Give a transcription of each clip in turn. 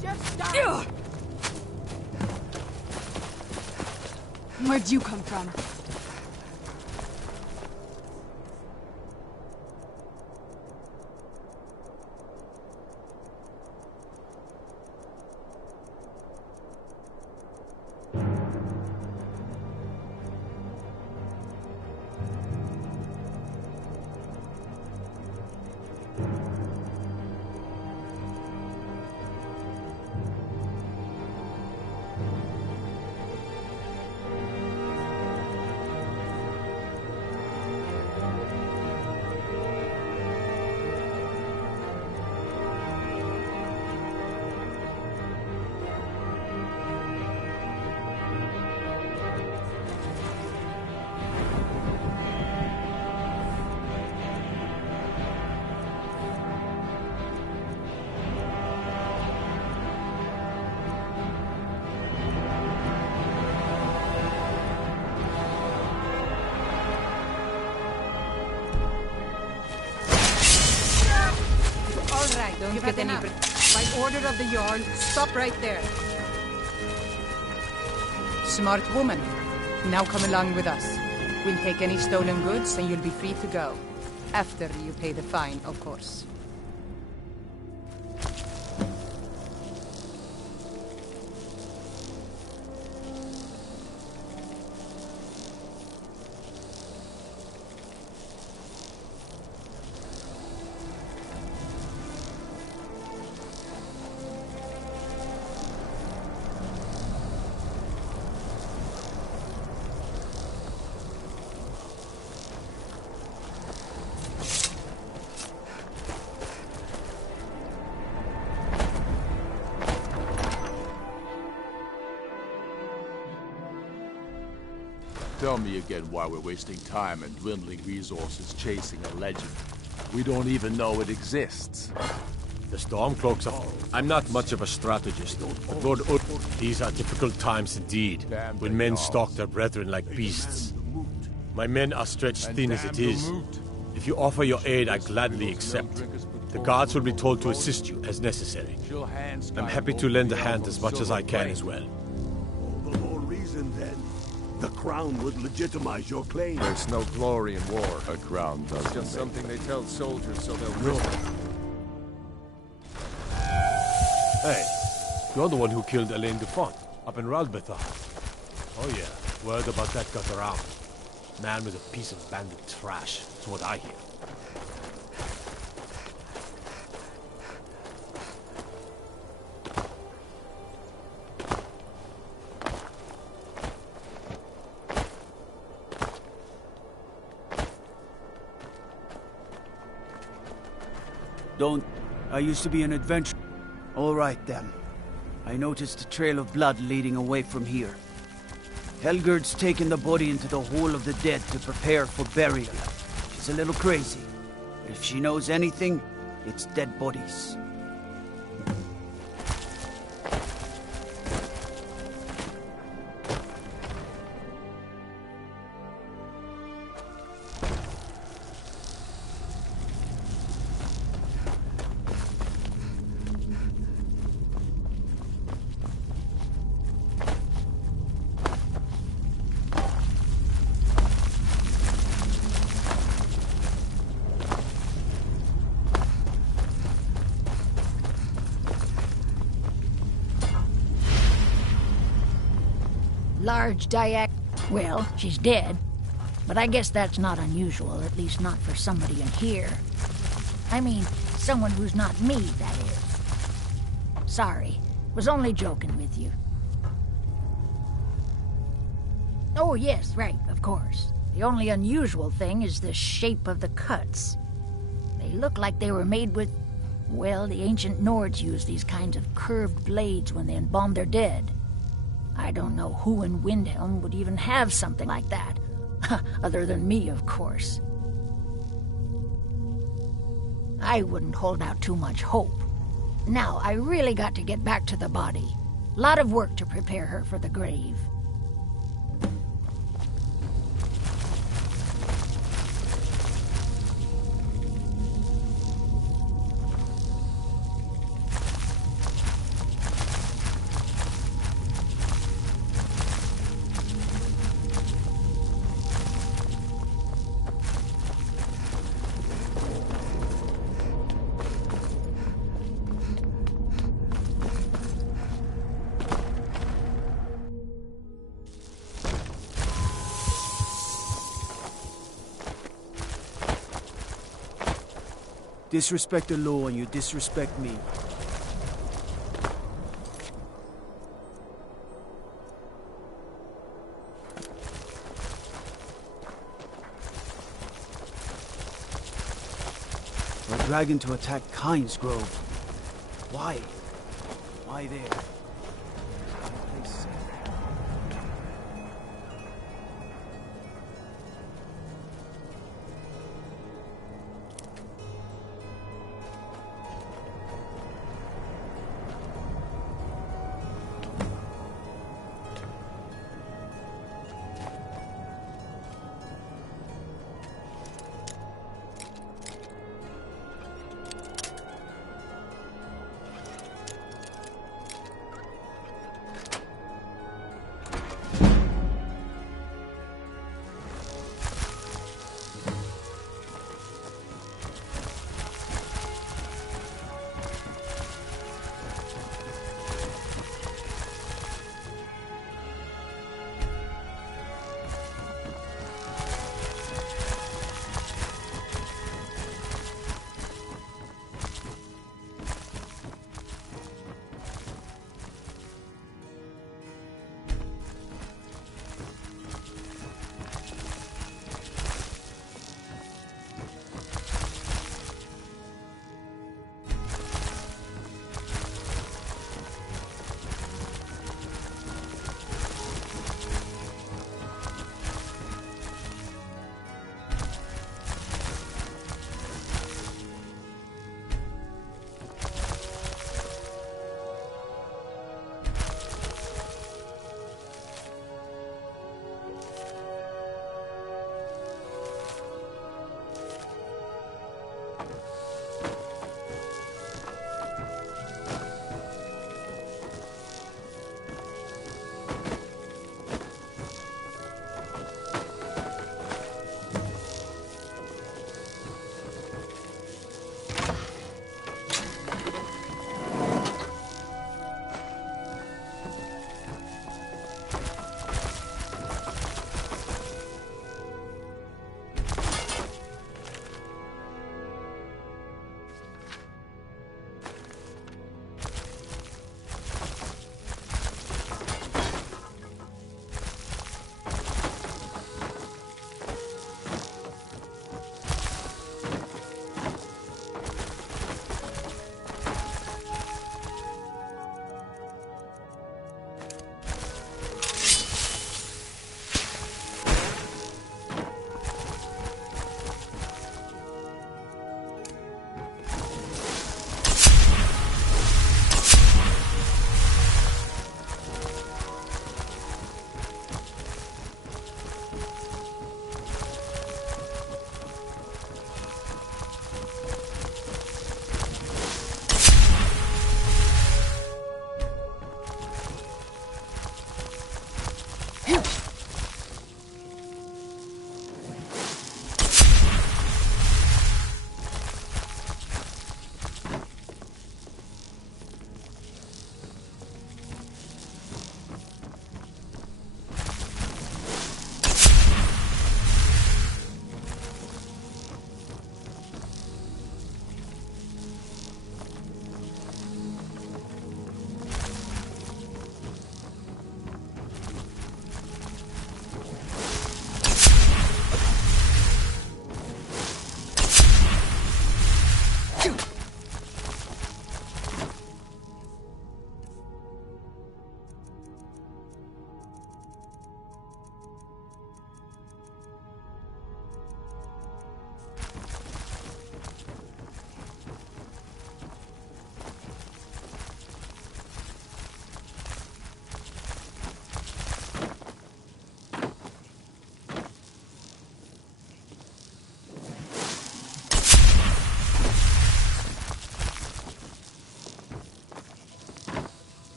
Just die! Where'd you come from? Don't get any... By order of the Jarl, stop right there. Smart woman. Now come along with us. We'll take any stolen goods and you'll be free to go. After you pay the fine, of course. Tell me again why we're wasting time and dwindling resources chasing a legend. We don't even know it exists. The Stormcloaks are... I'm not much of a strategist, but Lord these are difficult times indeed, when men stalk their brethren like beasts. My men are stretched thin as it is. If you offer your aid, I gladly accept. The guards will be told to assist you as necessary. I'm happy to lend a hand as much as I can as well. All the more reason then. The crown would legitimize your claim. There's no glory in war. A crown doesn't. It's just something they tell soldiers so they'll risk it. Hey, you're the one who killed Elaine Dufont up in Ralbethar. Oh yeah, word about that got around. Man was a piece of bandit trash, that's what I hear. I used to be an adventurer. All right, then. I noticed a trail of blood leading away from here. Helgerd's taken the body into the Hall of the Dead to prepare for burial. She's a little crazy. But if she knows anything, it's dead bodies. Large Well, she's dead. But I guess that's not unusual, at least not for somebody in here. I mean, someone who's not me, that is. Sorry. Was only joking with you. Oh, yes, right, of course. The only unusual thing is the shape of the cuts. They look like they were made with... Well, the ancient Nords used these kinds of curved blades when they embalmed their dead. I don't know who in Windhelm would even have something like that. Other than me, of course. I wouldn't hold out too much hope. Now, I really got to get back to the body. Lot of work to prepare her for the grave. Disrespect the law and you disrespect me. A dragon to attack Kyne's Grove. Why? Why there? Place safe.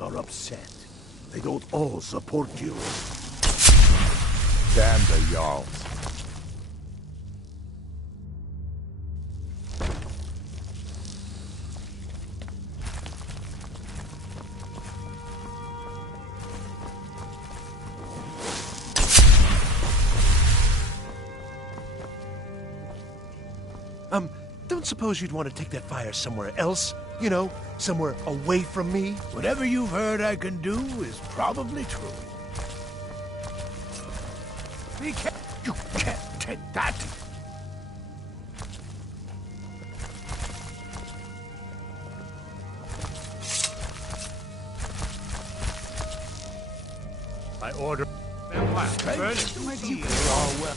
are upset. They don't all support you. Damn the Jarls. Don't suppose you'd want to take that fire somewhere else? You know, somewhere away from me? Whatever you've heard I can do is probably true. You can't take that! I order Empire. Burn it. You are well.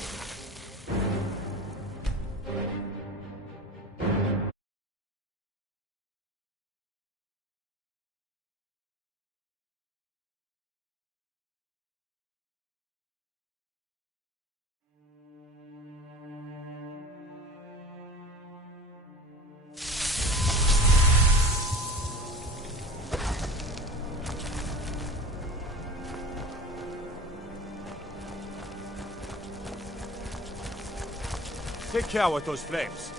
Take care with those flames.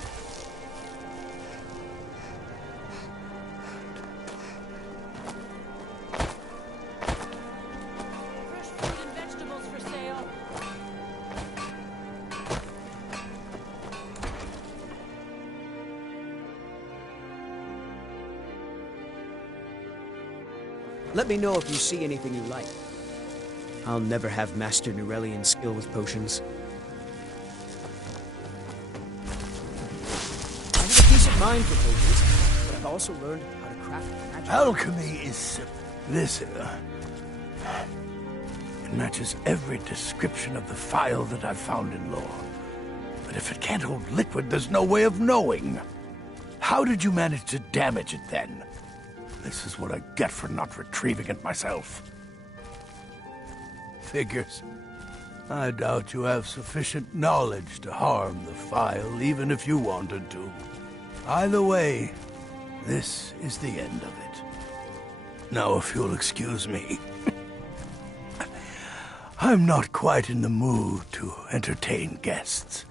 Fresh fruit and vegetables for sale. Let me know if you see anything you like. I'll never have mastered Nurelian skill with potions. I have a decent mind for potions, but I've also learned how to craft magic. Alchemy is... Listen, it matches every description of the phial that I've found in lore. But if it can't hold liquid, there's no way of knowing. How did you manage to damage it then? This is what I get for not retrieving it myself. Figures. I doubt you have sufficient knowledge to harm the phial, even if you wanted to. Either way, this is the end of it. Now, if you'll excuse me, I'm not quite in the mood to entertain guests.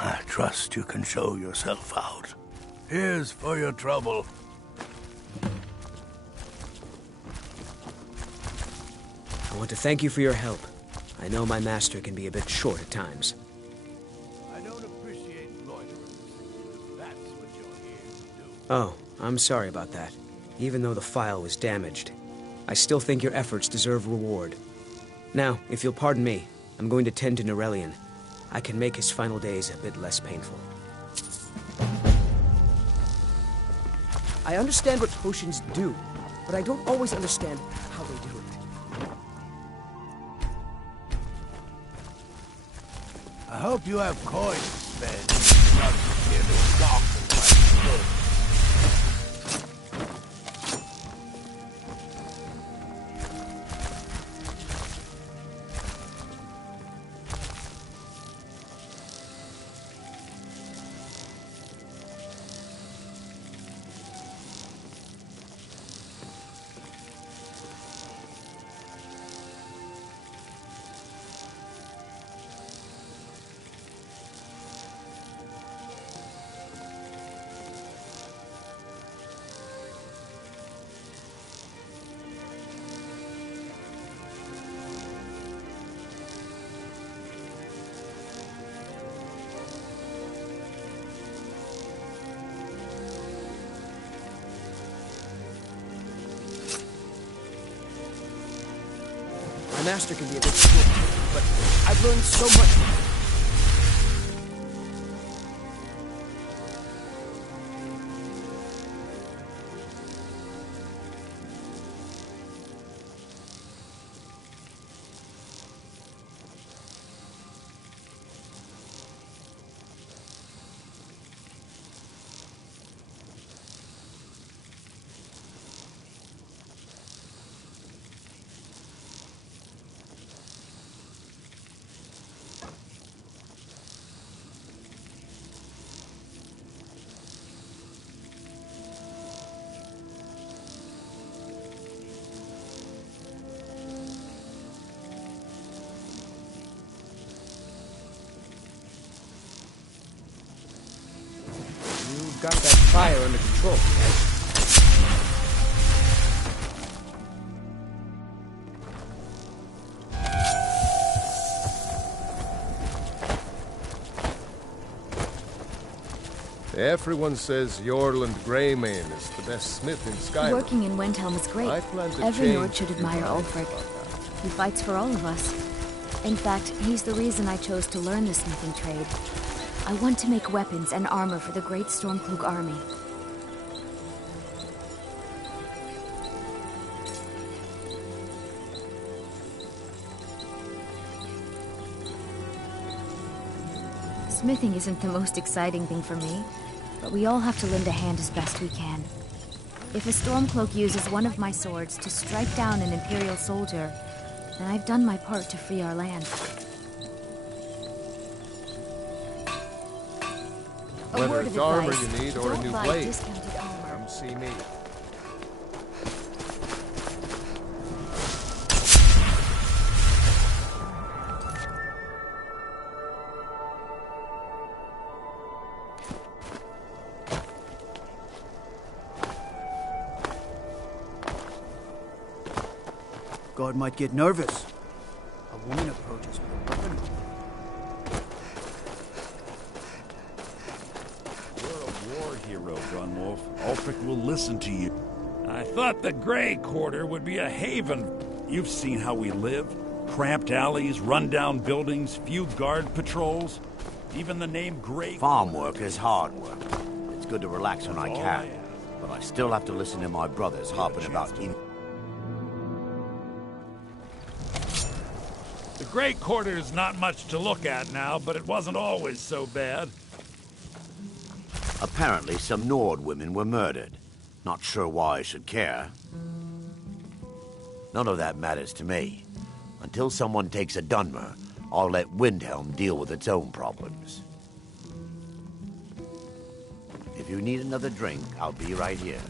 I trust you can show yourself out. Here's for your trouble. I want to thank you for your help. I know my master can be a bit short at times. I don't appreciate loiterers. That's what you're here to do. Oh, I'm sorry about that. Even though the file was damaged, I still think your efforts deserve reward. Now, if you'll pardon me, I'm going to tend to Nurelian. I can make his final days a bit less painful. I understand what potions do, but I don't always understand how they do it. I hope you have coins spent. Not to give it gawk like good. My master can be a bit short, but I've learned so much from him. got that fire under control, right? Everyone says Jorland Greymane is the best smith in Skyrim. Working in Wendhelm is great. I plan to Every change Nord should admire your mind Ulfric. about that. He fights for all of us. In fact, he's the reason I chose to learn the smithing trade. I want to make weapons and armor for the great Stormcloak army. Smithing isn't the most exciting thing for me, but we all have to lend a hand as best we can. If a Stormcloak uses one of my swords to strike down an Imperial soldier, then I've done my part to free our land. Whether it's armor advice, you need or a don't new buy blade, discounted armor. come see me. God might get nervous. A woman approaches with a weapon. You're a war hero, Gunwolf. Ulfric will listen to you. I thought the Grey Quarter would be a haven. You've seen how we live. Cramped alleys, run-down buildings, few guard patrols. Even the name Grey Farm work is hard work. It's good to relax when I can. But I still have to listen to my brothers harping about The Grey Quarter is not much to look at now, but it wasn't always so bad. Apparently, some Nord women were murdered. Not sure why I should care. None of that matters to me. Until someone takes a Dunmer, I'll let Windhelm deal with its own problems. If you need another drink, I'll be right here.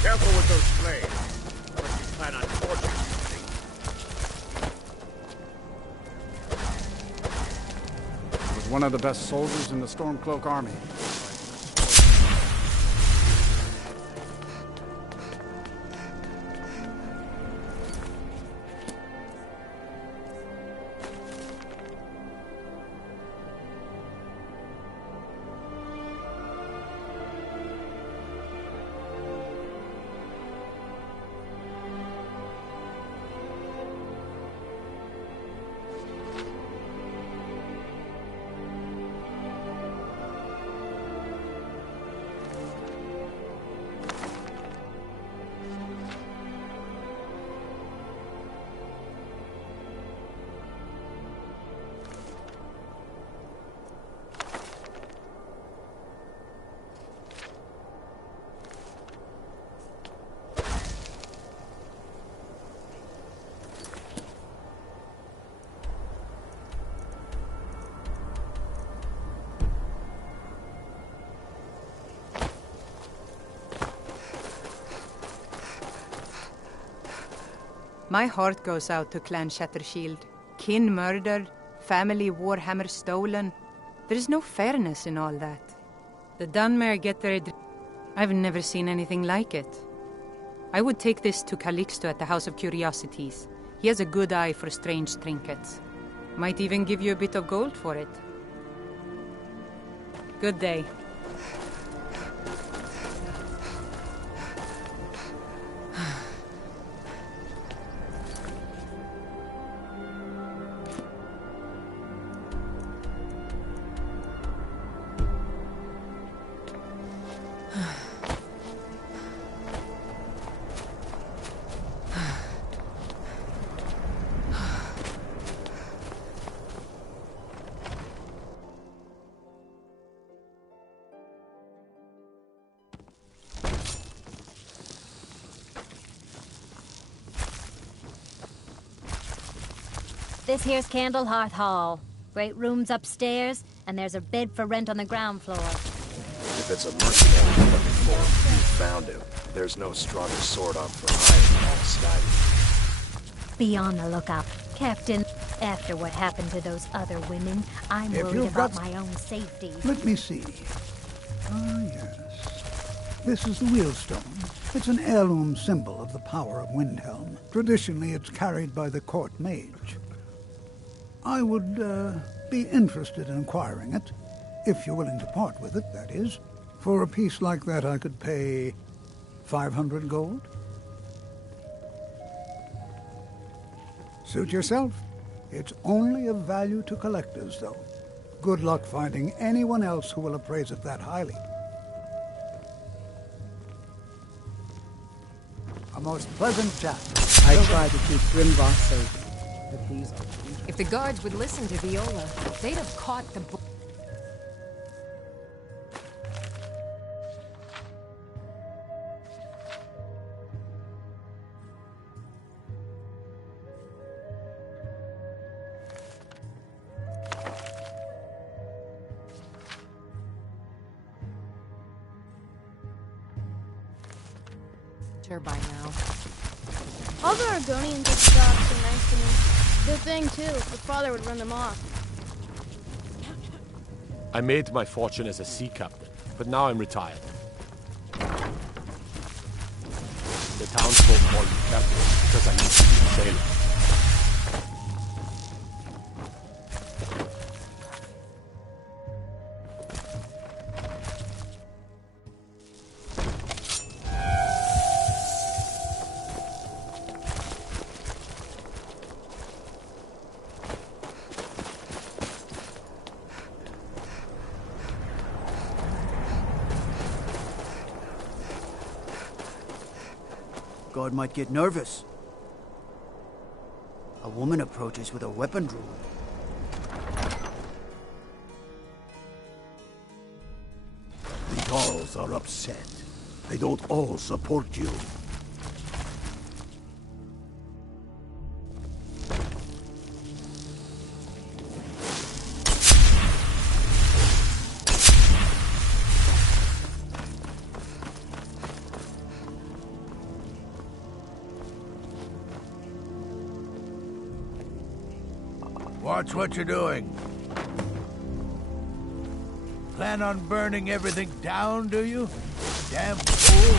Careful with those flames. Unless you plan on torching something. Was one of the best soldiers in the Stormcloak army. My heart goes out to Clan Shattershield. Kin murdered, family warhammer stolen. There's no fairness in all that. The Dunmer get their... I've never seen anything like it. I would take this to Calixto at the House of Curiosities. He has a good eye for strange trinkets. Might even give you a bit of gold for it. Good day. This here's Candlehearth Hall. Great rooms upstairs, and there's a bed for rent on the ground floor. If it's a mercenary we're looking for, we found him. There's no stronger sword arm for hire in all Sky. Be on the lookout, Captain. After what happened to those other women, I'm worried about my own safety. Let me see. Ah, yes. This is the Wheelstone. It's an heirloom symbol of the power of Windhelm. Traditionally, it's carried by the court mage. I would be interested in acquiring it, if you're willing to part with it, that is. For a piece like that, I could pay 500 gold. Suit yourself. It's only of value to collectors, though. Good luck finding anyone else who will appraise it that highly. A most pleasant chat. I try to keep Grimvoss safe, but he's... If the guards would listen to Viola, they'd have caught the... by now. All the Argonians at the docks are nice to me. Good thing, too, if the father would run them off. I made my fortune as a sea captain, but now I'm retired. The townsfolk call me captain because I used to be a sailor. Guard might get nervous. A woman approaches with a weapon drawn. The Gauls are upset. They don't all support you. Watch what you're doing. Plan on burning everything down, do you? Damn fool.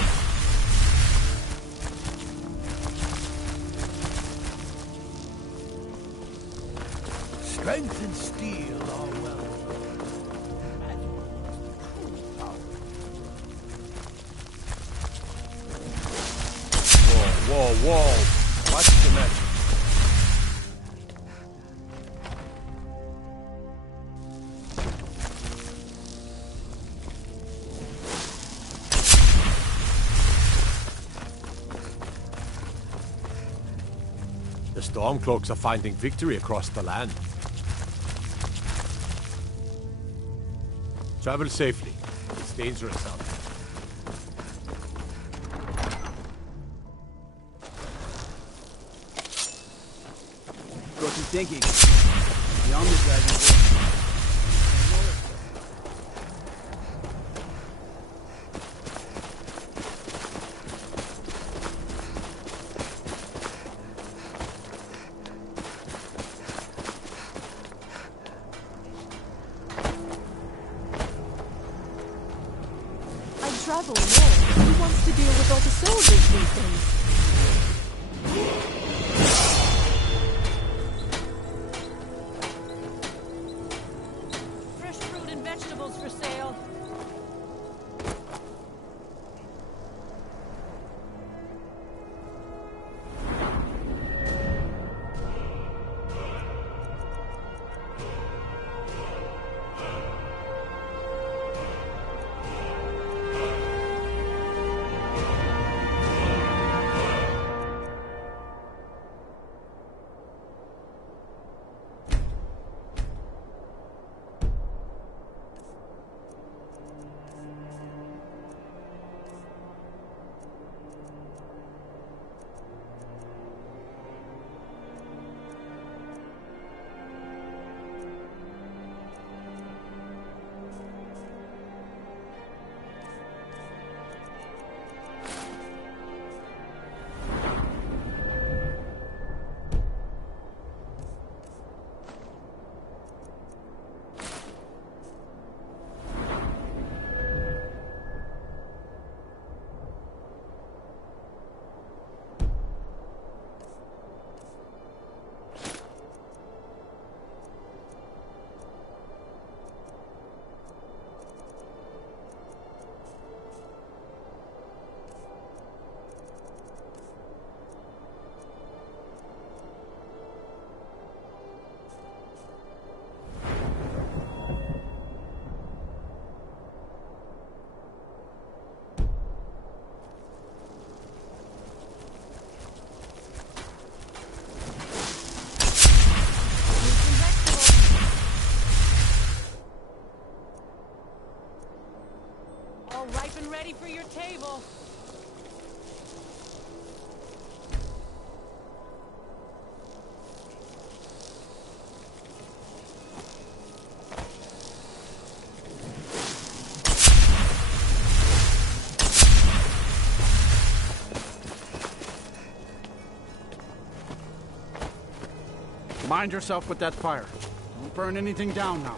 Strength and steel are well. Whoa, whoa. Watch the magic. The Stormcloaks are finding victory across the land. Travel safely. It's dangerous out there. Got you thinking. Beyond the dragon board. Travel more. Who wants to deal with all the soldiers these days? Mind yourself with that fire. Don't burn anything down now.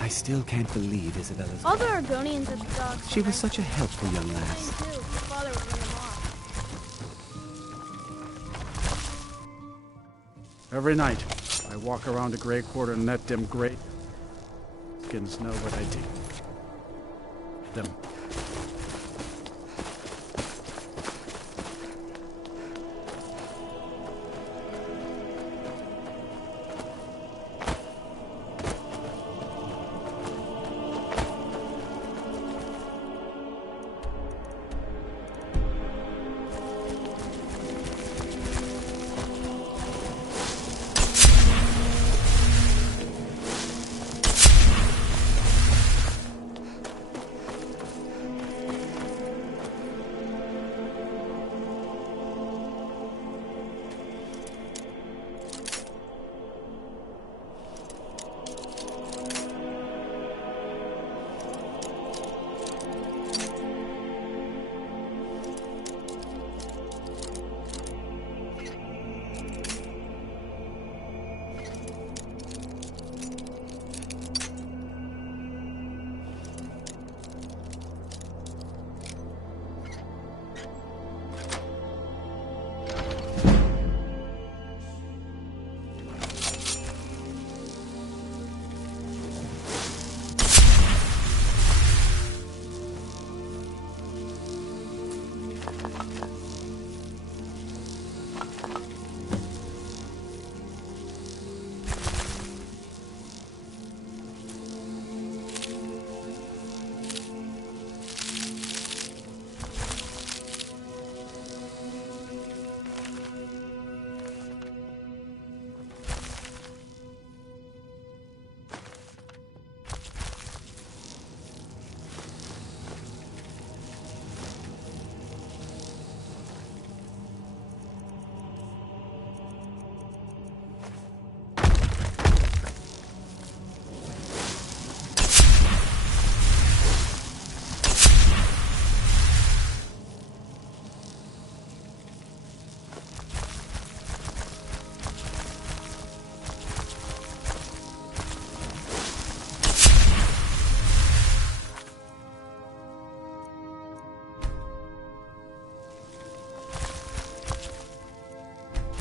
I still can't believe Isabella's... All the Argonians at the docks. She was such a helpful young lass. Too. Her father would run them off. Every night, I walk around the Grey Quarter and let them great skins know what I do. Them.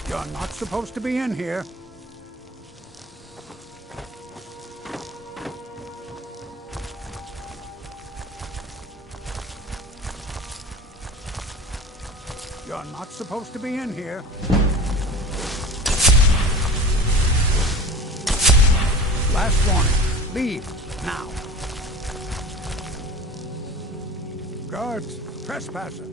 You're not supposed to be in here. You're not supposed to be in here. Last warning. Leave, now. Guards, trespasser.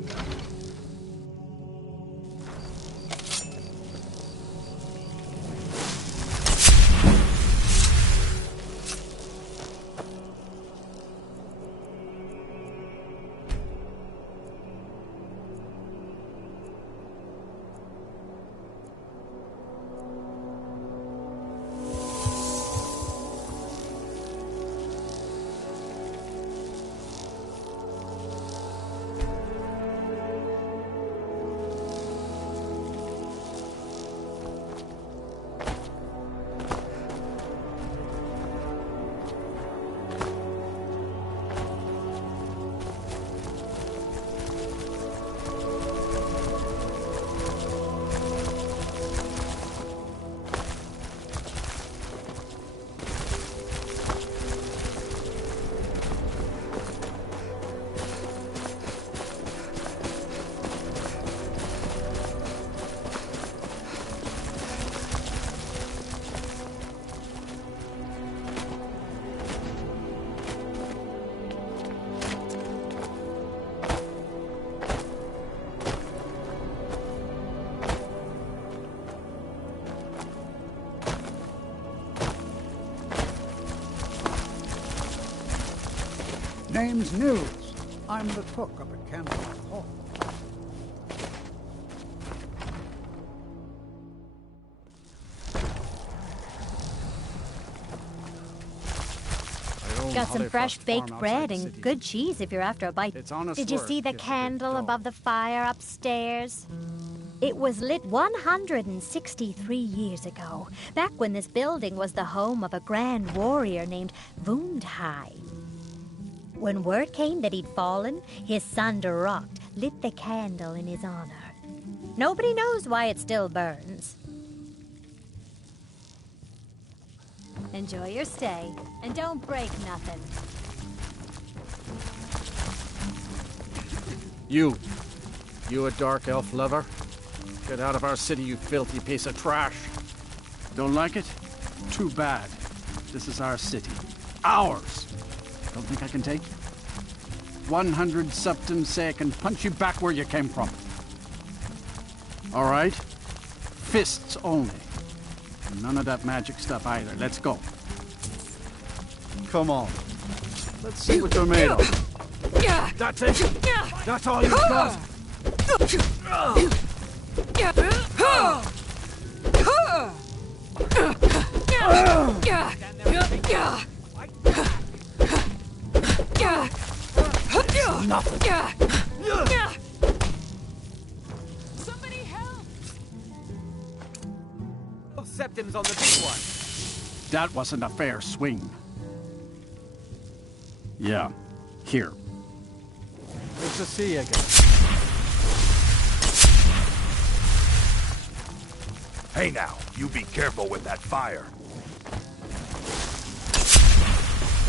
Name's Nils. I'm the cook up at Campbell's Hall. Got some fresh baked bread and good cheese if you're after a bite. Did you see the candle above the fire upstairs? It was lit 163 years ago, back when this building was the home of a grand warrior named Wundhai. When word came that he'd fallen, his son Durocht lit the candle in his honor. Nobody knows why it still burns. Enjoy your stay, and don't break nothing. You a dark elf lover? Get out of our city, you filthy piece of trash. Don't like it? Too bad. This is our city. Ours! Don't think I can take you? 100 septums say I can punch you back where you came from. All right? Fists only. None of that magic stuff either. Let's go. Come on. Let's see what you're made of. That's it? That's all you've got? Nothing. Somebody help! Septums on the big one. That wasn't a fair swing. Yeah. Here. Good to see you again. Hey now, you be careful with that fire.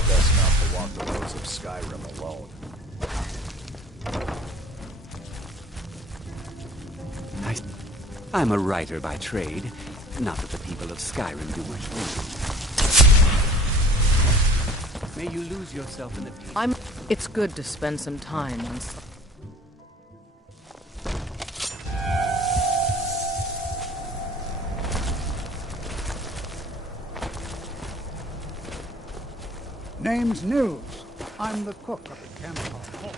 Best not to walk the roads of Skyrim alone. I'm a writer by trade. Not that the people of Skyrim do much reading. May you lose yourself in the... It's good to spend some time on... Name's News. I'm the cook of the campfire.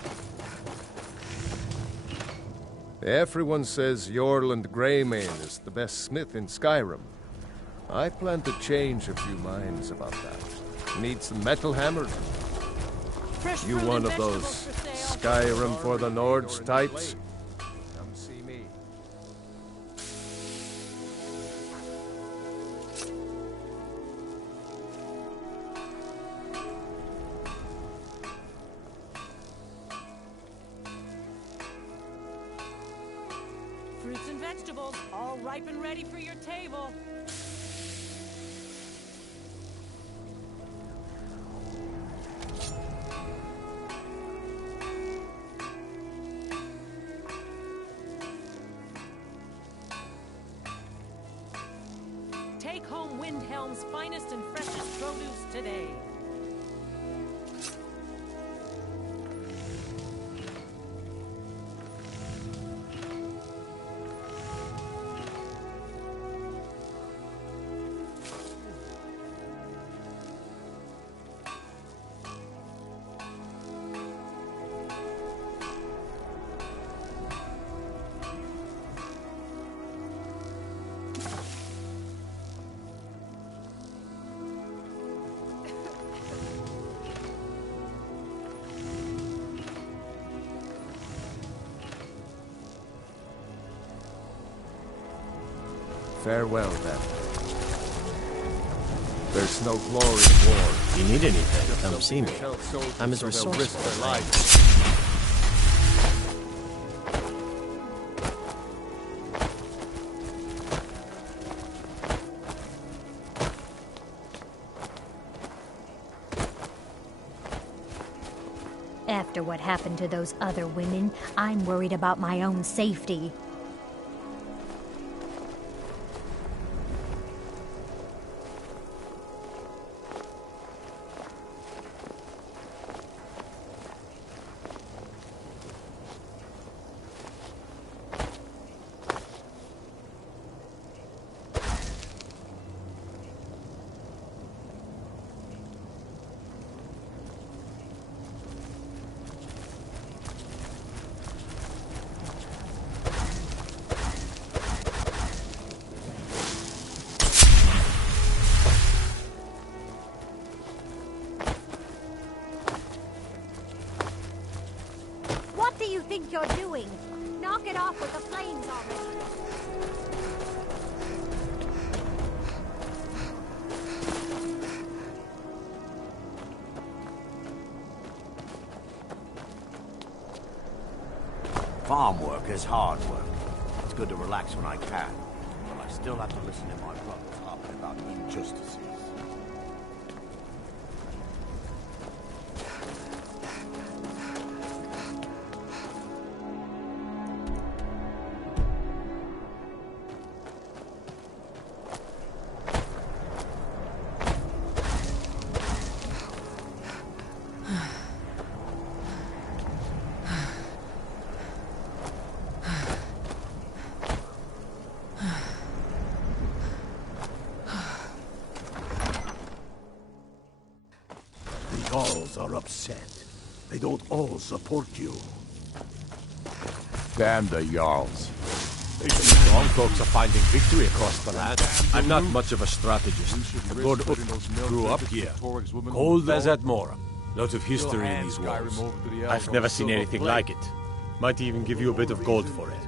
Everyone says Yorland Greymane is the best smith in Skyrim. I plan to change a few minds about that. Need some metal hammers. You one of those Skyrim for the Nords types? Come see me. Fruits and vegetables, all ripe and ready for your table. Take home Windhelm's finest and freshest produce today. Farewell, then. There's no glory in war. If you need anything, come see me. I'm as resourceful risk as their I am. lives. After what happened to those other women, I'm worried about my own safety. you're doing? Knock it off with the flames already. Farm work is hard work. It's good to relax when I can, but I still have to listen to my brothers harping about injustices. The Jarls are upset. They don't all support you. Damn the Jarls. The Stormcloaks are finding victory across the land. I'm not much of a strategist. The Lord grew up here. Cold as at Mora. Lot of history in these walls. I've never seen anything like it. Might even give you a bit of gold for it.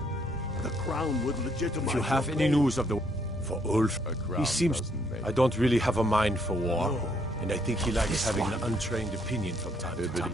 The crown would legitimize. If you have any news of the... For Ulf, he seems... I don't really have a mind for war. No. And I think he likes having an untrained opinion from time to time.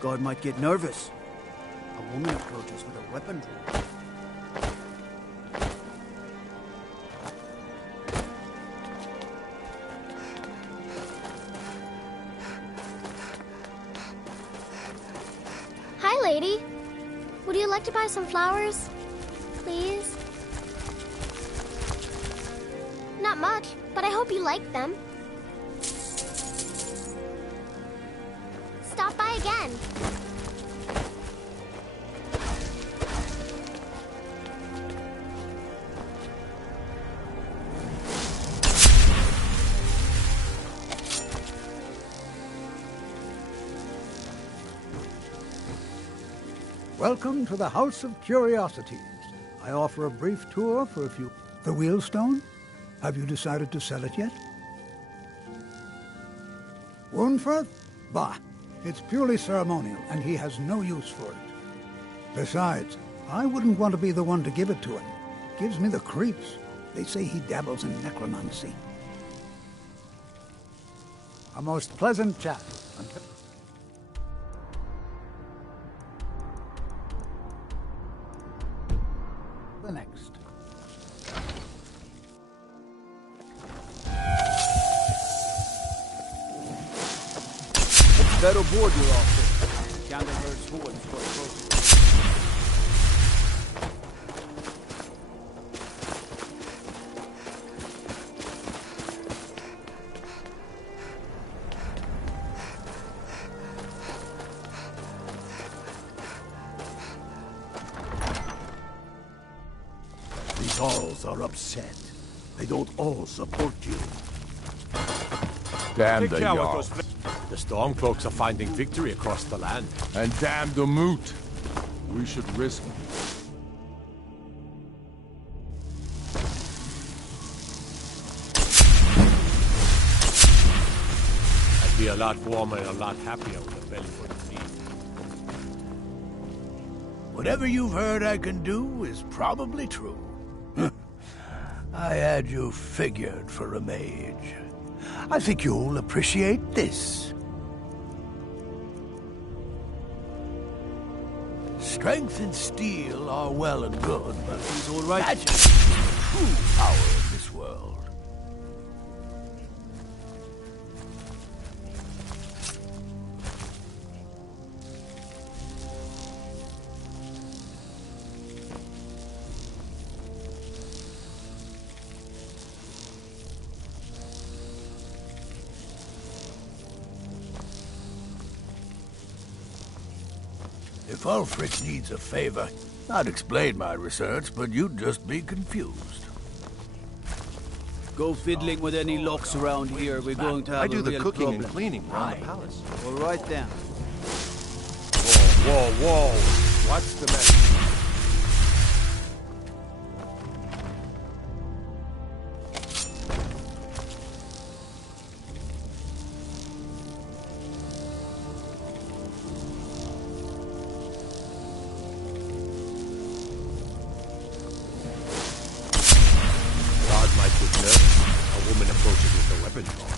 Guard might get nervous. A woman approaches with a weapon drawn. Hi, lady. Would you like to buy some flowers? Please? Not much, but I hope you like them. Stop by again. Welcome to the House of Curiosities. I offer a brief tour for a few... The Wheelstone? Have you decided to sell it yet? Wurnfirth? Bah! It's purely ceremonial, and he has no use for it. Besides, I wouldn't want to be the one to give it to him. Gives me the creeps. They say he dabbles in necromancy. A most pleasant chat. The next. Better board your office. Candlebird's horns for broken. The Jarls are upset. They don't all support you. Damn the Jarls. The Stormcloaks are finding victory across the land. And damn the moot. We should risk it. I'd be a lot warmer and a lot happier with a belly full of meat. Whatever you've heard I can do is probably true. I had you figured for a mage. I think you'll appreciate this. Strength and steel are well and good, but he's all right. Magic is the true power of this world. If Ulfric needs a favor, I'd explain my research, but you'd just be confused. Go fiddling with any locks around here. We're going to have I do a the real cooking problem. and cleaning around the palace. All right then. Whoa, whoa, whoa! What's the message? A woman approaches with a weapon drawn.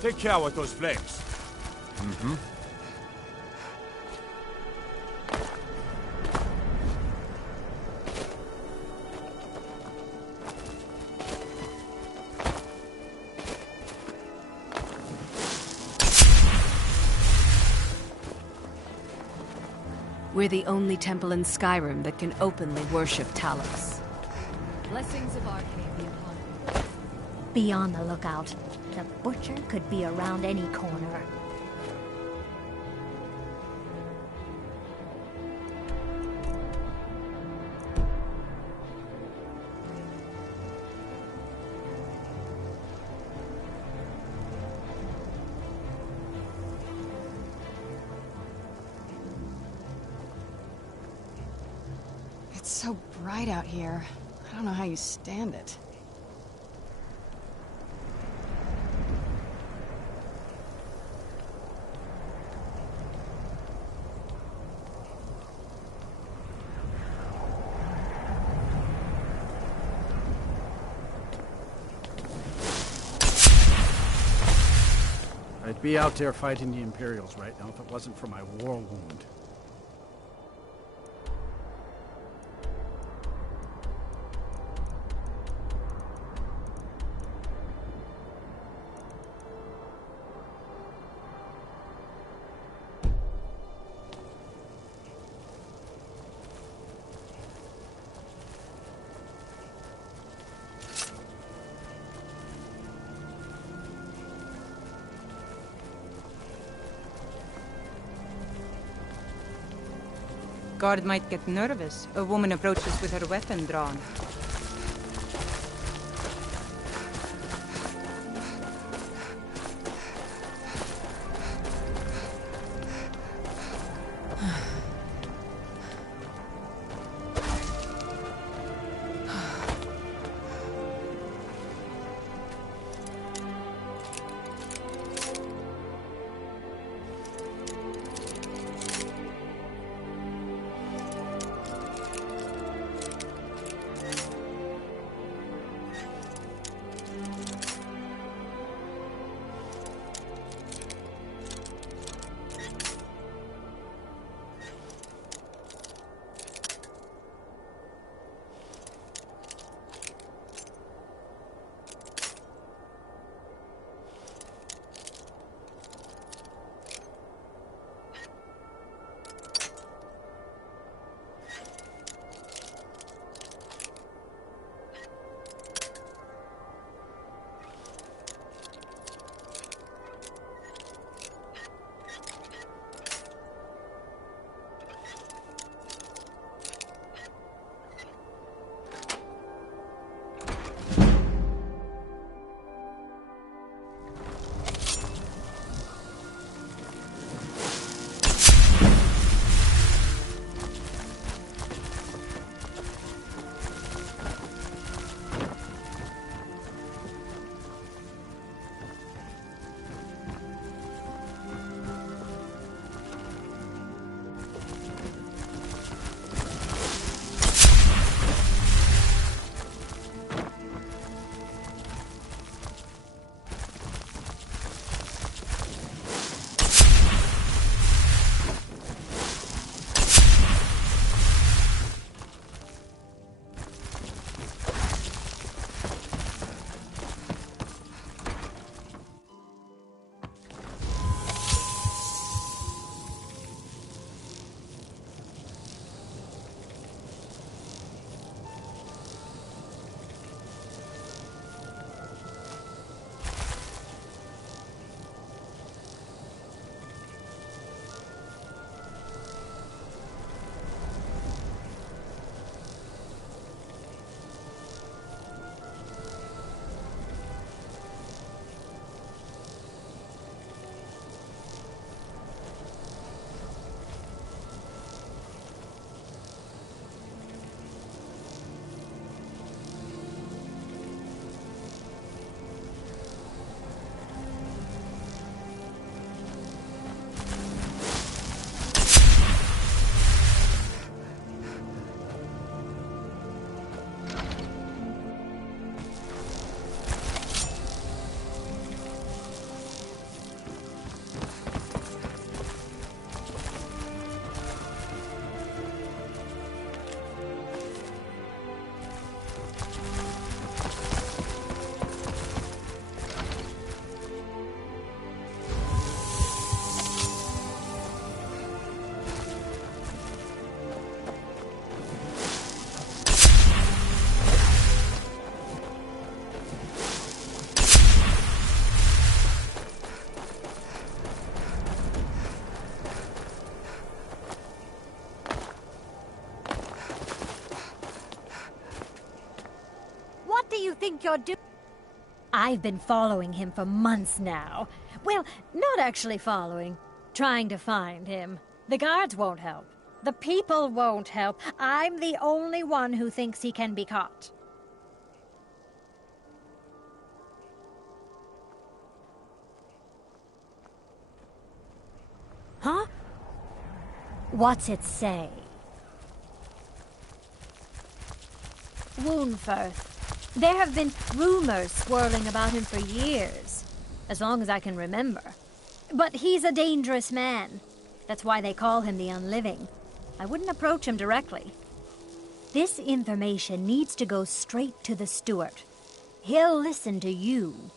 Take care with those flames. Mm-hmm. We're the only temple in Skyrim that can openly worship Talos. Blessings of Arcane be upon you. Be on the lookout. The butcher could be around any corner. It's so bright out here. I don't know how you stand it. I'd be out there fighting the Imperials right now if it wasn't for my war wound. Guard might get nervous. A woman approaches with her weapon drawn. think you're doing? I've been following him for months now. Well, not actually following. Trying to find him. The guards won't help. The people won't help. I'm the only one who thinks he can be caught. Huh? What's it say? Woundfirth. There have been rumors swirling about him for years, as long as I can remember. But he's a dangerous man. That's why they call him the Unliving. I wouldn't approach him directly. This information needs to go straight to the steward. He'll listen to you.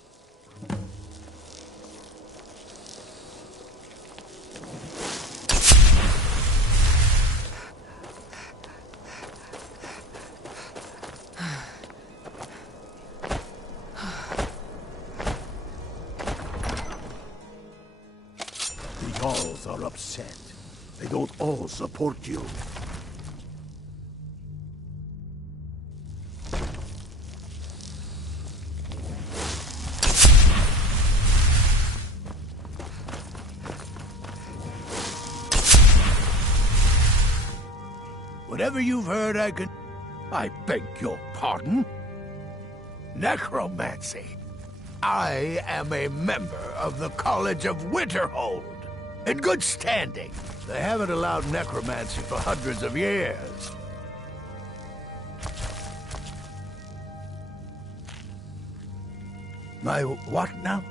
Are upset. They don't all support you. Whatever you've heard, I beg your pardon? Necromancy. I am a member of the College of Winterhold. In good standing. They haven't allowed necromancy for hundreds of years. My what now?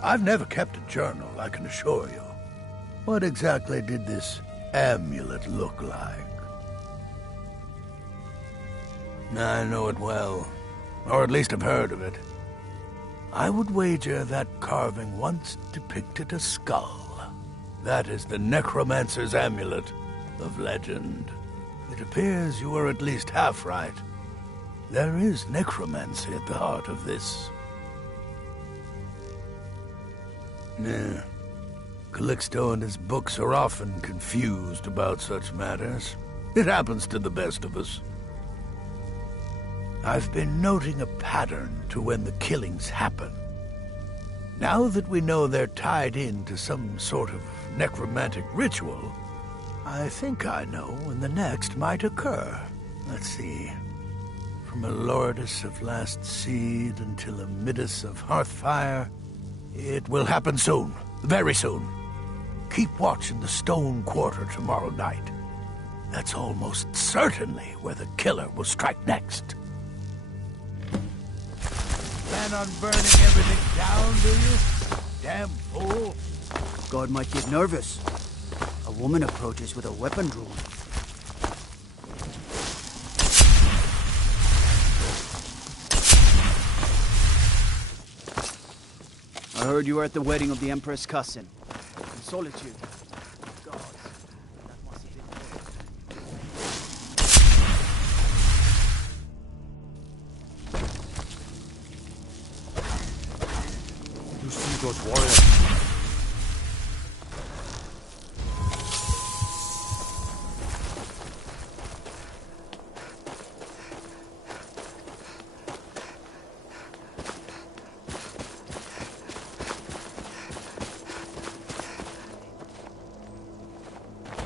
I've never kept a journal, I can assure you. What exactly did this amulet look like? I know it well. Or at least I've heard of it. I would wager that carving once depicted a skull. That is the Necromancer's Amulet of legend. It appears you were at least half right. There is necromancy at the heart of this. Yeah. Calixto and his books are often confused about such matters. It happens to the best of us. I've been noting a pattern to when the killings happen. Now that we know they're tied into some sort of necromantic ritual, I think I know when the next might occur. Let's see. From a Lordus of Last Seed until a Midas of Hearthfire, it will happen soon. Very soon. Keep watch in the Stone Quarter tomorrow night. That's almost certainly where the killer will strike next. Plan on burning everything down, do you? Damn fool. God might get nervous. A woman approaches with a weapon drawn. I heard you were at the wedding of the Empress' cousin. In Solitude. God, that must have been good. You see those warriors?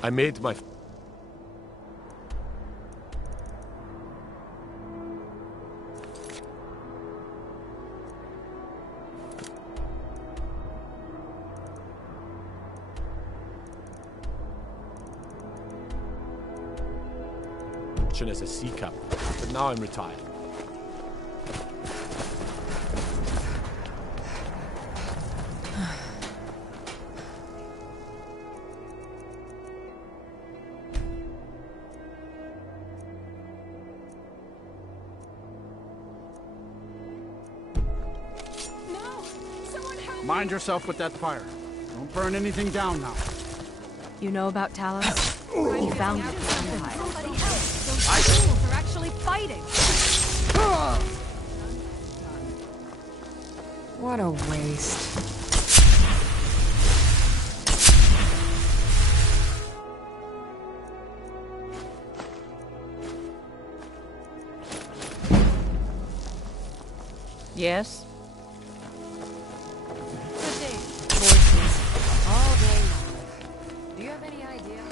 I made my... as a sea captain, but now I'm retired. Mind yourself with that fire. Don't burn anything down now. You know about Talos? He found it. Those fools are actually fighting. What a waste. Yes? Good day. Voices. All day long. Do you have any idea?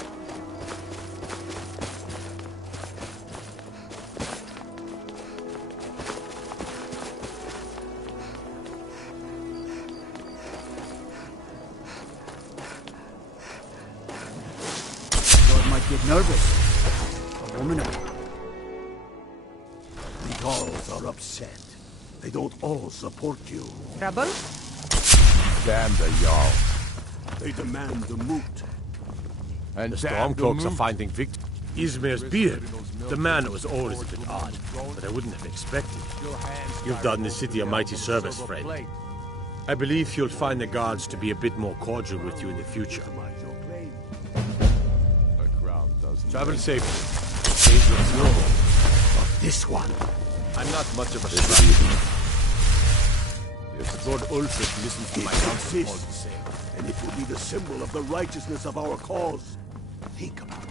God might get nervous. A woman of... The Jarls are upset. They don't all support you. Trouble? Damn the Jarls. They demand the moot. And The damn the Stormcloaks are moot. finding victims. Ismir's beard. The man was always a bit odd, but I wouldn't have expected. You've done the city a mighty service, friend. I believe you'll find the guards to be a bit more cordial with you in the future. Travel safely. Dangerous. No, but this one. I'm not much of a strategist. Lord Ulfric listens to my counsel all the same. And it will be the symbol of the righteousness of our cause. Think about it.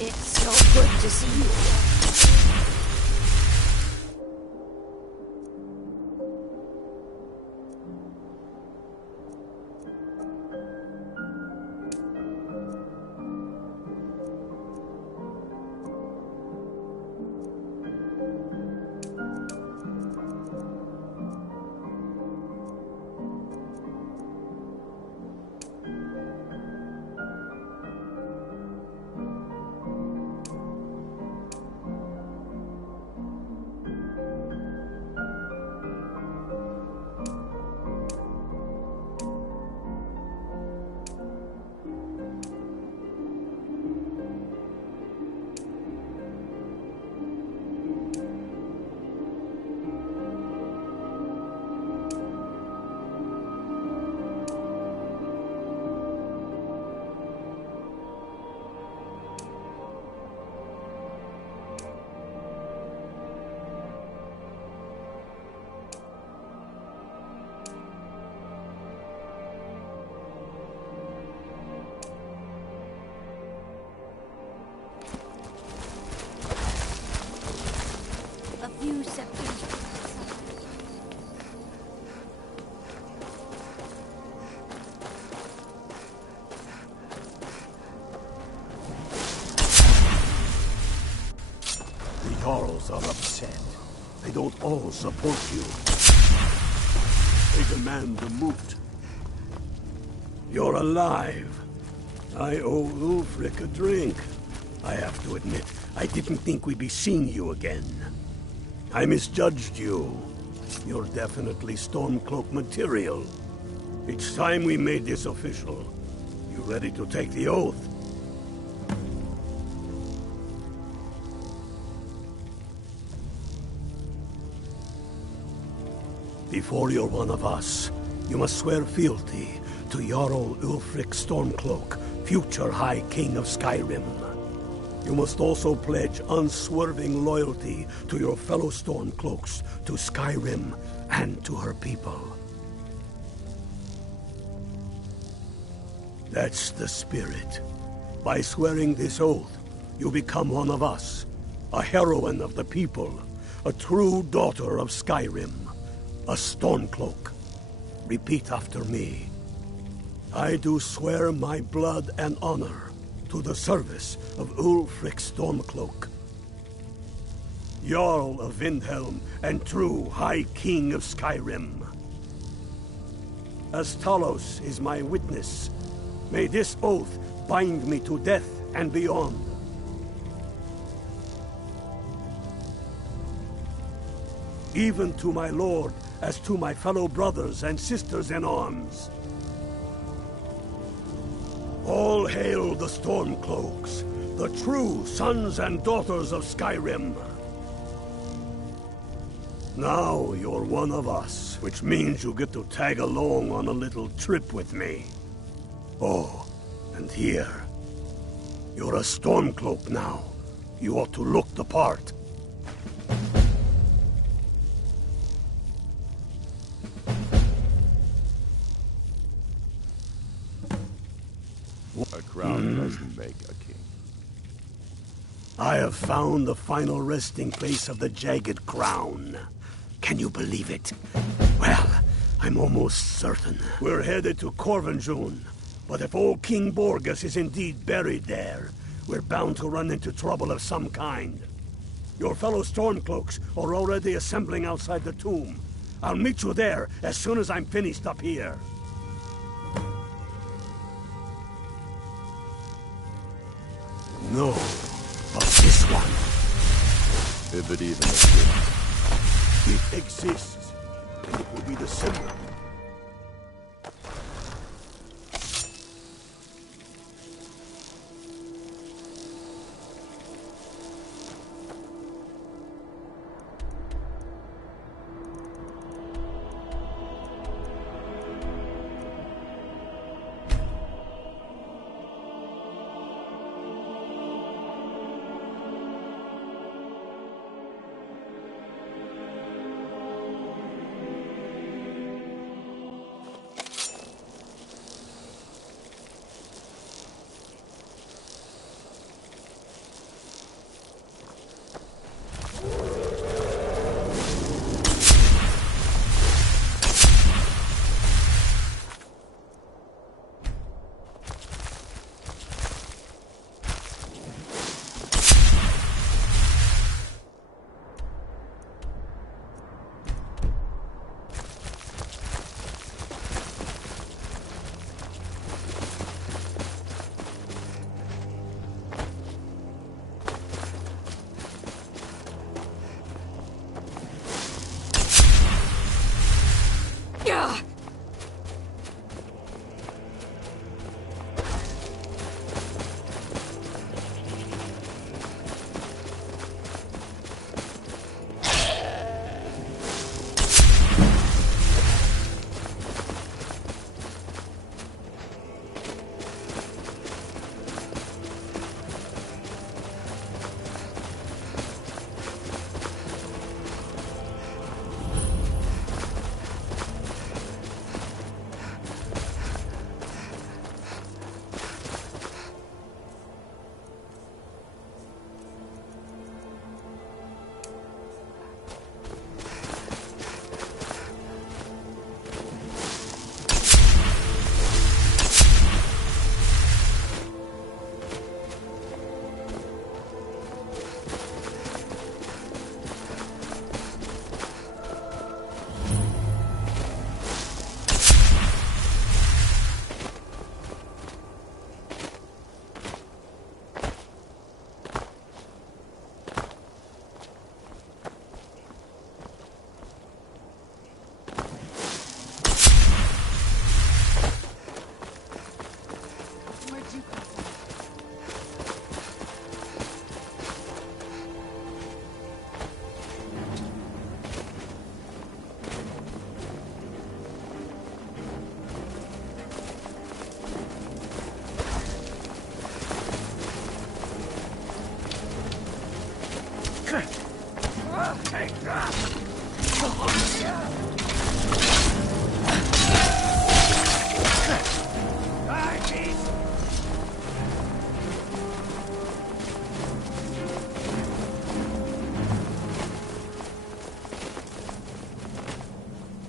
It's so good to see you. A few seconds. The Jarls are upset. They don't all support you. They demand the moot. You're alive. I owe Ulfric a drink. I have to admit, I didn't think we'd be seeing you again. I misjudged you. You're definitely Stormcloak material. It's time we made this official. You ready to take the oath? Before you're one of us, you must swear fealty to Jarl Ulfric Stormcloak, future High King of Skyrim. You must also pledge unswerving loyalty to your fellow Stormcloaks, to Skyrim, and to her people. That's the spirit. By swearing this oath, you become one of us, a heroine of the people, a true daughter of Skyrim, a Stormcloak. Repeat after me. I do swear my blood and honor to the service of Ulfric Stormcloak, Jarl of Windhelm and true High King of Skyrim. As Talos is my witness, may this oath bind me to death and beyond. Even to my lord, as to my fellow brothers and sisters in arms. All hail the Stormcloaks, the true sons and daughters of Skyrim. Now you're one of us, which means you get to tag along on a little trip with me. Oh, And here, you're a Stormcloak now. You ought to look the part. A crown doesn't make a king. I have found the final resting place of the Jagged Crown. Can you believe it? Well, I'm almost certain. We're headed to Corvinjune. But if old King Borgus is indeed buried there, we're bound to run into trouble of some kind. Your fellow Stormcloaks are already assembling outside the tomb. I'll meet you there as soon as I'm finished up here. No, but this one. If it even exists. It exists, and it will be the symbol.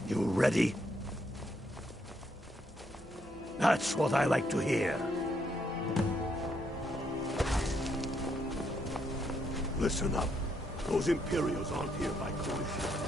You ready? That's what I like to hear. Listen up. Those Imperials aren't here by coincidence.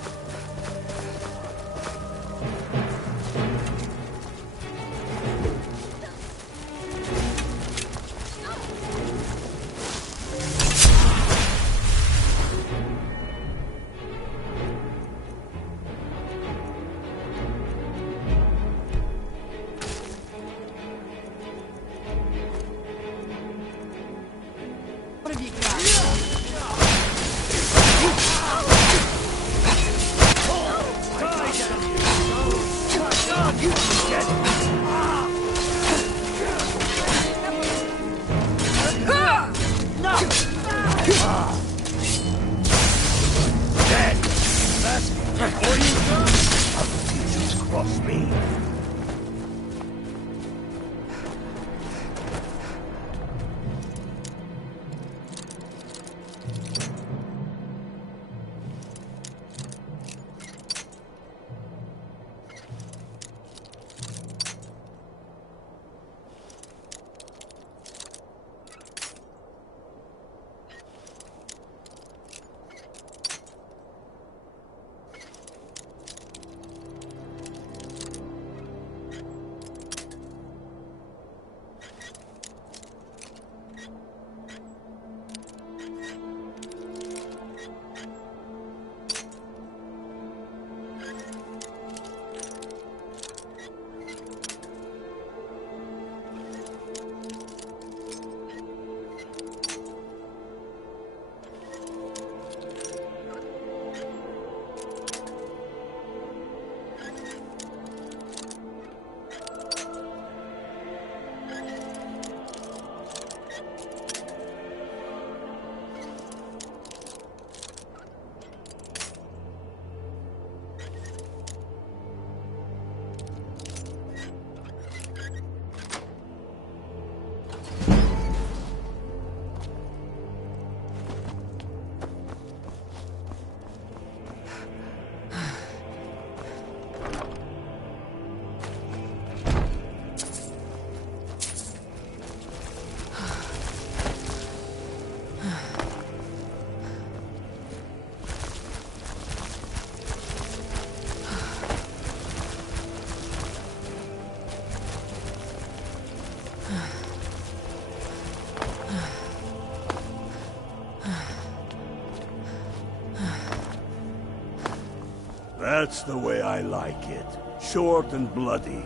That's the way I like it. Short and bloody.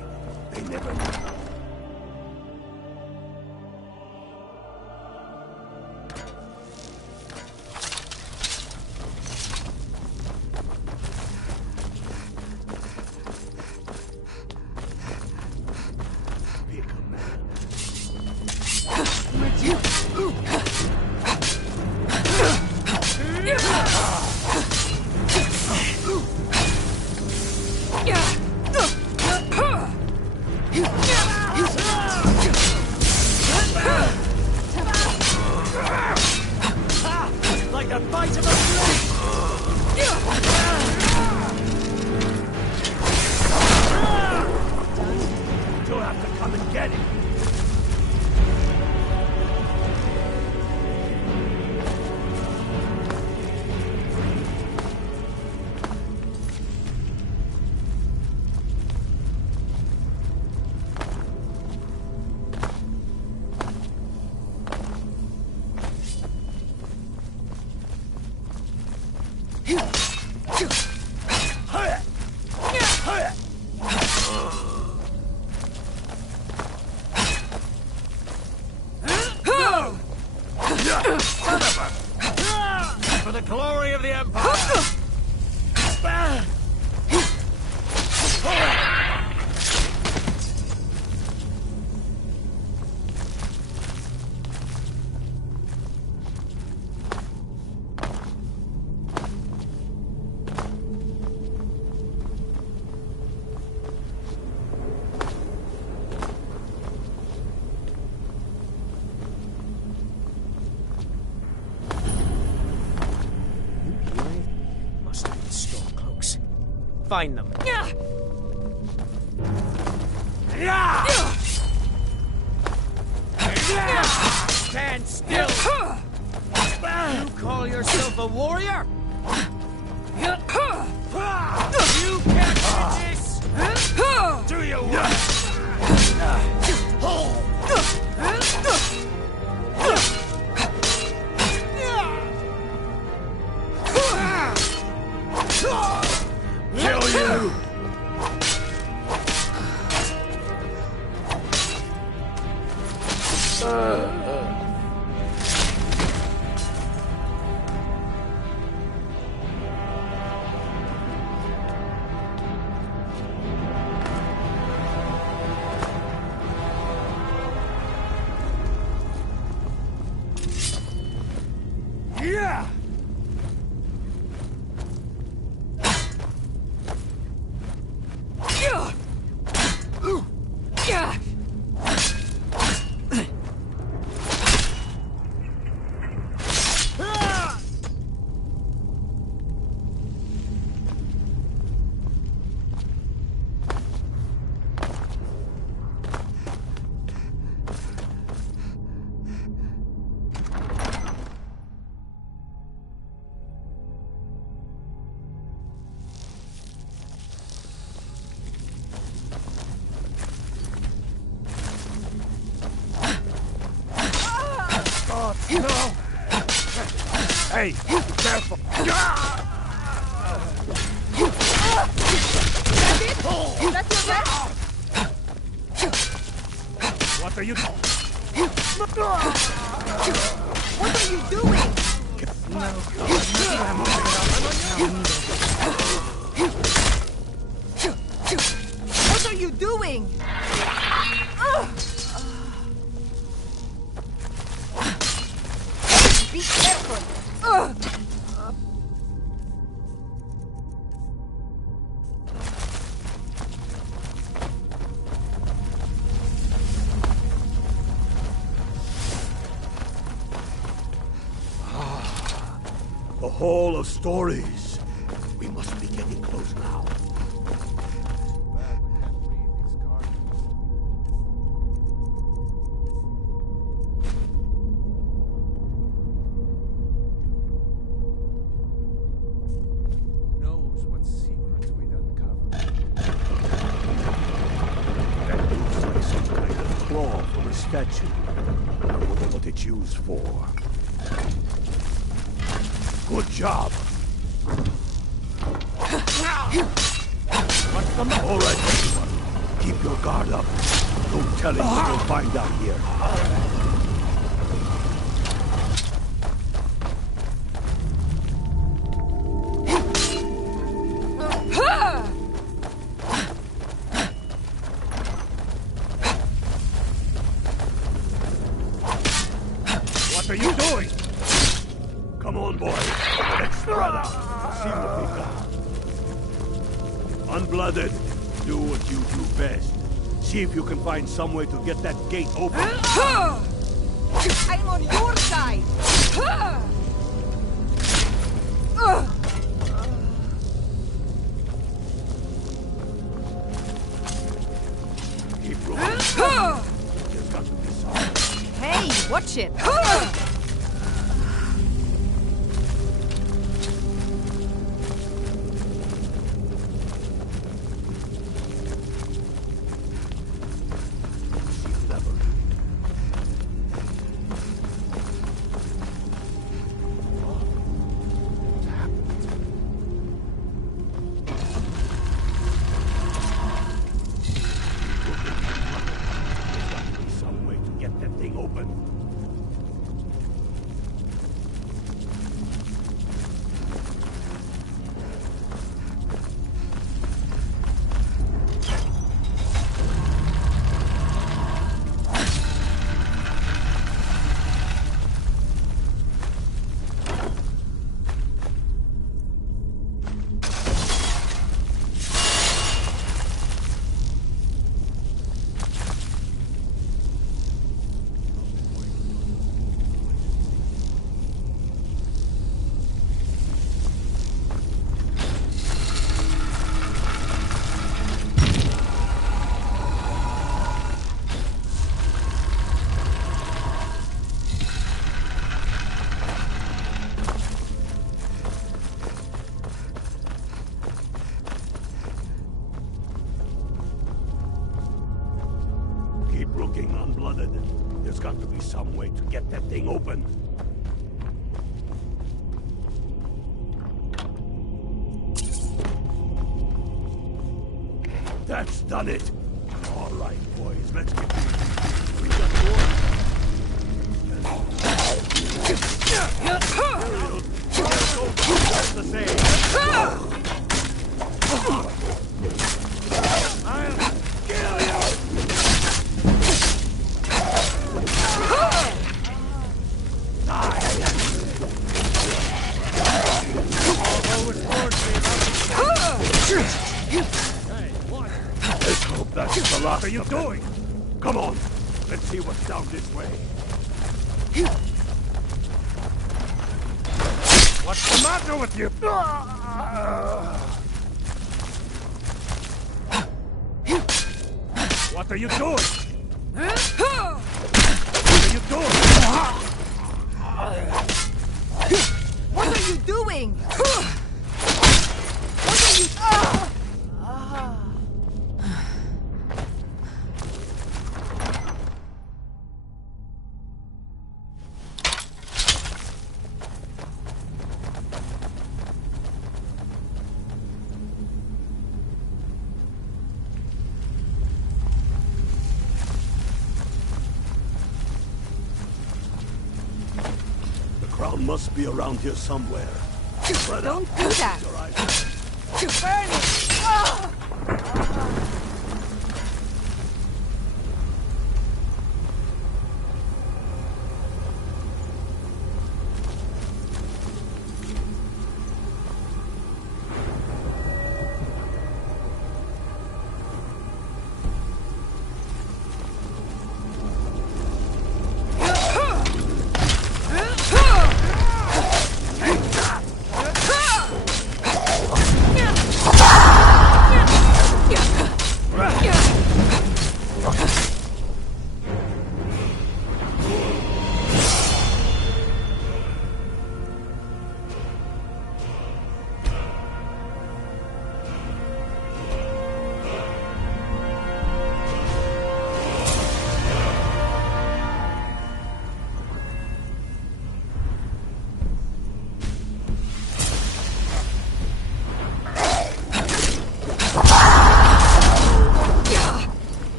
They never know. Like the bite of a snake! You'll have to come and get it. For the glory of the Empire! Must have been Stormcloaks. Find them. Stand still! You call yourself a warrior? You can't do this! Do you Kill you! Yeah! No! Hey, careful! That's your rest? What are you doing? What are you doing? What are you doing? Be careful! The Hall of Stories. We must be getting close now. Knows what secrets we'd uncovered. That looks like some kind of claw from a statue. I wonder what it's used for. Good job. All right, everyone. Keep your guard up. Don't tell him what you'll find out here. What are you doing? Come on, boy. Let's spread out. See what we got. Unblooded, do what you do best. See if you can find some way to get that gate open. I'm on your side. Keep rolling. There's got to be some. Hey, watch it. Some way to get that thing open. Keep looking, Unblooded. There's got to be some way to get that thing open. That's done it. All right, boys, let's get moving. We got more. That's the same. I'll kill you. Let's hope that's the last. What are you doing? Come on, let's see what's down this way. What's the matter with you? What are you doing? What are you doing? What are you doing? What are you... Crown must be around here somewhere. Don't do that. Burn it.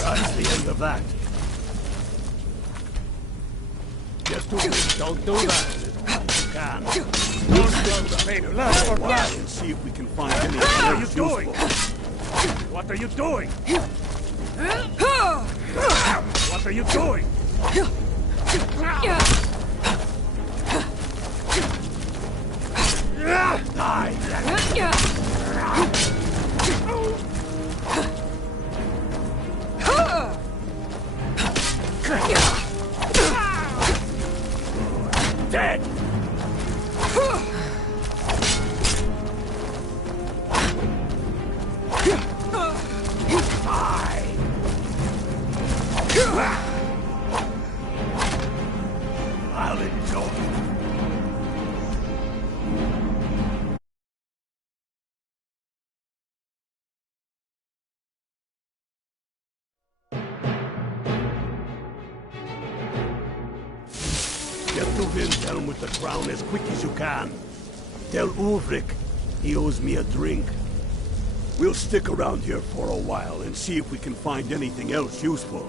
That's the end of that. Just don't do that. You can. Don't do the painter. Let's work out and see if we can find anything else. What are you doing? What are you doing? What are you doing? Dead! I'll enjoy. Get to Windhelm with the crown as quick as you can. Tell Ulrich he owes me a drink. We'll stick around here for a while and see if we can find anything else useful.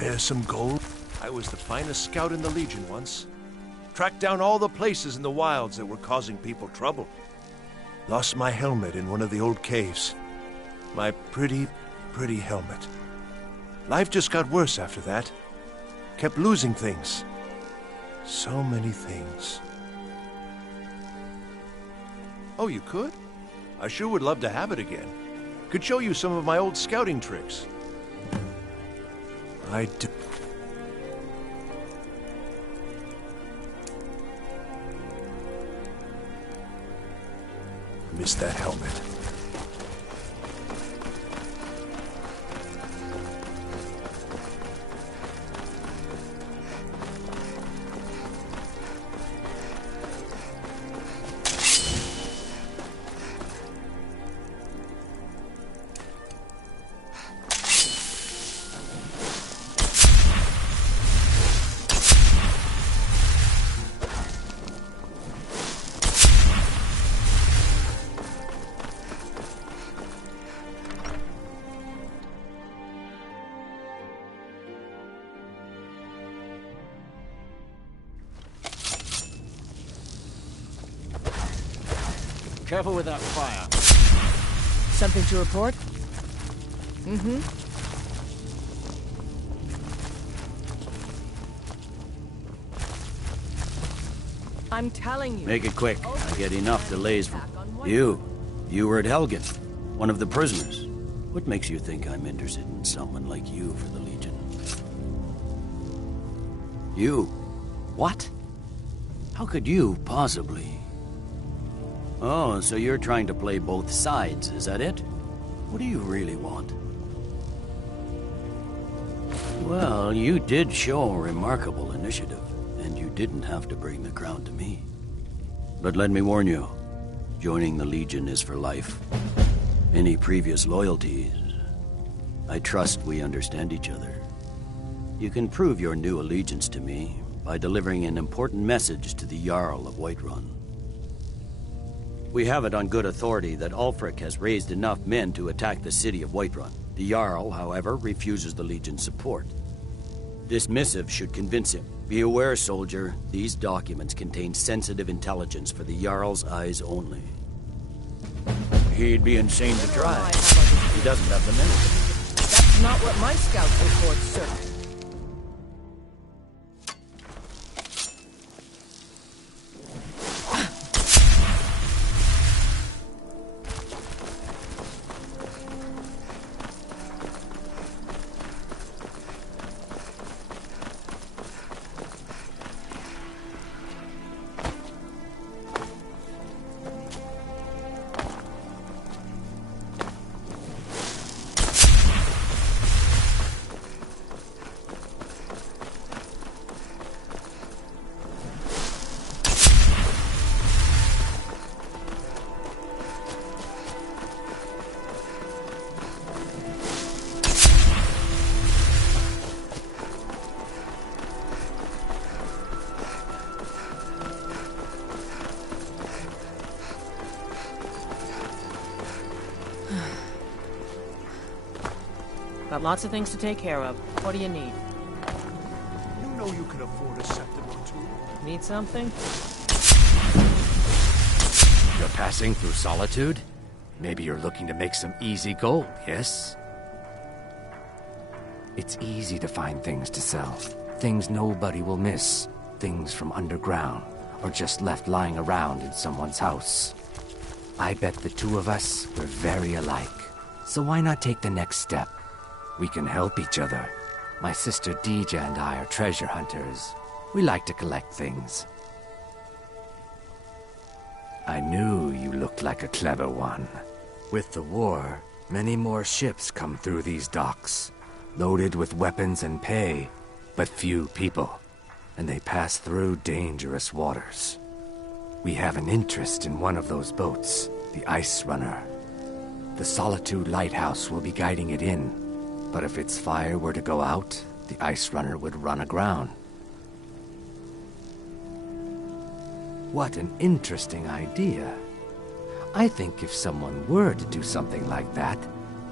Spare some gold? I was the finest scout in the Legion once. Tracked down all the places in the wilds that were causing people trouble. Lost my helmet in one of the old caves. My pretty, pretty helmet. Life just got worse after that. Kept losing things. So many things. Oh, you could? I sure would love to have it again. Could show you some of my old scouting tricks. I do. Miss that helmet. Careful with that fire. Something to report? Mm-hmm. I'm telling you. Make it quick. I get enough delays from... You were at Helgen, one of the prisoners. What makes you think I'm interested in someone like you for the Legion? You? What? How could you possibly... Oh, so you're trying to play both sides, is that it? What do you really want? Well, you did show remarkable initiative, and you didn't have to bring the crown to me. But let me warn you, joining the Legion is for life. Any previous loyalties? I trust we understand each other. You can prove your new allegiance to me by delivering an important message to the Jarl of Whiterun. We have it on good authority that Ulfric has raised enough men to attack the city of Whiterun. The Jarl, however, refuses the Legion's support. This missive should convince him. Be aware, soldier, these documents contain sensitive intelligence for the Jarl's eyes only. He'd be insane to try. He doesn't have the men. That's not what my scouts report, sir. Got lots of things to take care of. What do you need? You know you can afford a septim or two. Need something? You're passing through Solitude? Maybe you're looking to make some easy gold, yes? It's easy to find things to sell. Things nobody will miss. Things from underground, or just left lying around in someone's house. I bet the two of us were very alike. So why not take the next step? We can help each other. My sister Dija and I are treasure hunters. We like to collect things. I knew you looked like a clever one. With the war, many more ships come through these docks, loaded with weapons and pay, but few people, and they pass through dangerous waters. We have an interest in one of those boats, the Ice Runner. The Solitude Lighthouse will be guiding it in. But if its fire were to go out, the Ice Runner would run aground. What an interesting idea. I think if someone were to do something like that,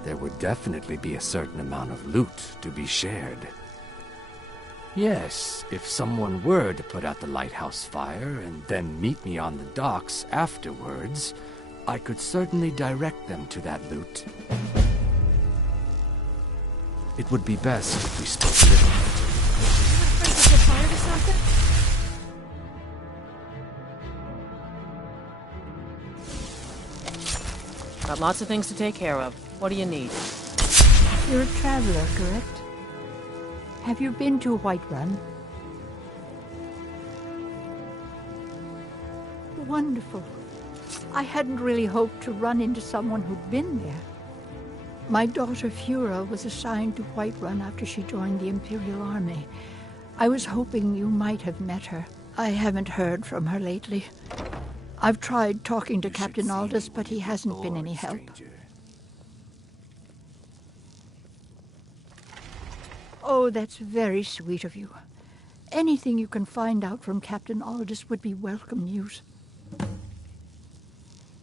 there would definitely be a certain amount of loot to be shared. Yes, if someone were to put out the lighthouse fire and then meet me on the docks afterwards, I could certainly direct them to that loot. It would be best if we spoke little. Afraid to get fired or something? Got lots of things to take care of. What do you need? You're a traveler, correct? Have you been to Whiterun? Wonderful. I hadn't really hoped to run into someone who'd been there. My daughter Fura was assigned to Whiterun after she joined the Imperial Army. I was hoping you might have met her. I haven't heard from her lately. I've tried talking to Captain Aldous, but he hasn't been any help. Oh, that's very sweet of you. Anything you can find out from Captain Aldous would be welcome news.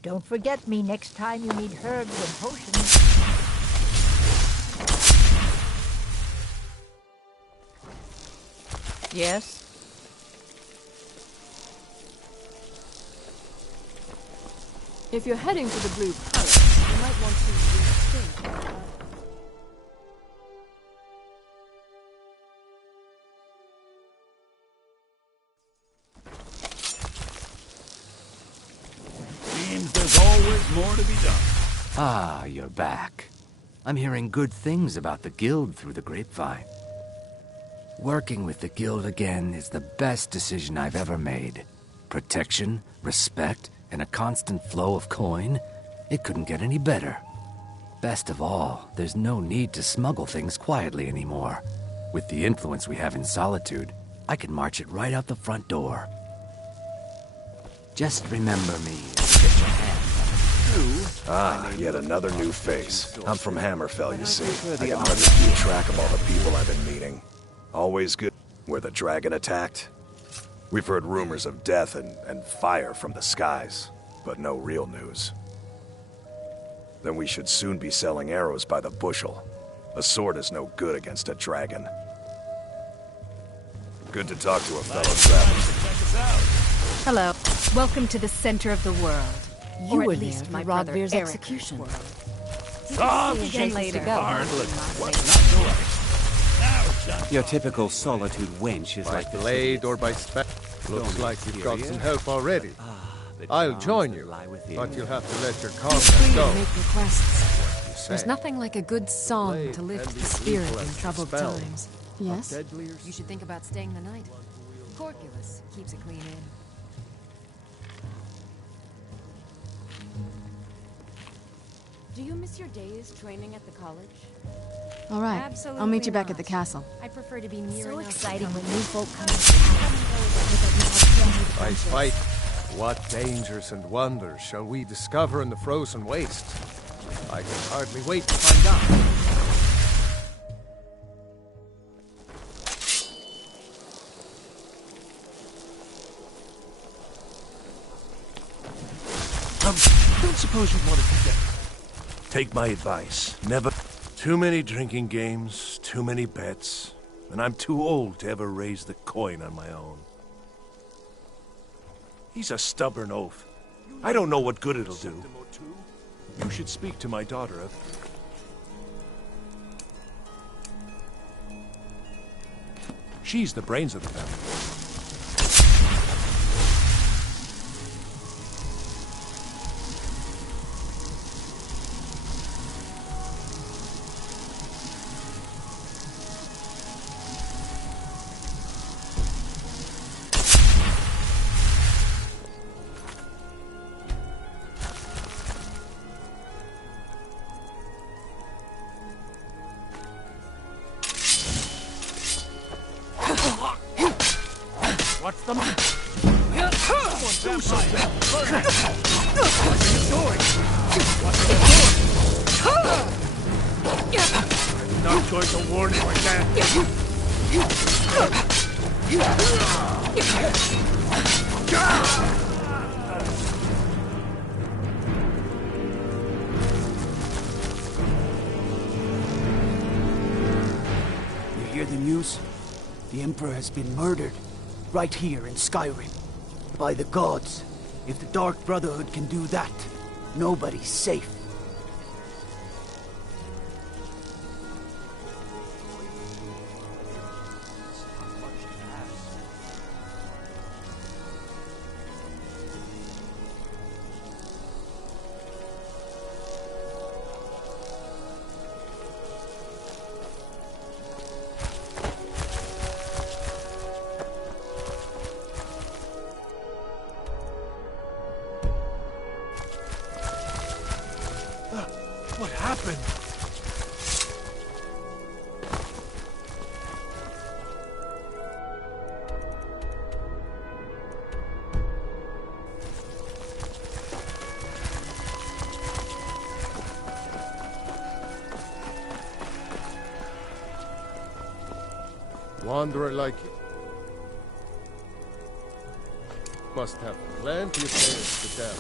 Don't forget me next time you need herbs and potions. Yes? If you're heading to the Blue Palace, you might want to rethink. Seems there's always more to be done. Ah, you're back. I'm hearing good things about the Guild through the grapevine. Working with the Guild again is the best decision I've ever made. Protection, respect, and a constant flow of coin. It couldn't get any better. Best of all, there's no need to smuggle things quietly anymore. With the influence we have in Solitude, I can march it right out the front door. Just remember me and get your hand. Ah, yet another new face. I'm from Hammerfell, you see. I can hardly keep track of all the people I've been meeting. Always good where the dragon attacked. We've heard rumors of death and fire from the skies, but no real news. Then we should soon be selling arrows by the bushel. A sword is no good against a dragon. Good to talk to a fellow traveler. Hello. Welcome to the center of the world. You Or were at least there my for brother Rodvir's Eric's execution. world. Again later. Your typical Solitude wench is by like the blade or by spec. Looks like you've got some help already. I'll join you, but you'll have to let your Feel comrades free to go. make requests. say. There's nothing like a good song to lift the spirit in troubled spell. times. Yes? You should think about staying the night. Corculus keeps a clean inn. Do you miss your days training at the college? All right. Absolutely I'll meet you back at not. the castle. I prefer to be near So enough exciting to when come new and folk come I fight. What dangers and wonders shall we discover in the frozen waste? I can hardly wait to find out. Don't suppose you'd want to do that. Take my advice. Never. Too many drinking games, too many bets, and I'm too old to ever raise the coin on my own. He's a stubborn oaf. I don't know what good it'll do. You should speak to my daughter. She's the brains of the family. What's the matter? Do something! What are you doing? What are you doing? I'm not going to warn you again. You hear the news? The Emperor has been murdered. Right here in Skyrim. By the gods. If the Dark Brotherhood can do that, nobody's safe. wanderer like you must have plenty of tales to tell.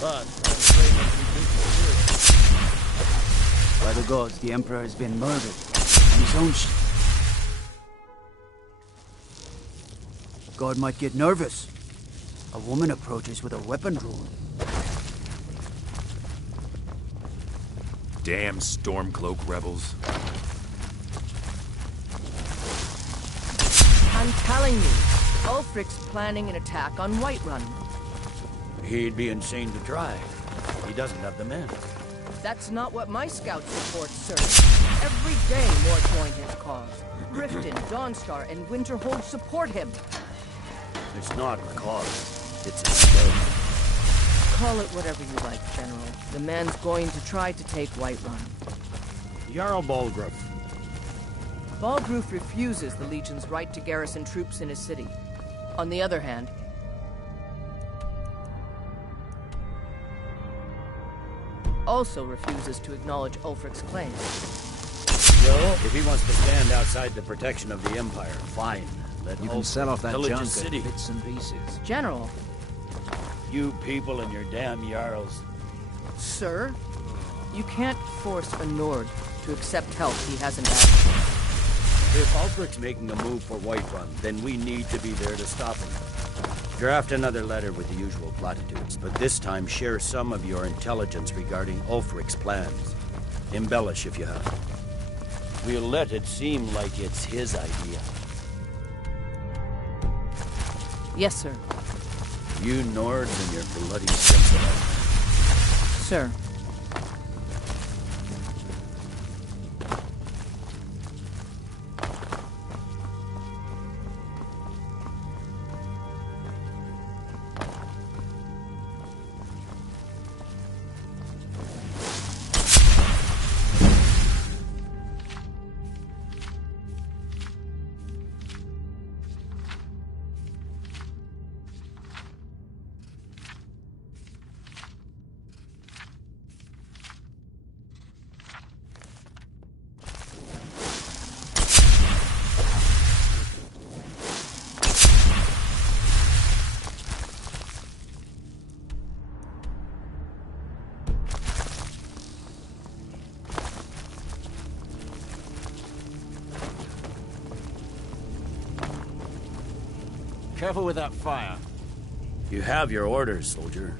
But I'm afraid that we think By the gods, the Emperor has been murdered on his own God might get nervous. A woman approaches with a weapon drawn. Damn Stormcloak rebels. I'm telling you, Ulfric's planning an attack on Whiterun. He'd be insane to try. He doesn't have the men. That's not what my scouts report, sir. Every day more join his cause. Riften, Dawnstar, and Winterhold support him. It's not a cause. It's a mistake. Call it whatever you like, General. The man's going to try to take Whiterun. Jarl Balgruuf. Balgruuf refuses the Legion's right to garrison troops in his city. On the other hand, also refuses to acknowledge Ulfric's claim. Well, if he wants to stand outside the protection of the Empire, fine. Let You can sell off that pillage junk his city. in bits and pieces. General. You people and your damn Jarls. Sir, you can't force a Nord to accept help he hasn't asked for. If Ulfric's making a move for Whiterun, then we need to be there to stop him. Draft another letter with the usual platitudes, but this time share some of your intelligence regarding Ulfric's plans. Embellish if you have. We'll let it seem like it's his idea. Yes, sir. You Nords and your bloody sensitive. Sir. Careful with that fire. You have your orders, soldier.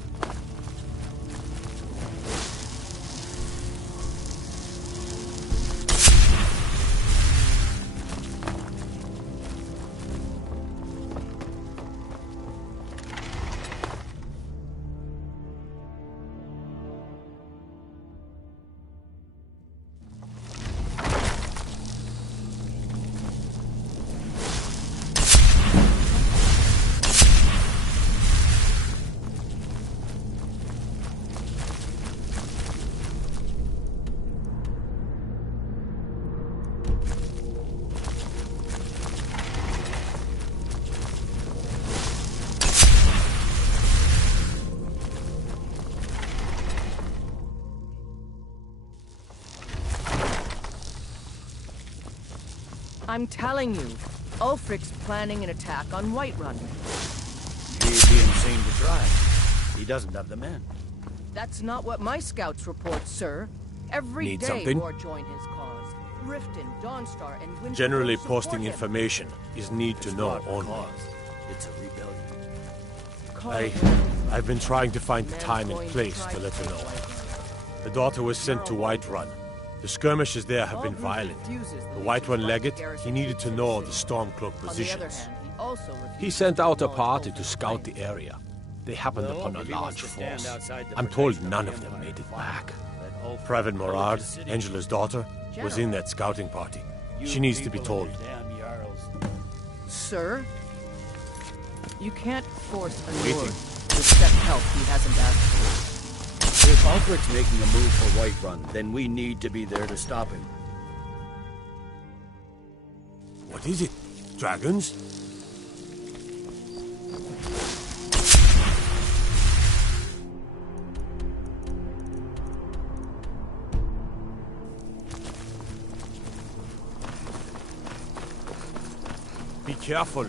I'm telling you, Ulfric's planning an attack on Whiterun. He'd be insane to try. He doesn't have the men. That's not what my scouts report, sir. Every Need day something? more join his cause. Riften, Dawnstar, and Winterhold Generally, support posting him. information is need to know only. It's a rebellion. I've been trying to find the time and place to let her know. The daughter was sent to Whiterun. The skirmishes there have been violent. The Whiterun legate, he needed to know the Stormcloak positions. He sent out a party to scout the area. They happened upon a large force. I'm told none of them made it back. Private Morard, Angela's daughter, was in that scouting party. She needs to be told. Sir, you can't force a Nord to accept help he hasn't asked for. If Ulfric's making a move for Whiterun, then we need to be there to stop him. What is it? Dragons? Be careful.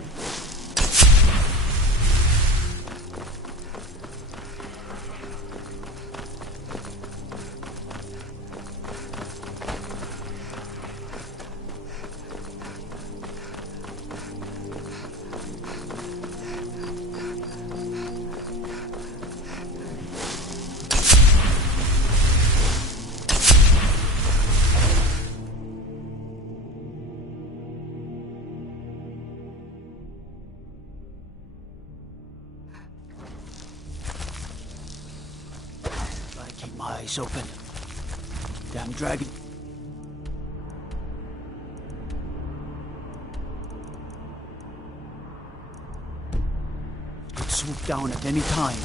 Keep my eyes open. Damn dragon. Could swoop down at any time.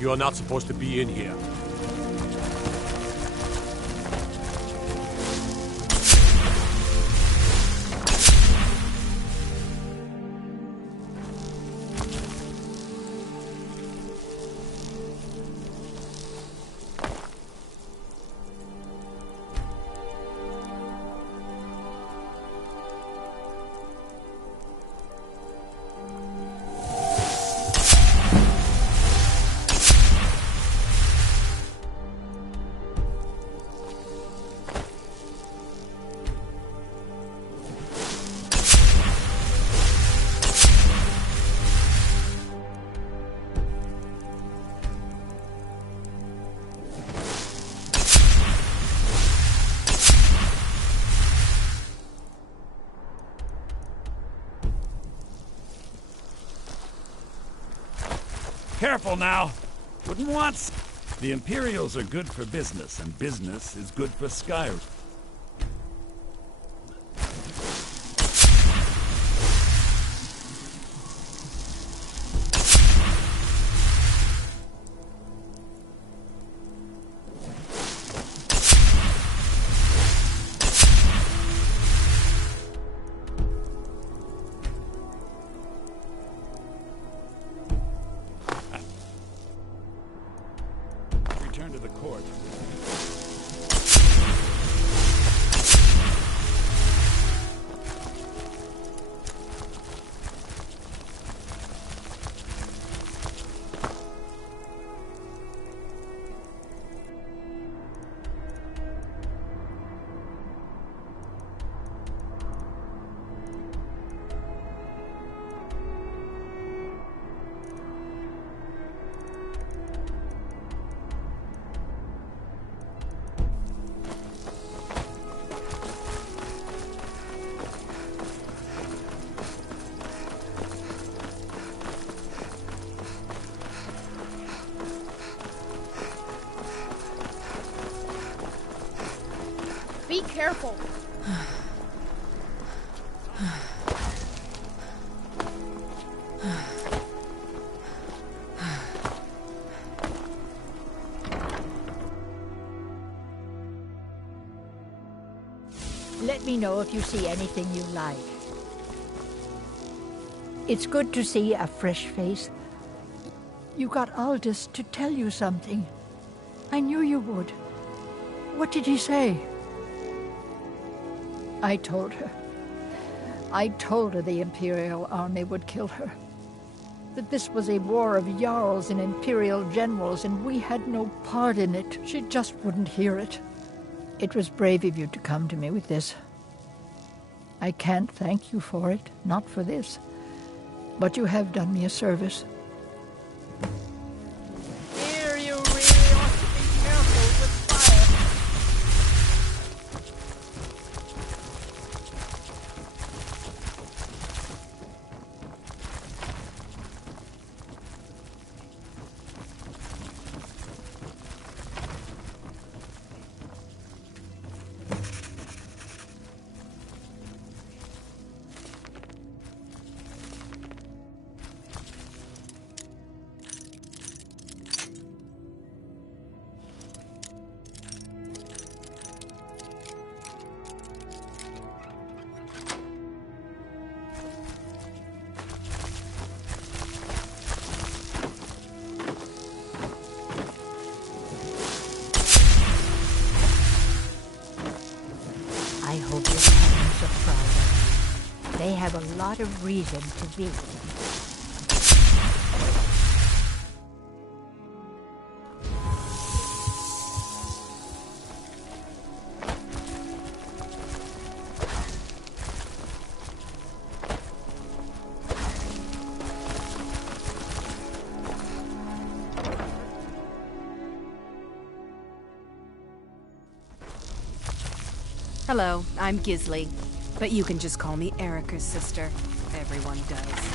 You are not supposed to be in here. Careful now. Wouldn't want... The Imperials are good for business, and business is good for Skyrim. Return to the court. Be careful. Let me know if you see anything you like. It's good to see a fresh face. You got Aldous to tell you something. I knew you would. What did he say? I told her. I told her the Imperial army would kill her. That this was a war of Jarls and Imperial generals, and we had no part in it. She just wouldn't hear it. It was brave of you to come to me with this. I can't thank you for it, not for this. But you have done me a service. Here you really ought to be careful with fire. I hope your parents are proud of you. They have a lot of reason to be. Hello, I'm Gisli, but you can just call me Erica's sister. Everyone does.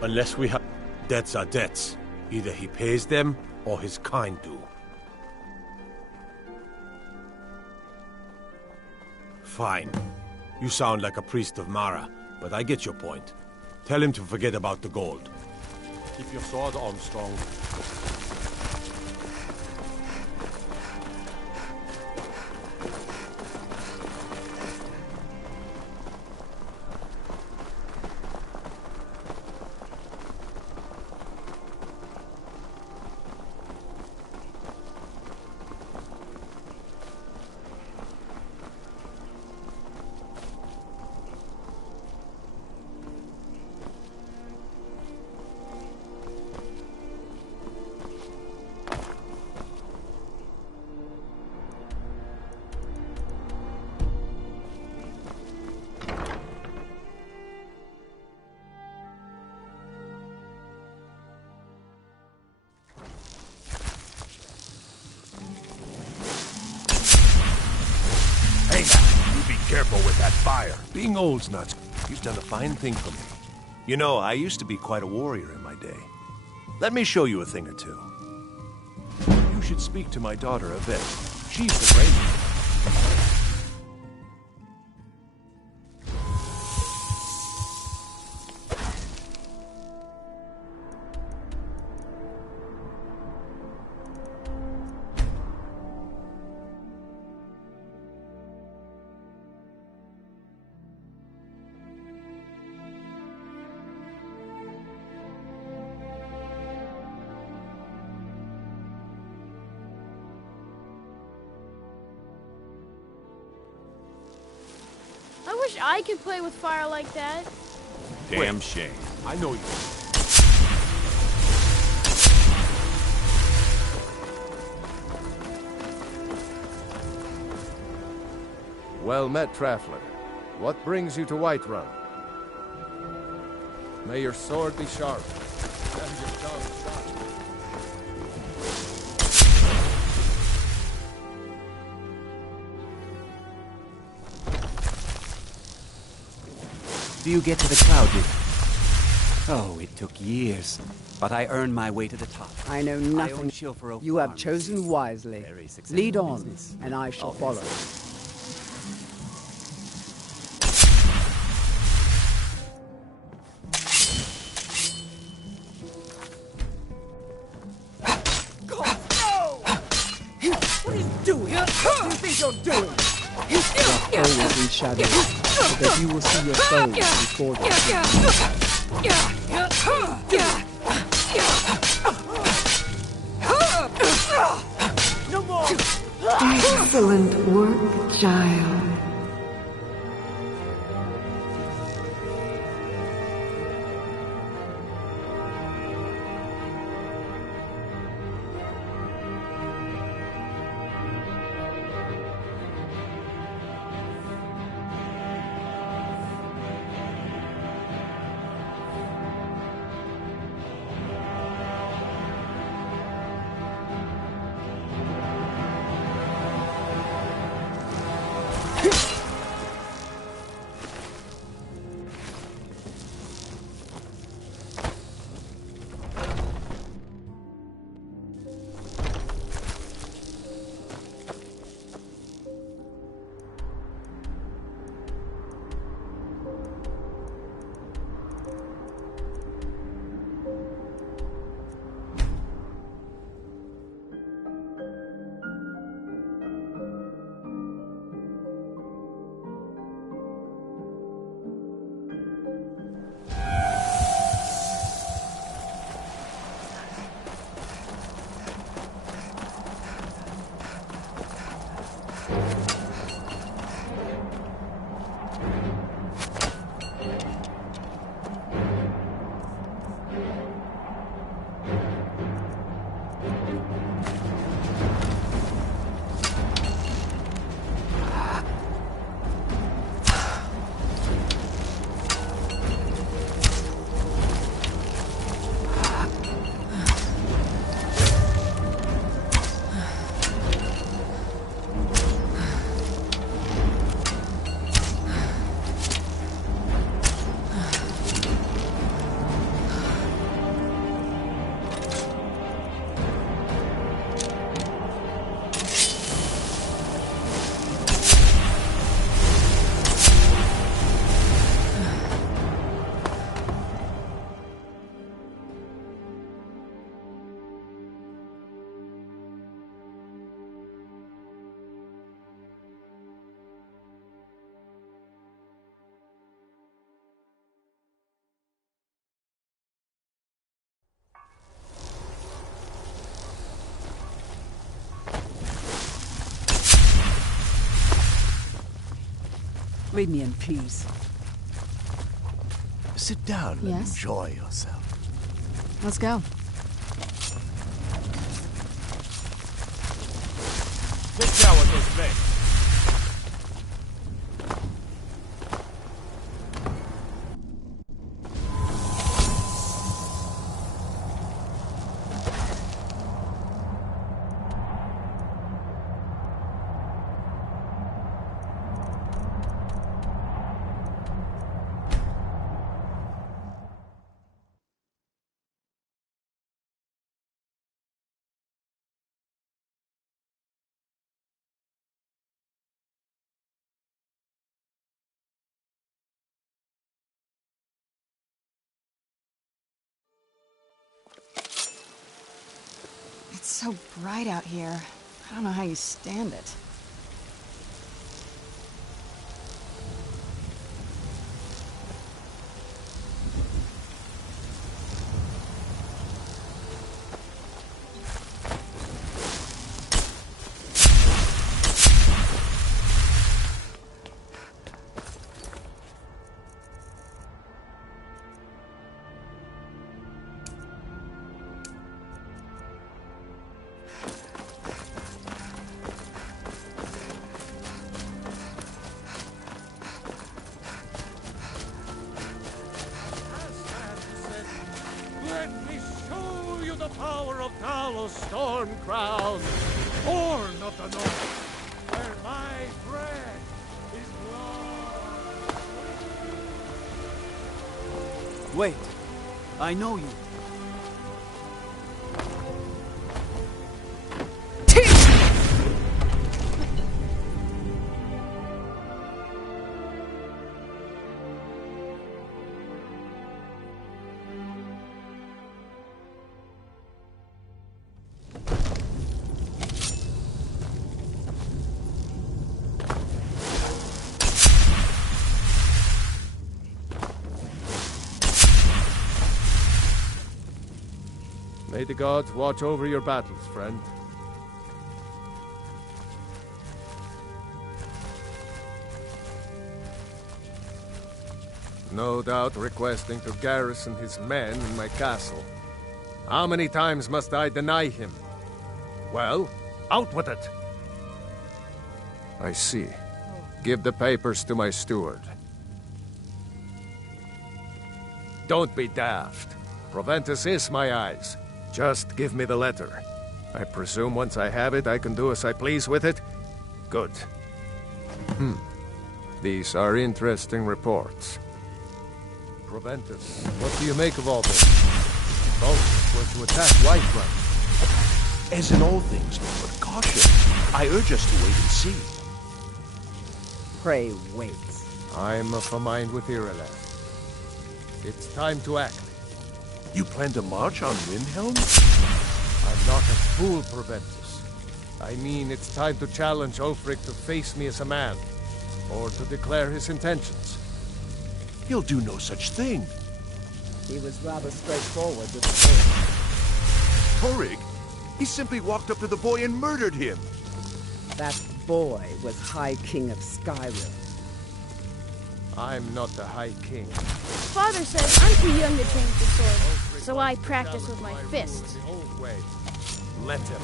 Unless we have... Debts are debts. Either he pays them, or his kind do. Fine. You sound like a priest of Mara, but I get your point. Tell him to forget about the gold. Keep your sword on, strong. Careful with that fire. Being old's nuts. You've done a fine thing for me. You know, I used to be quite a warrior in my day. Let me show you a thing or two. You should speak to my daughter a bit. She's the bravest. wish I could play with fire like that. Damn shame. I know you. Well met, Traveler. What brings you to Whiterun? May your sword be sharp, and your tongue sharp. Do you get to the cloud yet? Oh, it took years, but I earned my way to the top. I know nothing. You have chosen wisely. Lead on, and I shall follow. What are you doing? What do you think you're doing? Walk always in shadow, so that you will see your foes before them. No more! Excellent work, child. Leave me in peace. Sit down and Yes? enjoy yourself. Let's go. Take care with those men. It's so bright out here. I don't know how you stand it. the power of Talos storm crown, born of the north, where my bread is blood. Wait. I know you. May the gods watch over your battles, friend. No doubt requesting to garrison his men in my castle. How many times must I deny him? Well, out with it! I see. Give the papers to my steward. Don't be daft. Proventus is my eyes. Just give me the letter. I presume once I have it, I can do as I please with it? Good. These are interesting reports. Proventus, what do you make of all this? Both were to attack Whiterun. As in all things, but caution. I urge us to wait and see. Pray wait. I'm of a mind with Ireland. It's time to act. You plan to march on Windhelm? I'm not a fool, Proventus. I mean, it's time to challenge Ulfric to face me as a man, or to declare his intentions. He'll do no such thing. He was rather straightforward with the boy. Torrig? He simply walked up to the boy and murdered him. That boy was High King of Skyrim. I'm not the High King. Father says I'm too young to change the sword, so I practice with my fists. The old way. Let him.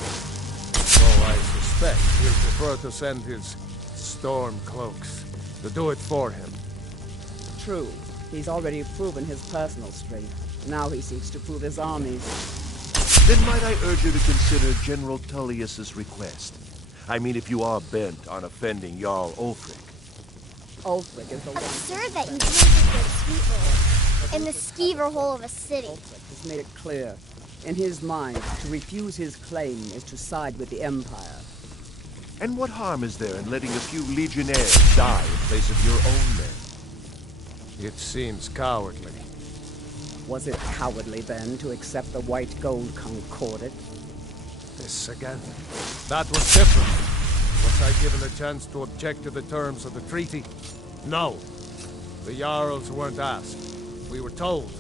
Though I suspect he'll prefer to send his storm cloaks to do it for him. True. He's already proven his personal strength. Now he seeks to prove his armies. Then might I urge you to consider General Tullius's request? I mean, if you are bent on offending Jarl Ulfric. Ulfric is the one. Absurd that you can't get sweet roll in the skeever hole of a city. Ulfric has made it clear. In his mind, to refuse his claim is to side with the Empire. And what harm is there in letting a few legionnaires die in place of your own men? It seems cowardly. Was it cowardly, then, to accept the white gold concordat? This again. That was different. Was I given a chance to object to the terms of the treaty? No. The Jarls weren't asked. We were told.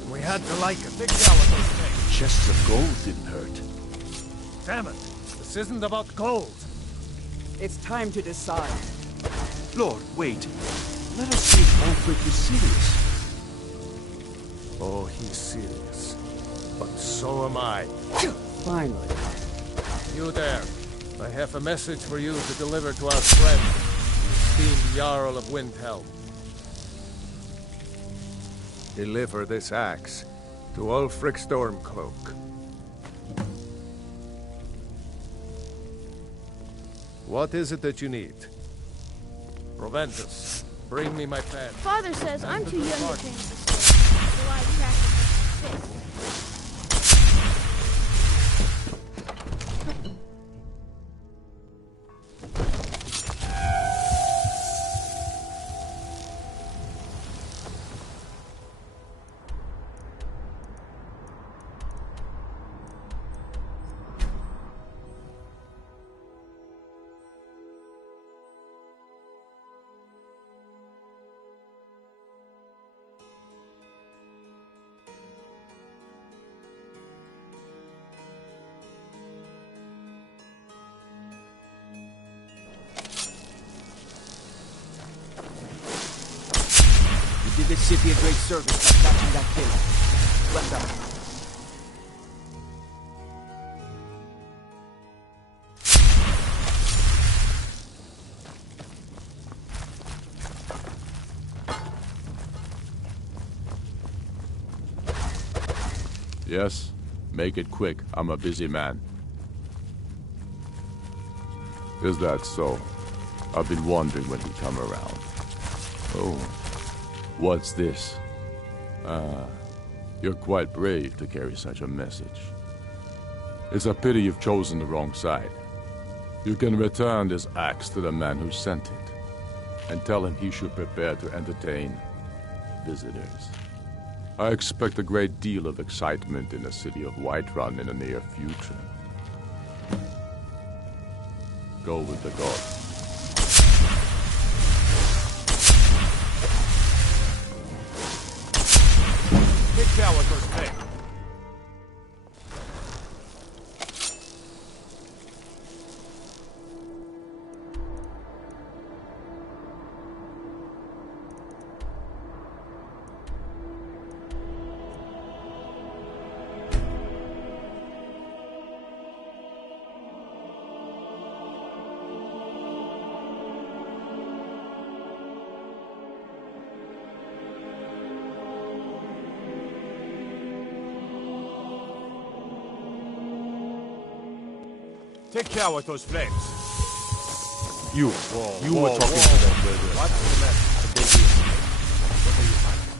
And we had to like it. Big Gallagher's thing. Chests of gold didn't hurt. Damn it. This isn't about gold. It's time to decide. Lord, wait. Let us see if Ulfric is serious. Oh, he's serious. But so am I. Finally. You there. I have a message for you to deliver to our friend, the esteemed Jarl of Windhelm. Deliver this axe to Ulfric Stormcloak. What is it that you need? Proventus, bring me my pen. Father says I'm too young to change the sword, so I practice with fists. You did this city a great service by catching that killer. Well done. Yes? Make it quick. I'm a busy man. Is that so? I've been wondering when he'd come around. Oh, what's this? You're quite brave to carry such a message. It's a pity you've chosen the wrong side. You can return this axe to the man who sent it, and tell him he should prepare to entertain visitors. I expect a great deal of excitement in the city of Whiterun in the near future. Go with the god. Big tower goes back. Take care with those flames. You were talking to that brother. What's the matter? What are you finding?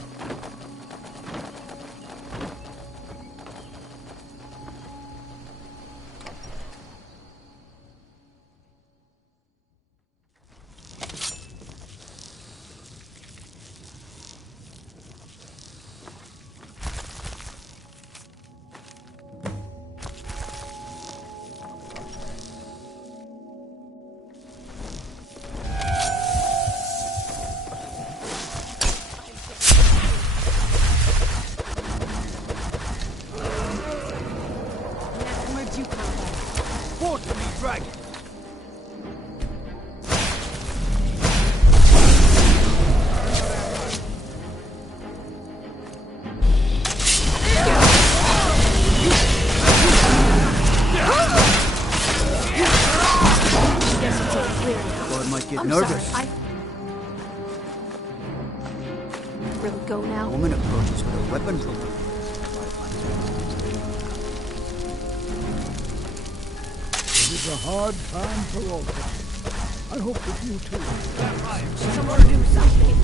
Nervous. Really go now? A woman approaches with a weapon drawn. It is a hard time for all of us. I hope that you too. Someone do something.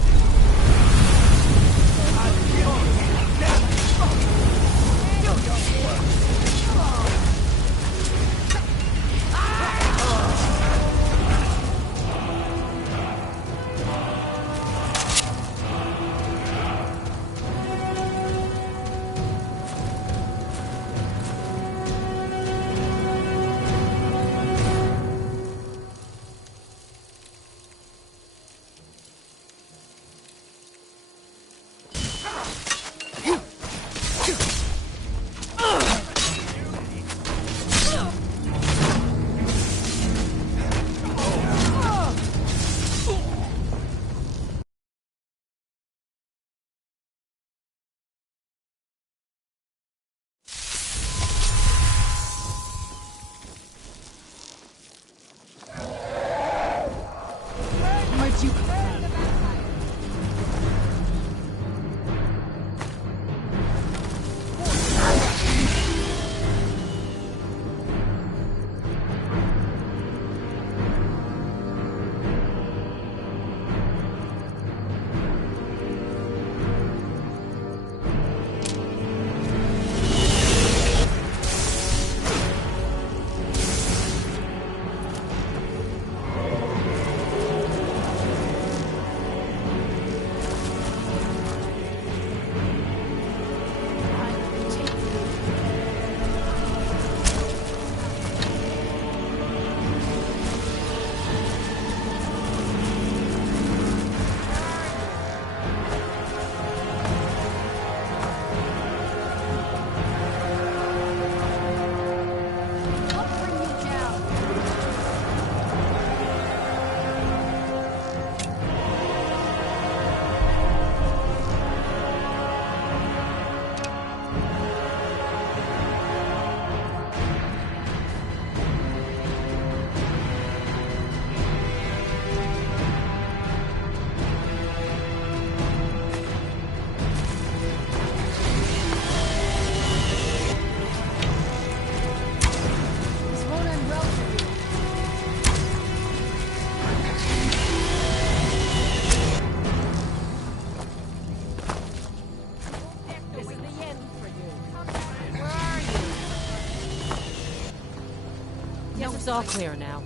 It's all clear now.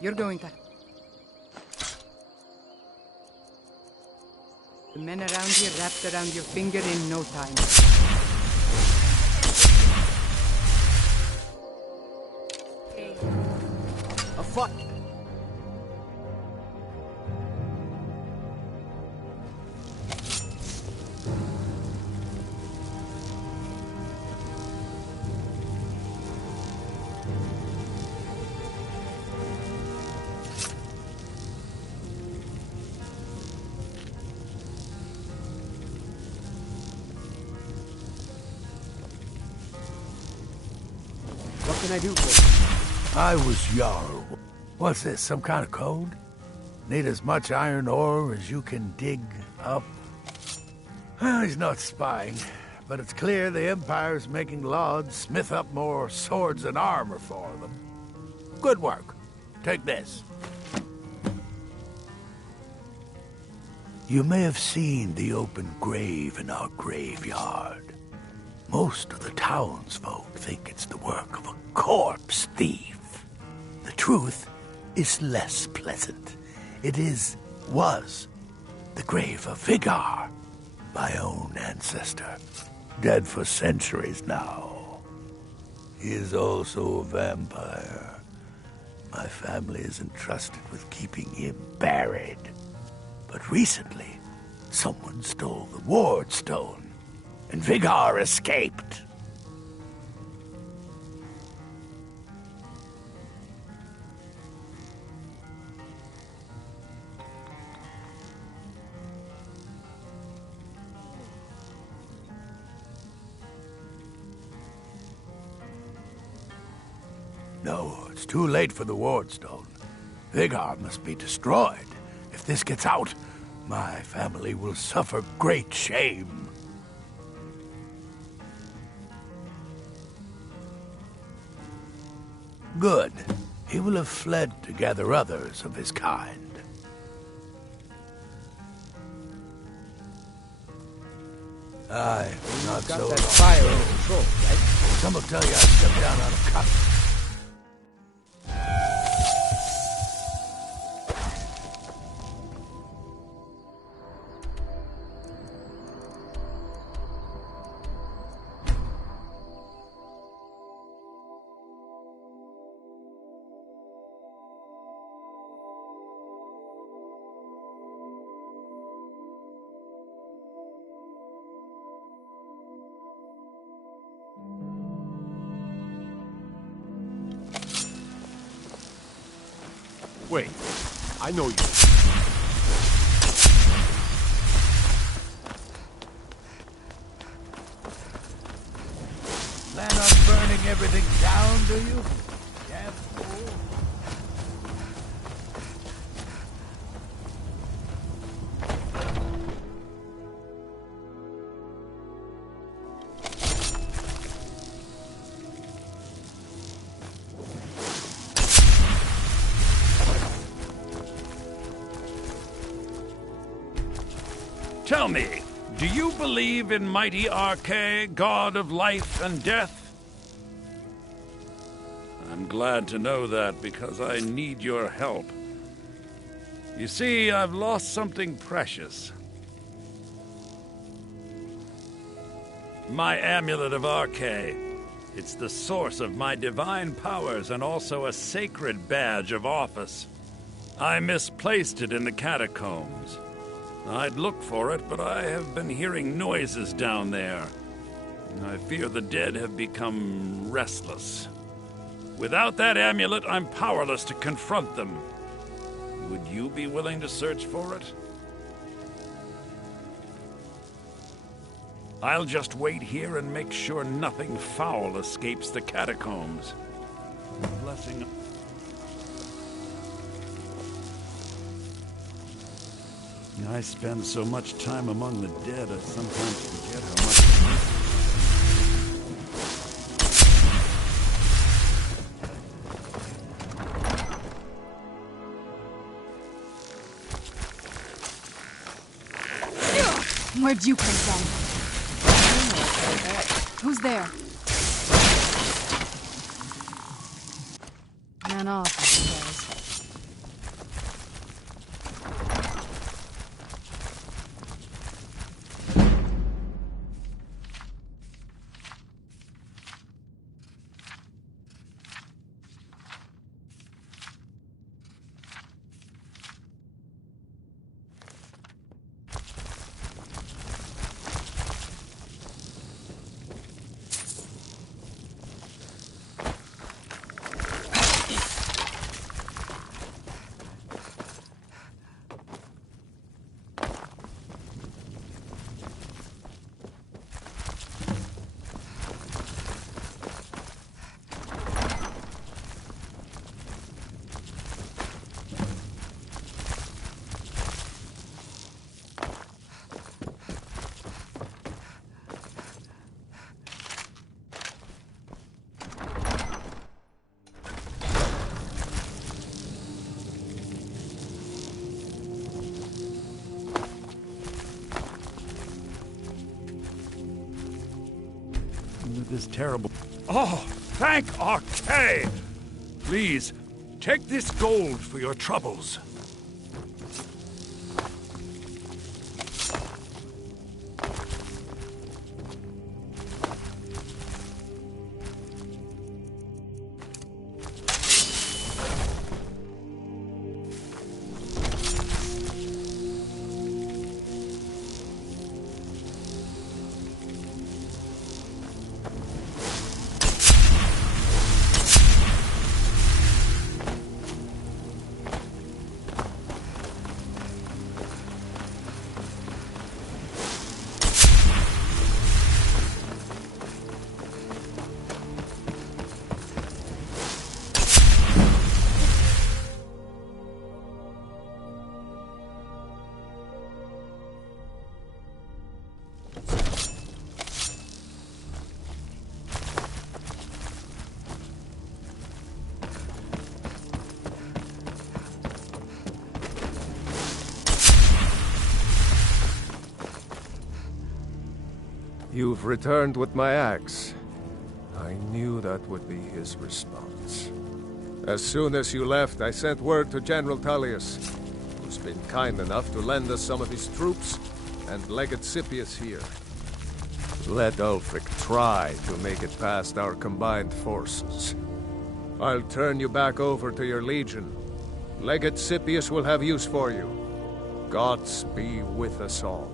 You're going to... The men around here wrapped around your finger in no time. A fuck. What can I do for you? I was Jarl. What's this, some kind of code? Need as much iron ore as you can dig up? Well, he's not spying, but it's clear the Empire's making Lauds smith up more swords and armor for them. Good work. Take this. You may have seen the open grave in our graveyard. Most of the townsfolk think it's the work of a corpse thief. The truth is less pleasant. It was the grave of Vigar, my own ancestor, dead for centuries now. He is also a vampire. My family is entrusted with keeping him buried. But recently, someone stole the ward stone, and Vigar escaped. No, it's too late for the wardstone. Vigar must be destroyed. If this gets out, my family will suffer great shame. Good. He will have fled to gather others of his kind. Aye, not Got so that long fire ago. under control, right? Some will tell you I stepped down on a cut. Wait, I know you. Plan on burning everything down, do you? Damn fool. Tell me, do you believe in mighty Arche, god of life and death? I'm glad to know that because I need your help. You see, I've lost something precious. My amulet of Arche. It's the source of my divine powers and also a sacred badge of office. I misplaced it in the catacombs. I'd look for it, but I have been hearing noises down there. I fear the dead have become restless. Without that amulet, I'm powerless to confront them. Would you be willing to search for it? I'll just wait here and make sure nothing foul escapes the catacombs. Blessing. I spend so much time among the dead, I sometimes forget how much I miss them. Where'd you come from? Who's there? Man off, I suppose. This terrible... Oh, thank Archay! Please, take this gold for your troubles. You've returned with my axe. I knew that would be his response. As soon as you left, I sent word to General Tullius, who's been kind enough to lend us some of his troops, and Legate Scipius here. Let Ulfric try to make it past our combined forces. I'll turn you back over to your legion. Legate Scipius will have use for you. Gods be with us all.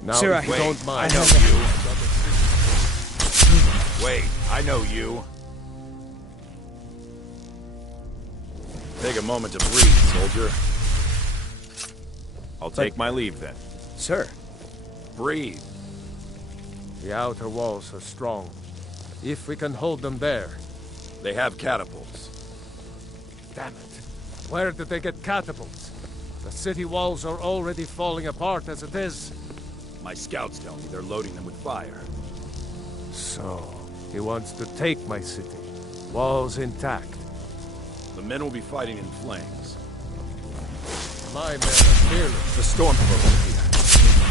Now, Sir, if you don't mind, I know you. Wait, I know you. Take a moment to breathe, soldier. I'll take my leave then. Sir. Breathe. The outer walls are strong. If we can hold them there. They have catapults. Damn it. Where did they get catapults? The city walls are already falling apart as it is. My scouts tell me they're loading them with fire. So, he wants to take my city. Walls intact. The men will be fighting in flames. My men are fearless. The stormcloaks are here.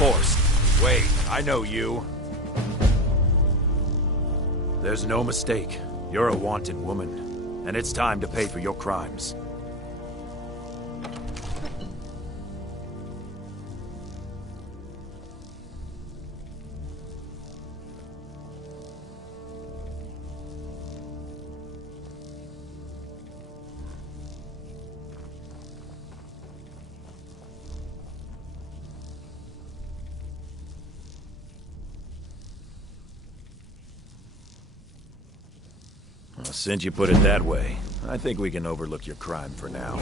Reinforced. Wait, I know you. There's no mistake. You're a wanted woman. And it's time to pay for your crimes. Well, since you put it that way, I think we can overlook your crime for now.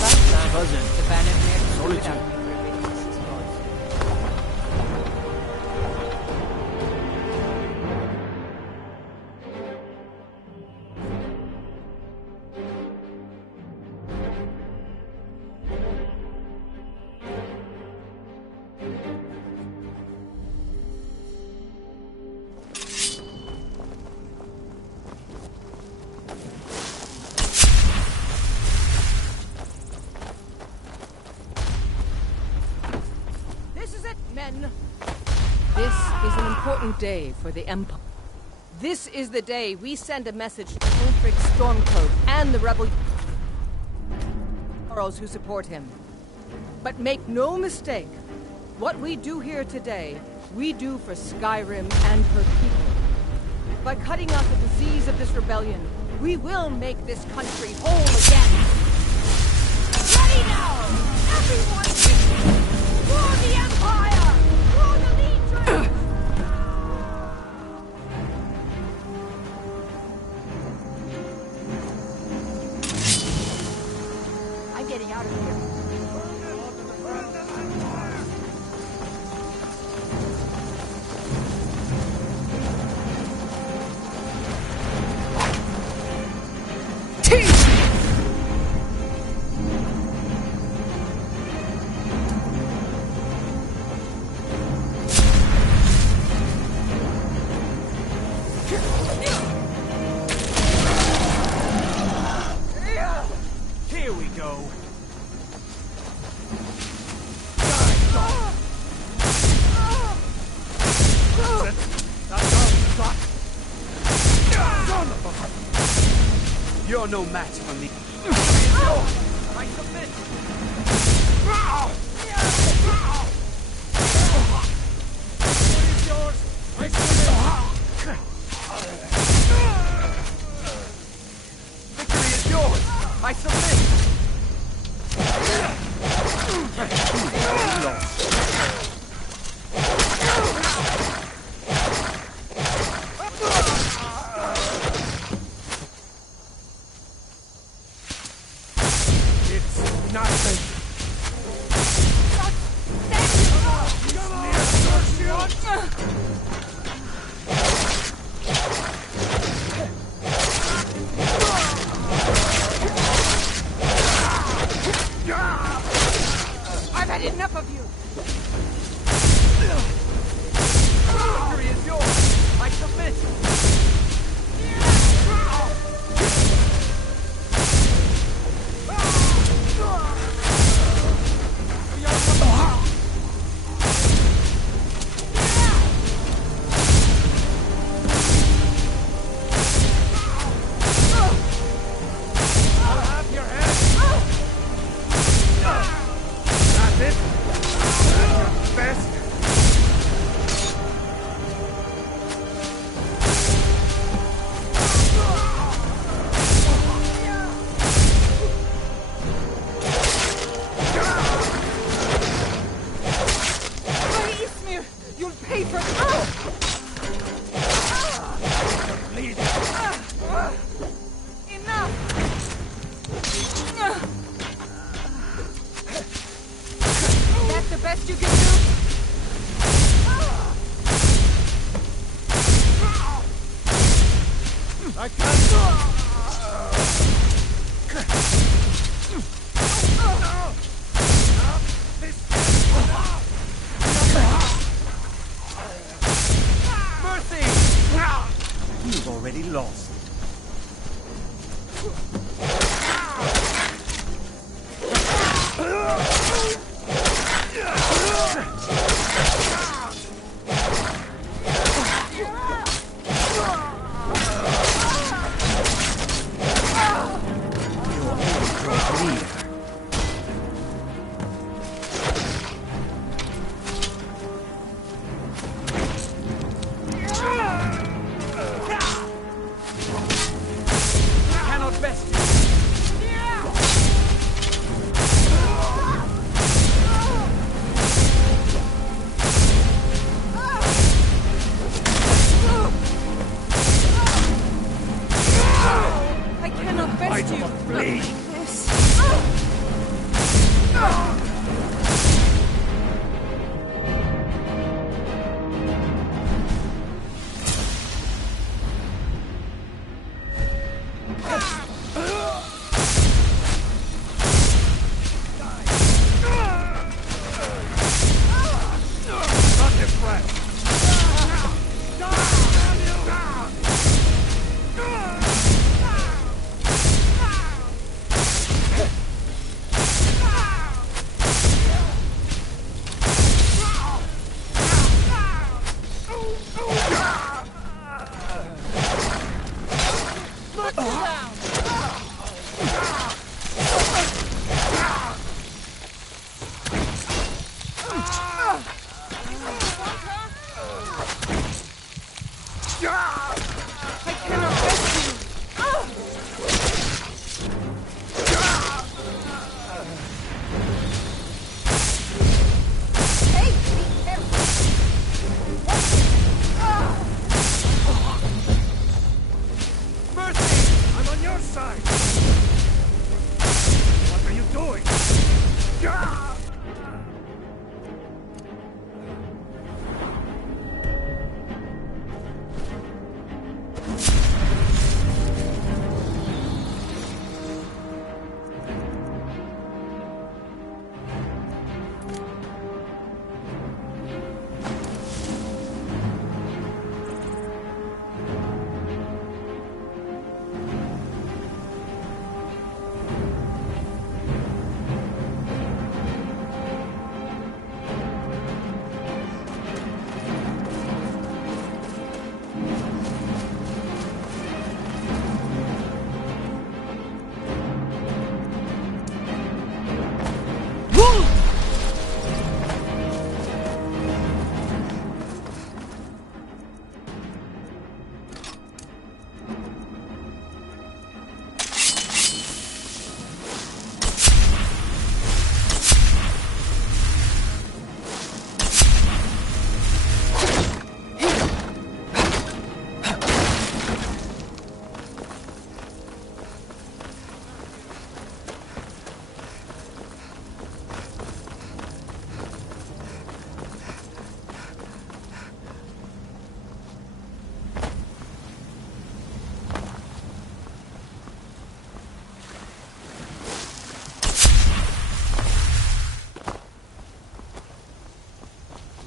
one of us. Cousin. The Bannermere Solitude. This is an important day for the Empire. This is the day we send a message to Ulfric Stormcloak and the rebel heroes who support him. But make no mistake, what we do here today, we do for Skyrim and her people. By cutting out the disease of this rebellion, we will make this country whole again. Ready now! Everyone, for the Empire! For the Legion! I'm getting out of here. Here we go. You're no match for me. I submit. What is yours? I submit. Victory is yours. I submit. It's nothing. I've had enough of you! Victory is yours. I submit. I'll have your head. That's it. That's your best. Ismir, you'll pay for Please. enough! That's the best you can do? I can't. Mercy! You've already lost.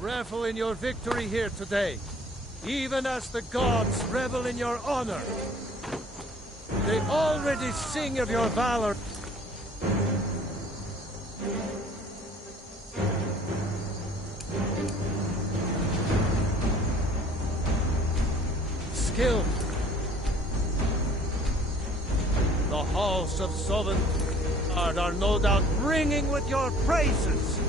revel in your victory here today, even as the gods revel in your honor. They already sing of your valor. Skill. The halls of Sovngarde are no doubt ringing with your praises.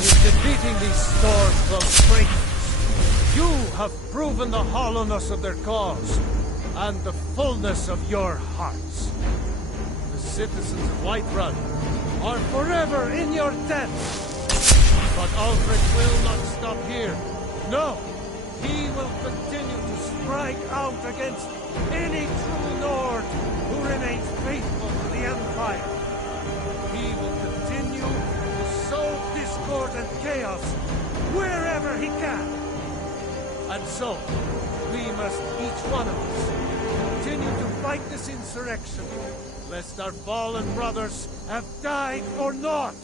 In defeating these storm-cloaked traitors, you have proven the hollowness of their cause and the fullness of your hearts. The citizens of Whiterun are forever in your debt. But Ulfric will not stop here. No, he will continue to strike out against any true Nord who remains faithful to the Empire. He will continue to sow discord and chaos wherever he can. And so, we must, each one of us, continue to fight this insurrection, lest our fallen brothers have died for naught.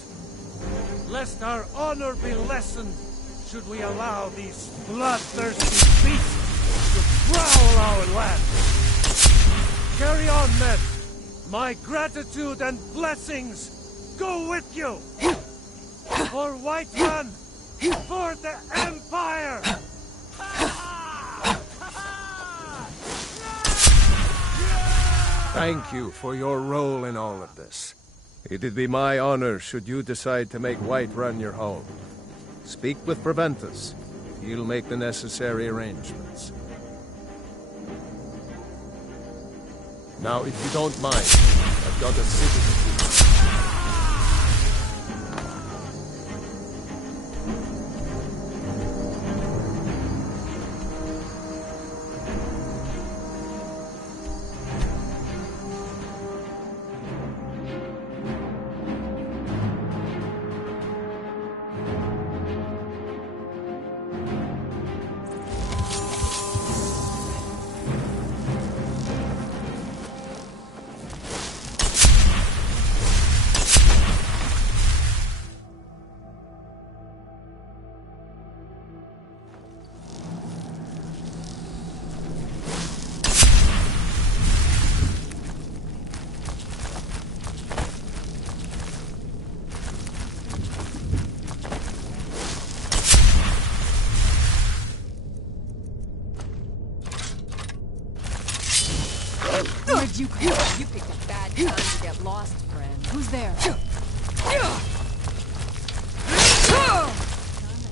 Lest our honor be lessened, should we allow these bloodthirsty beasts to prowl our land. Carry on, men. My gratitude and blessings go with you. For Whiterun, for the Empire! Thank you for your role in all of this. It'd be my honor should you decide to make Whiterun your home. Speak with Preventus. He'll make the necessary arrangements. Now, if you don't mind, I've got a citizen. Where'd you come from? You picked a bad time to get lost, friend. Who's there? Done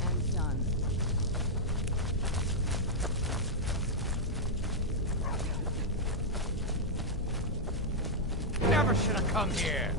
and done. Never should have come here.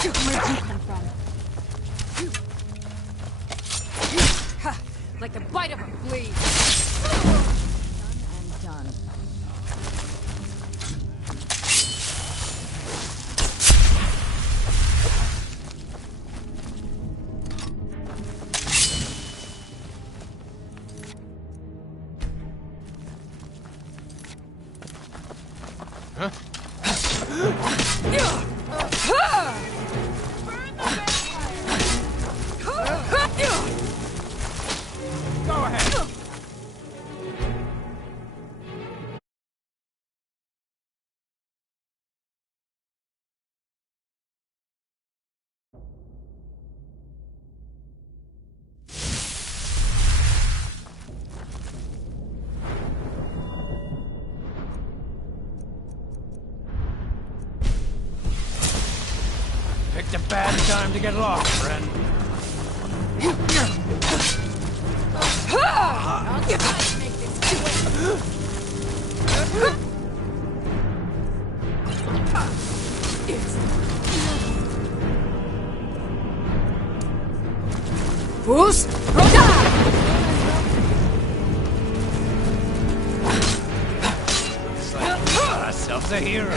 Where'd you come from? Ha! Like the bite of a flea. Done and done. Go ahead. Picked a bad time to get lost, friend. Who's ourselves a hero.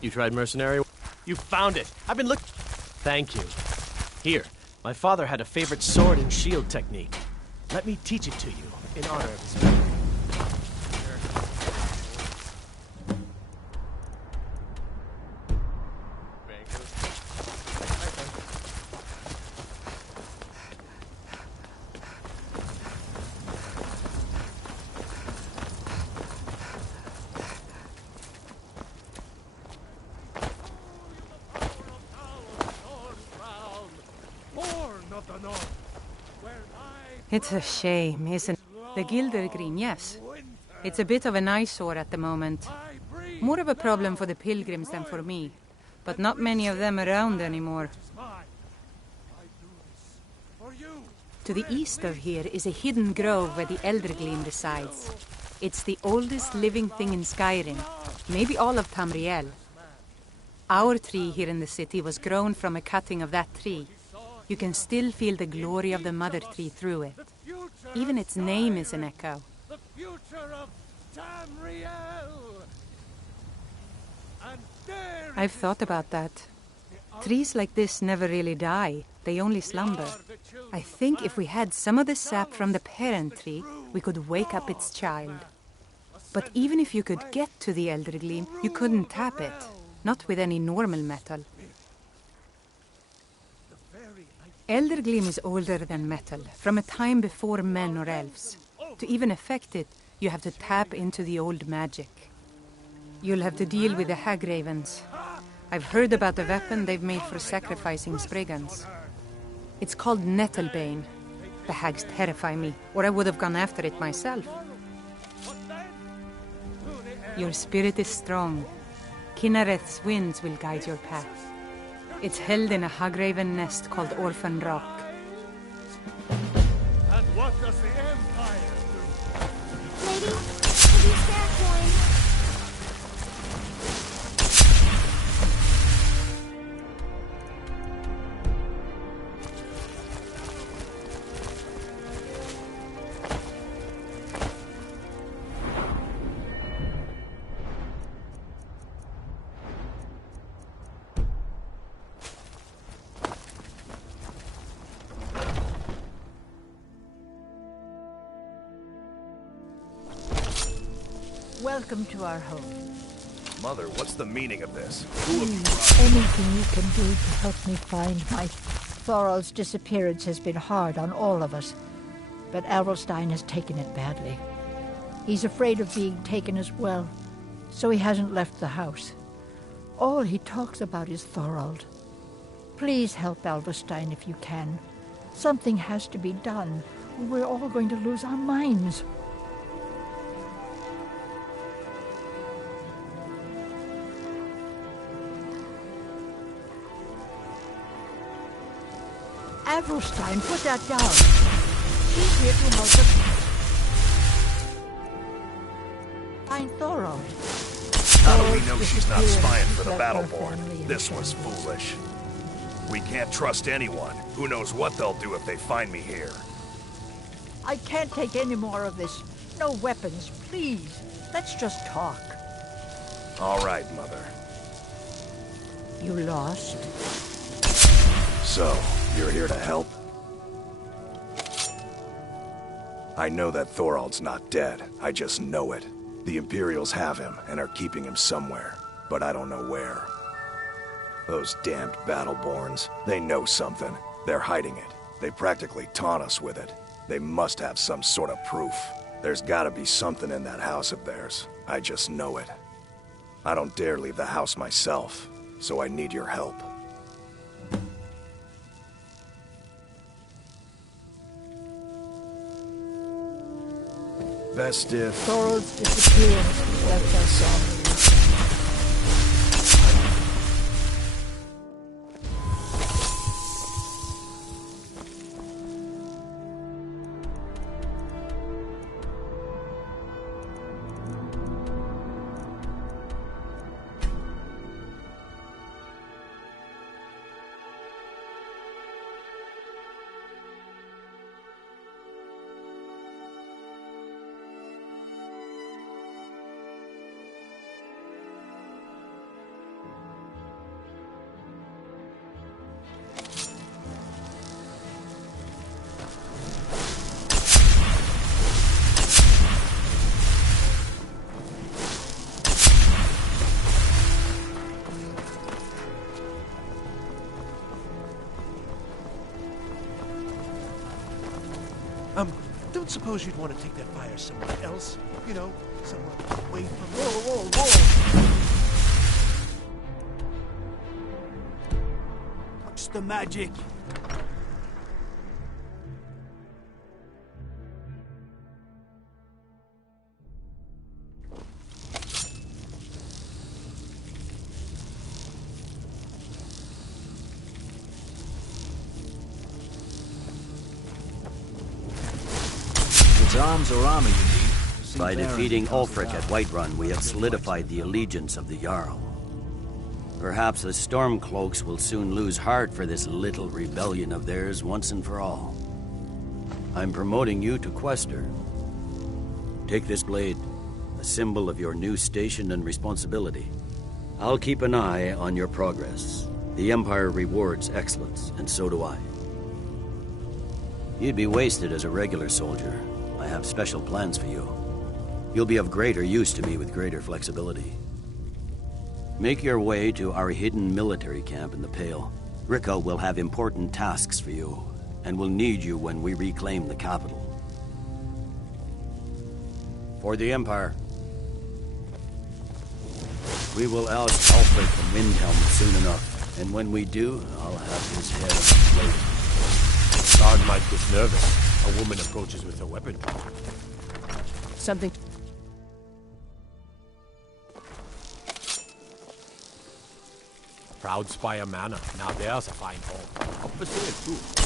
You tried mercenary? You found it! I've been looking. Thank you. Here, my father had a favorite sword and shield technique. Let me teach it to you, in honor of his memory. It's a shame, isn't it? The Gilder Green, yes. It's a bit of an eyesore at the moment. More of a problem for the pilgrims than for me. But not many of them around anymore. To the east of here is a hidden grove where the Eldergleam resides. It's the oldest living thing in Skyrim, maybe all of Tamriel. Our tree here in the city was grown from a cutting of that tree. You can still feel the glory of the mother tree through it. Even its name is an echo. The future of Tamriel. I've thought about that. Trees like this never really die. They only slumber. I think if we had some of the sap from the parent tree, we could wake up its child. But even if you could get to the Eldergleam, you couldn't tap it. Not with any normal metal. Eldergleam is older than metal, from a time before men or elves. To even affect it, you have to tap into the old magic. You'll have to deal with the hag ravens. I've heard about the weapon they've made for sacrificing Spriggans. It's called Nettlebane. The hags terrify me, or I would have gone after it myself. Your spirit is strong. Kinnereth's winds will guide your path. It's held in a Hagraven nest called Orphan Rock. And what does the Empire do? Lady, have you spare a coin? Welcome to our home. Mother, what's the meaning of this? Anything you can do to help me find my... Thorald's disappearance has been hard on all of us, but Adelstein has taken it badly. He's afraid of being taken as well, so he hasn't left the house. All he talks about is Thorald. Please help Adelstein if you can. Something has to be done, or we're all going to lose our minds. Adelstein, put that down. She's here to help us find Thorald. How do we know she's not spying for the Battleborn? This was foolish. We can't trust anyone. Who knows what they'll do if they find me here. I can't take any more of this. No weapons, please. Let's just talk. All right, Mother. You lost? So, you're here to help? I know that Thorald's not dead. I just know it. The Imperials have him and are keeping him somewhere, but I don't know where. Those damned Battleborns, they know something. They're hiding it. They practically taunt us with it. They must have some sort of proof. There's gotta be something in that house of theirs. I just know it. I don't dare leave the house myself, so I need your help. Best if... Thorald's disappearance left us all. Don't suppose you'd want to take that fire somewhere else? You know, somewhere away from... Whoa, whoa, whoa! Touch the magic! Arms or armor you need. By defeating Ulfric at Whiterun, we have solidified the allegiance of the Jarl. Perhaps the Stormcloaks will soon lose heart for this little rebellion of theirs once and for all. I'm promoting you to Quester. Take this blade, a symbol of your new station and responsibility. I'll keep an eye on your progress. The Empire rewards excellence, and so do I. You'd be wasted as a regular soldier. I have special plans for you. You'll be of greater use to me with greater flexibility. Make your way to our hidden military camp in the Pale. Rico will have important tasks for you, and will need you when we reclaim the capital. For the Empire. We will oust Ulfric from Windhelm soon enough, and when we do, I'll have his head afloat. Guard might get nervous. A woman approaches with a weapon. Something... Proud Spire Manor. Now there's a fine home. Opposite, too.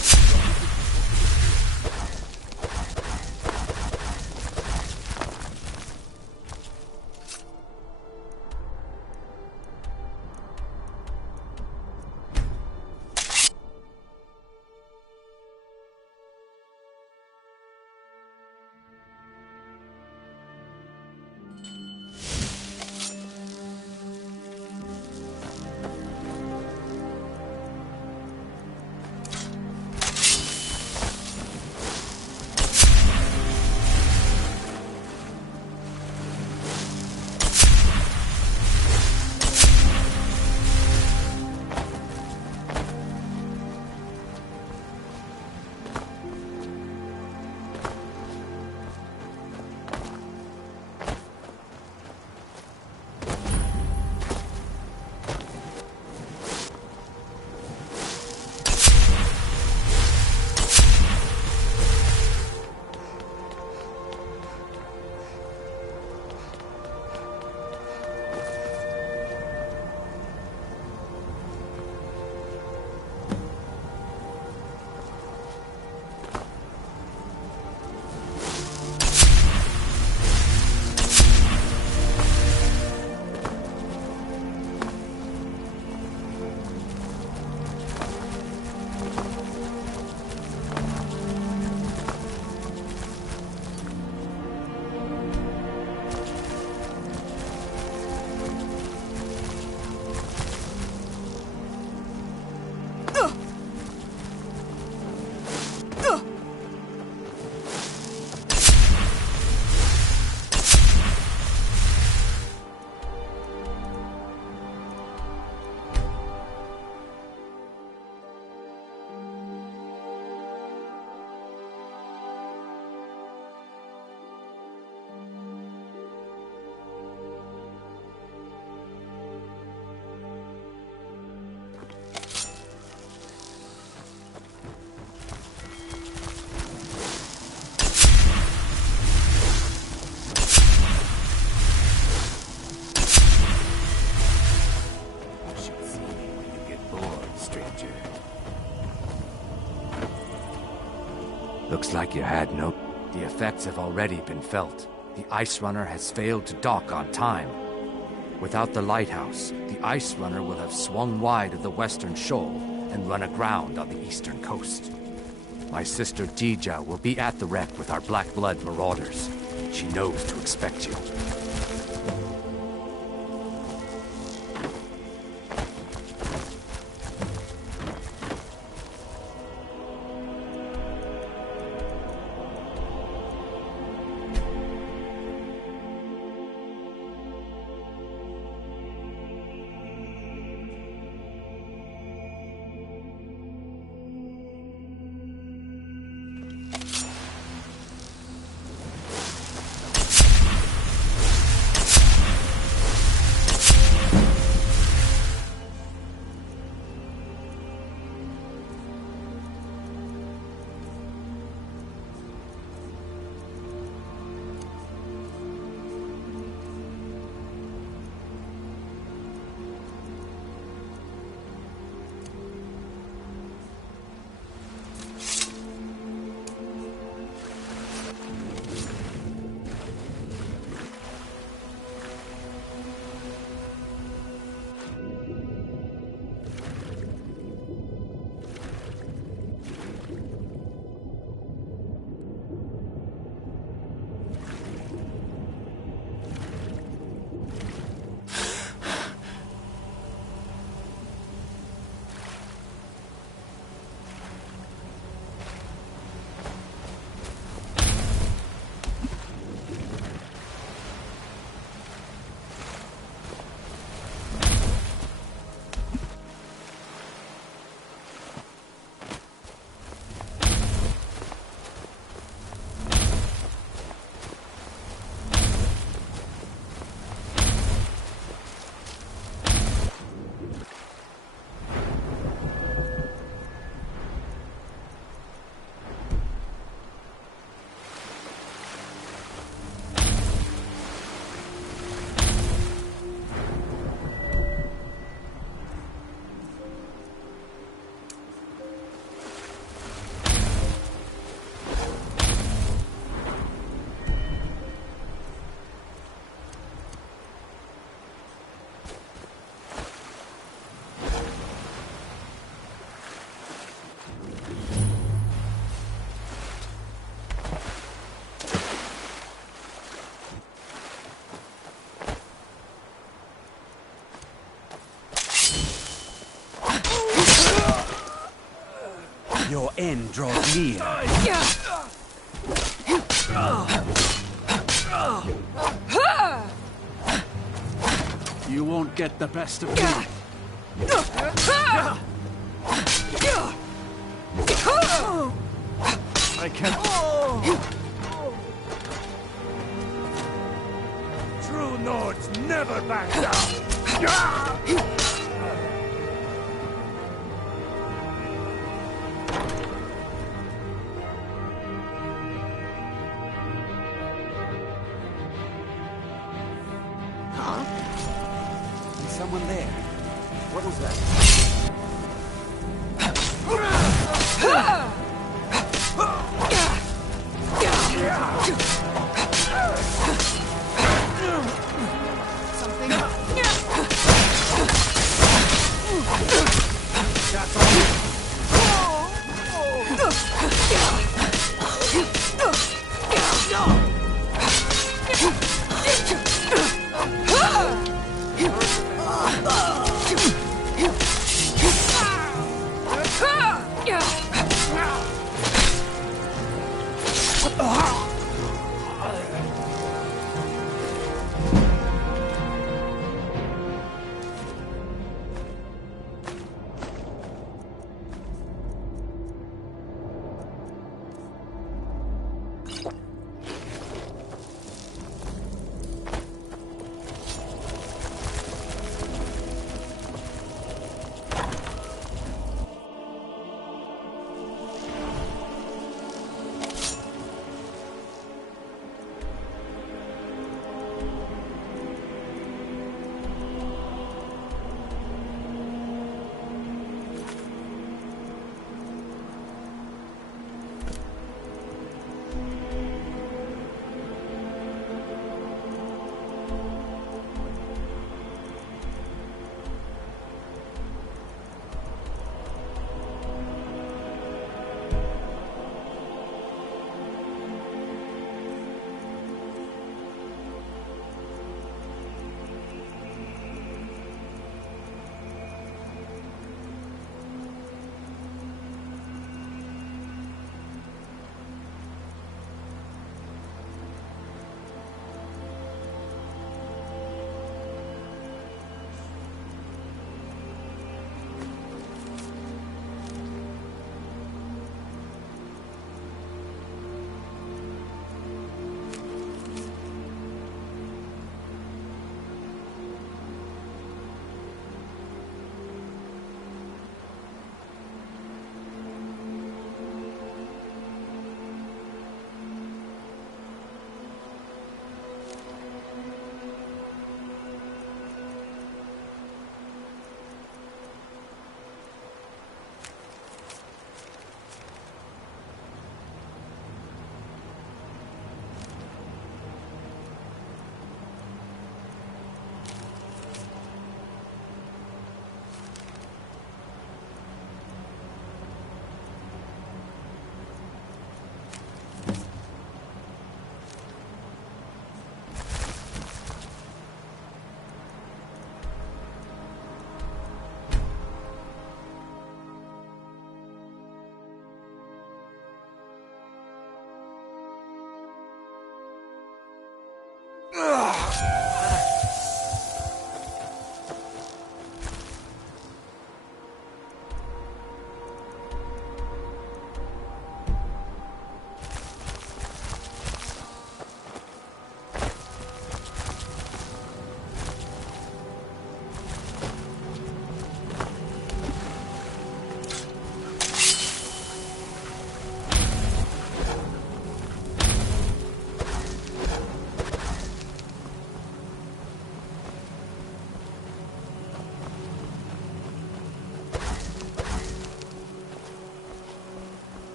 Looks like you had no... The effects have already been felt. The Ice Runner has failed to dock on time. Without the lighthouse, the Ice Runner will have swung wide of the western shoal and run aground on the eastern coast. My sister Dija will be at the wreck with our Black Blood marauders. She knows to expect you. Your end draws near. You won't get the best of me. I can't. True Nords never back down. There's someone there. What was that? Something. That's all.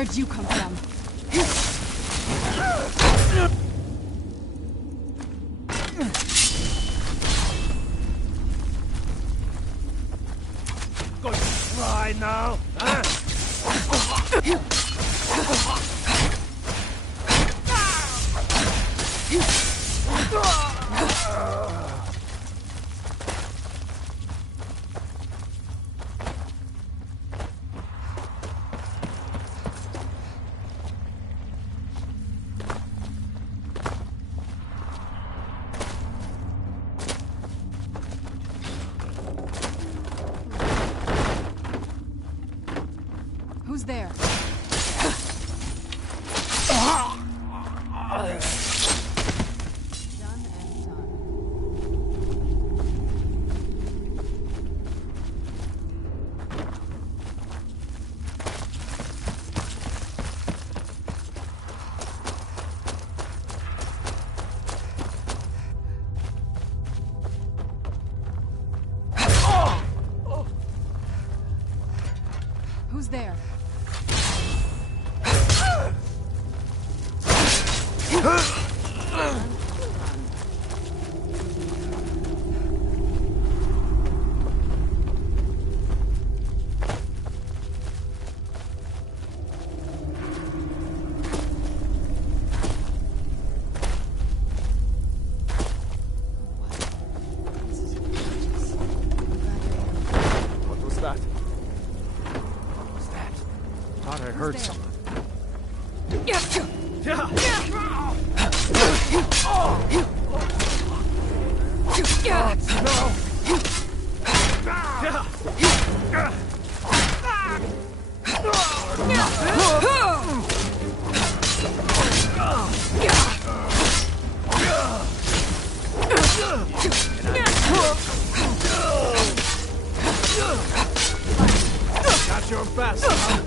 Where'd you come from? Going to try now, huh? Who's there? Who's there? What was that? What was that? Thought I heard something. Got your best, huh?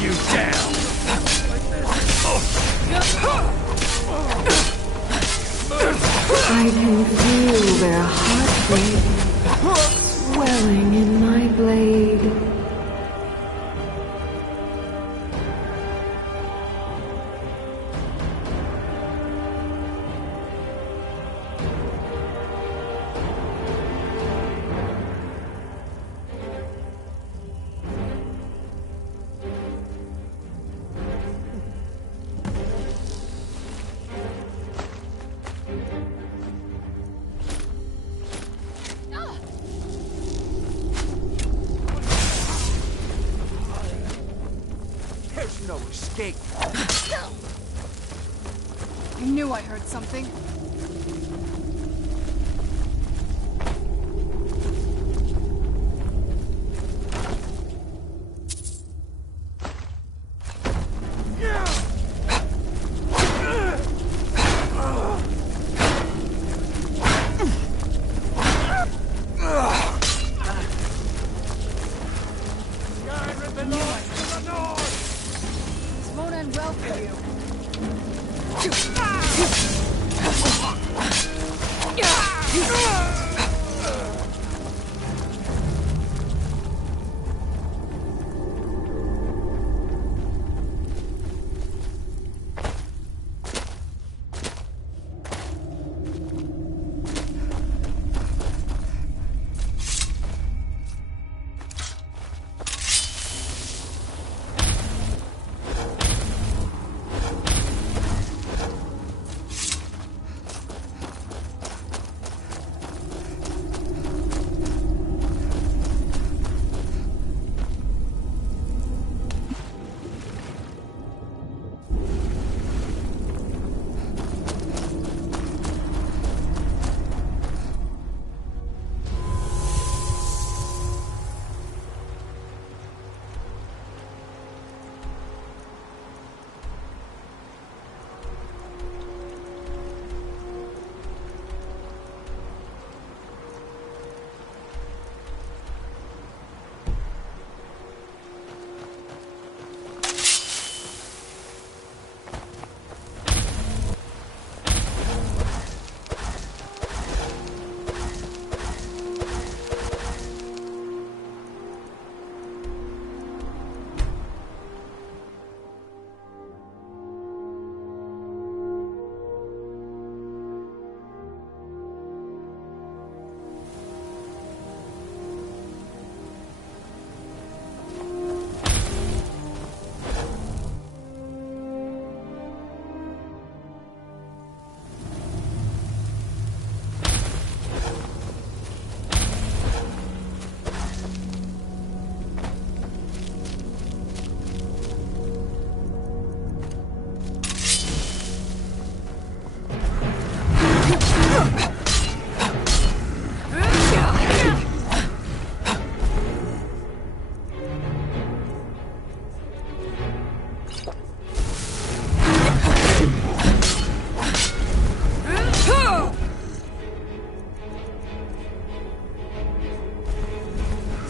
You down. I can feel their heartbeat swelling in my blade. There's no escape. I knew I heard something. This won't end well for you.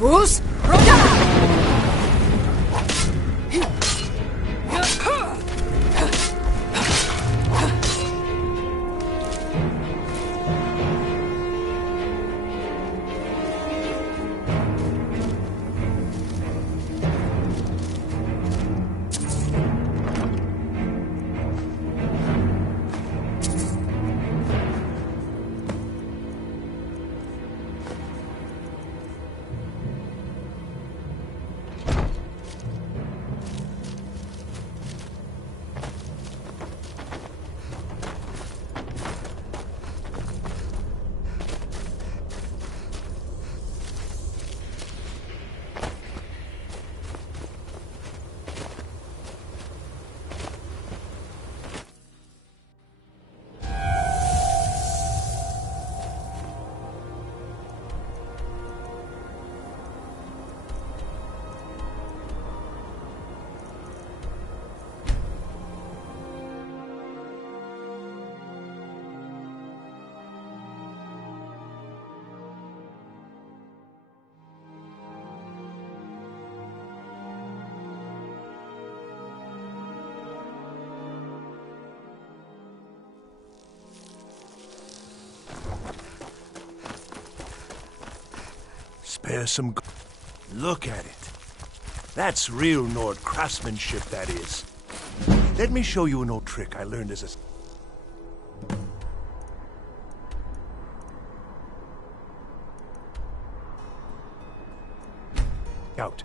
Fools! Spare some... Look at it. That's real Nord craftsmanship, that is. Let me show you an old trick I learned as a... Scout.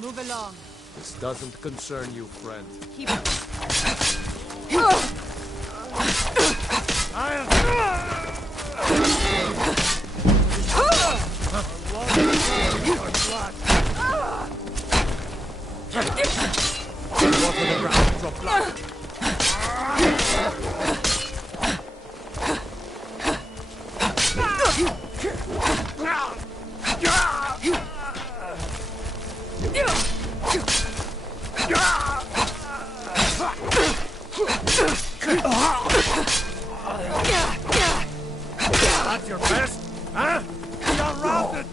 Move along. This doesn't concern you, friend. Keep it. That's your best, huh? You're routed!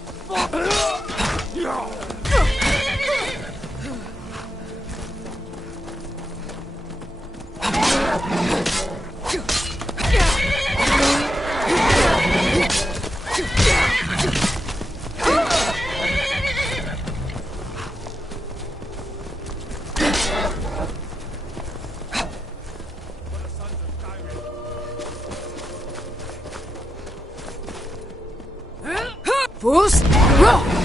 Fools! Roll!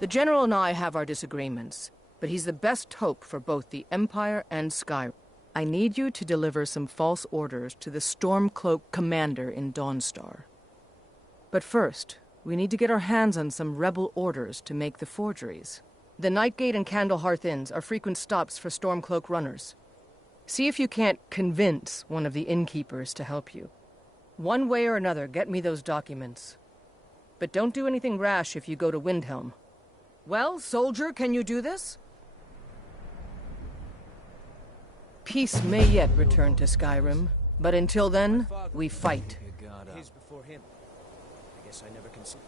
The General and I have our disagreements, but he's the best hope for both the Empire and Skyrim. I need you to deliver some false orders to the Stormcloak commander in Dawnstar. But first, we need to get our hands on some rebel orders to make the forgeries. The Nightgate and Candlehearth Inns are frequent stops for Stormcloak runners. See if you can't convince one of the innkeepers to help you. One way or another, get me those documents. But don't do anything rash if you go to Windhelm. Well, soldier, can you do this? Peace may yet return to Skyrim, but until then, we fight. His before him. I guess I never considered.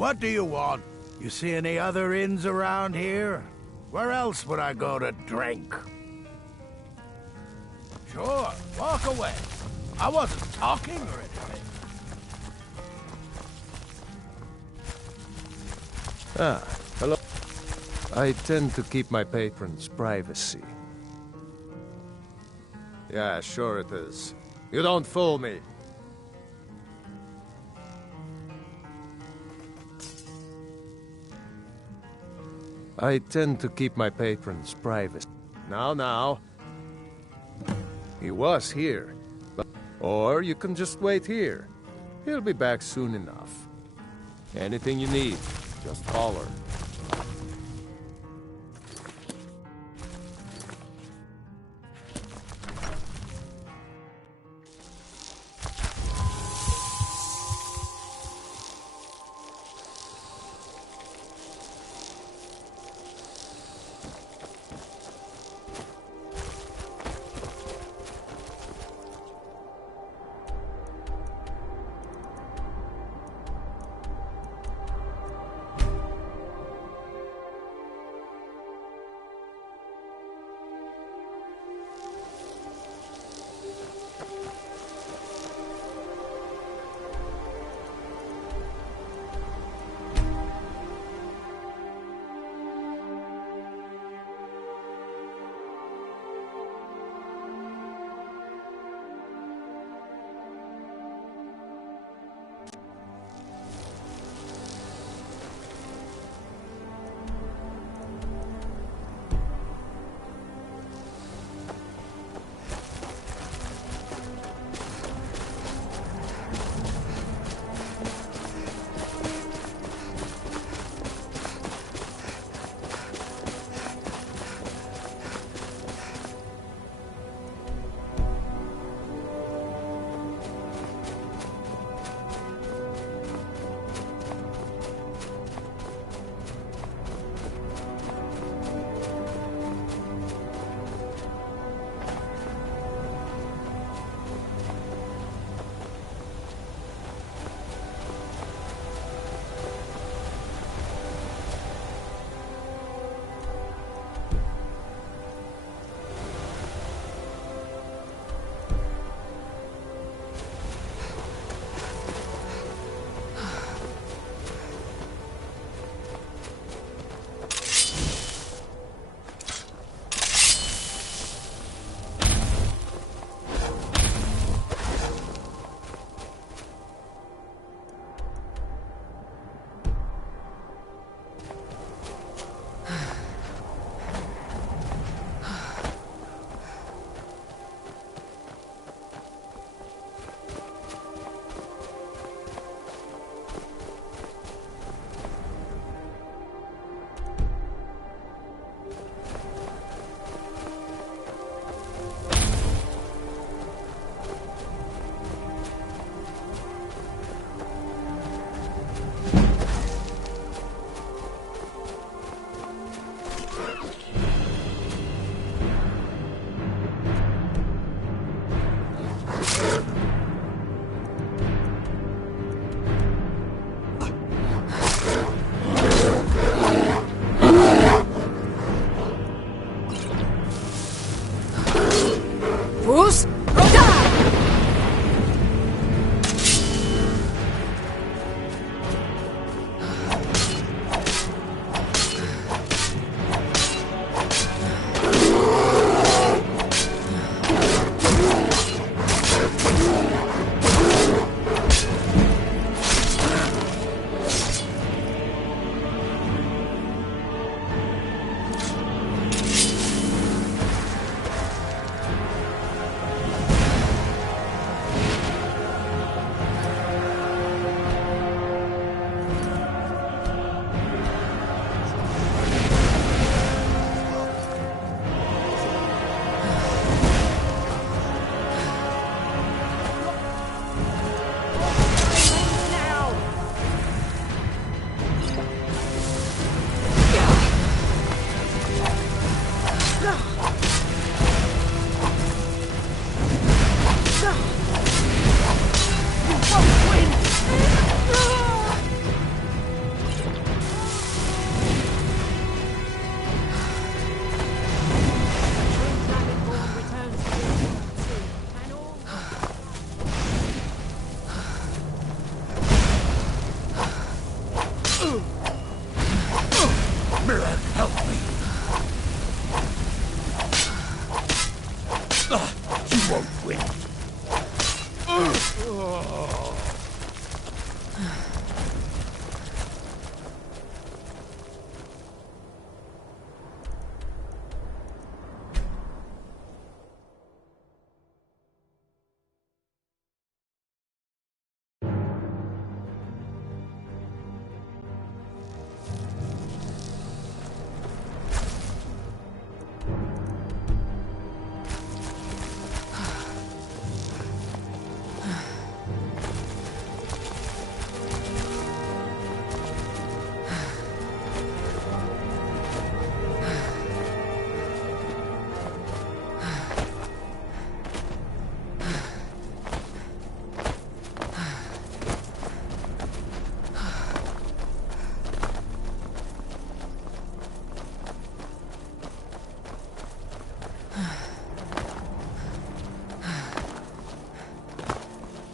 What do you want? You see any other inns around here? Where else would I go to drink? Sure, walk away. I wasn't talking or anything. Ah, hello. I tend to keep my patrons' privacy. Yeah, sure it is. You don't fool me. I tend to keep my patrons private. Now. He was here. Or you can just wait here. He'll be back soon enough. Anything you need, just holler.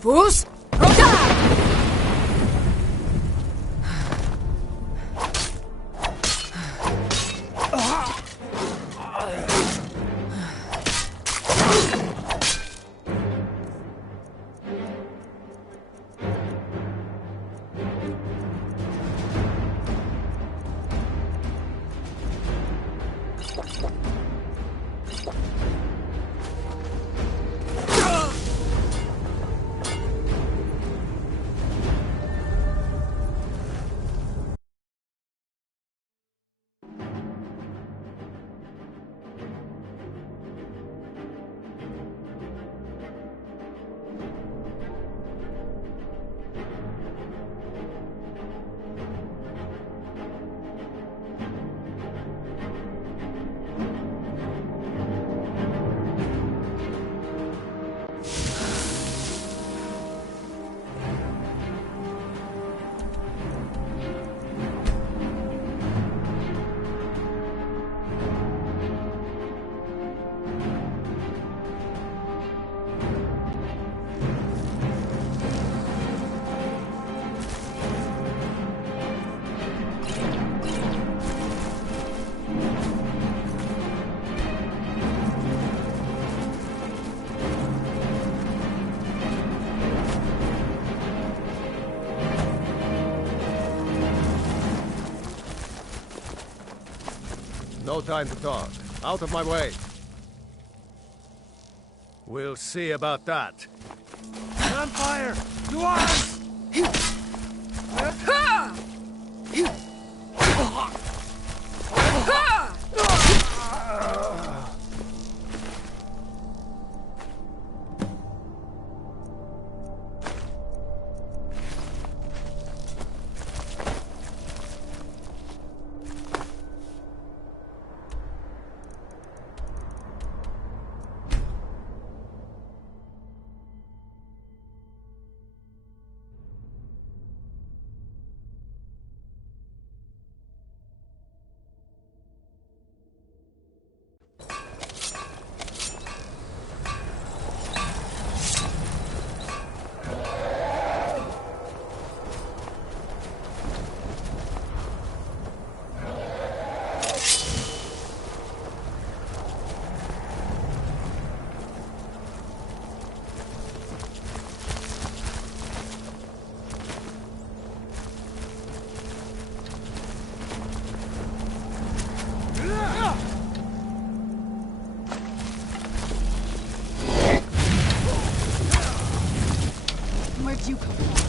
Fus! No time to talk. Out of my way. We'll see about that. On fire! To arms! Where'd you come from?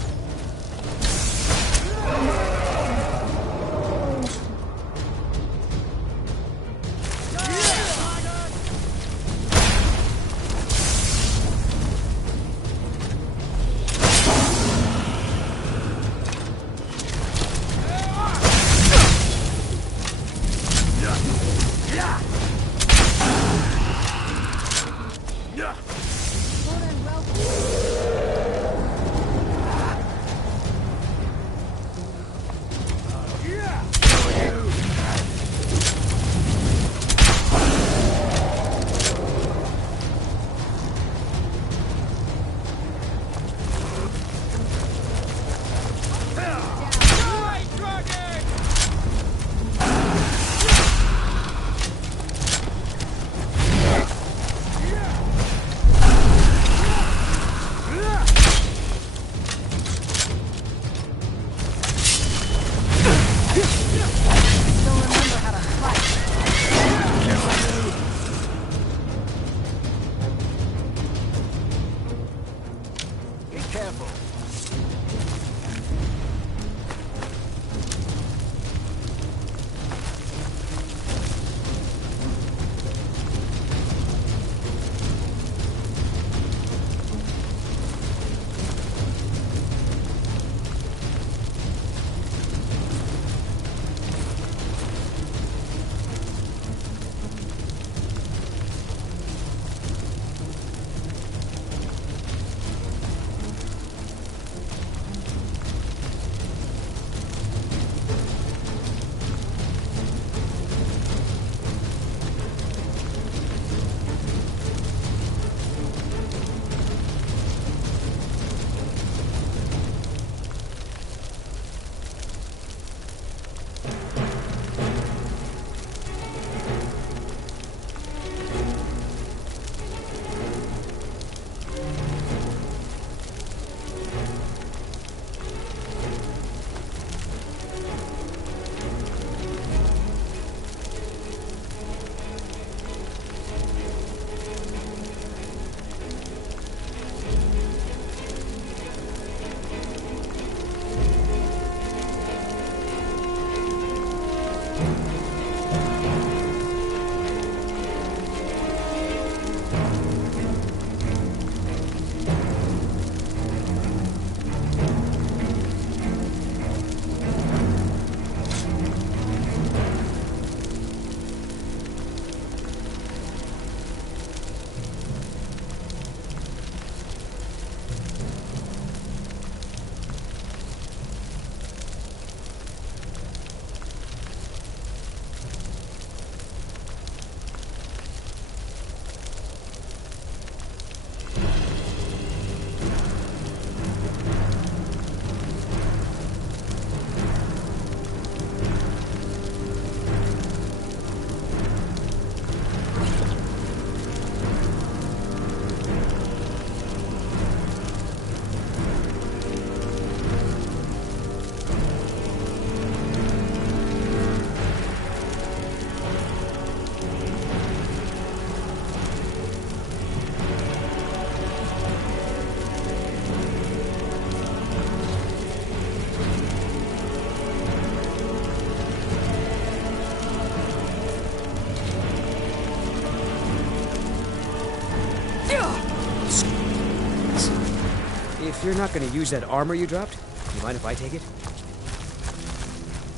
not gonna use that armor you dropped, do you mind if I take it?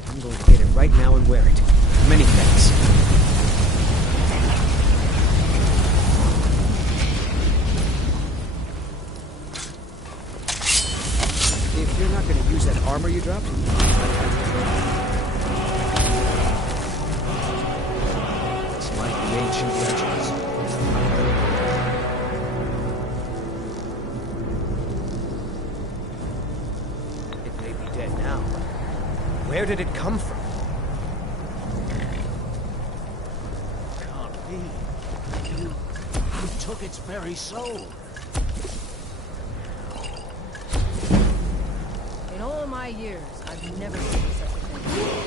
I'm going to get it right now and wear it. Many thanks. If you're not gonna use that armor you dropped... It's like the ancient legends. It may be dead now, but where did it come from? Can't be. You took its very soul. In all my years, I've never seen such a thing.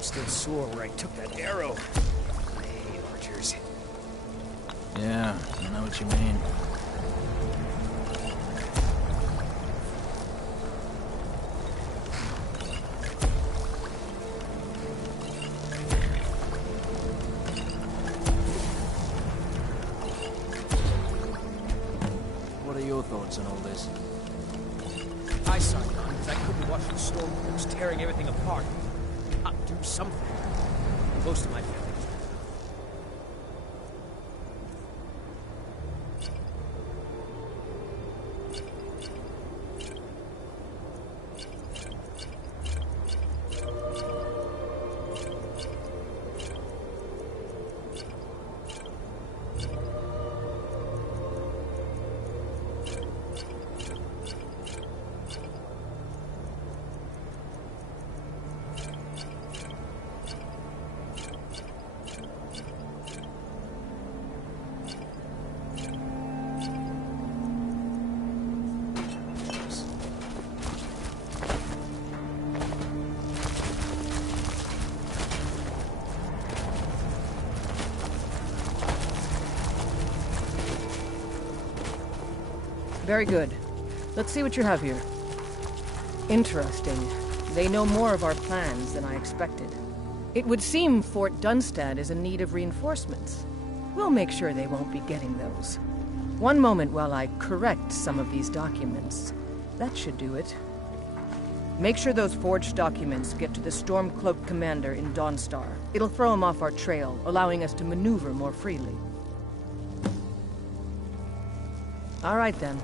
Still sore where I took that arrow. I hate archers. Yeah, I know what you mean. What are your thoughts on all this? I signed on because I couldn't watch the stormcloaks tearing everything apart. I'd do something. Close to my family. Very good. Let's see what you have here. Interesting. They know more of our plans than I expected. It would seem Fort Dunstad is in need of reinforcements. We'll make sure they won't be getting those. One moment while I correct some of these documents. That should do it. Make sure those forged documents get to the Stormcloak commander in Dawnstar. It'll throw him off our trail, allowing us to maneuver more freely. All right, then.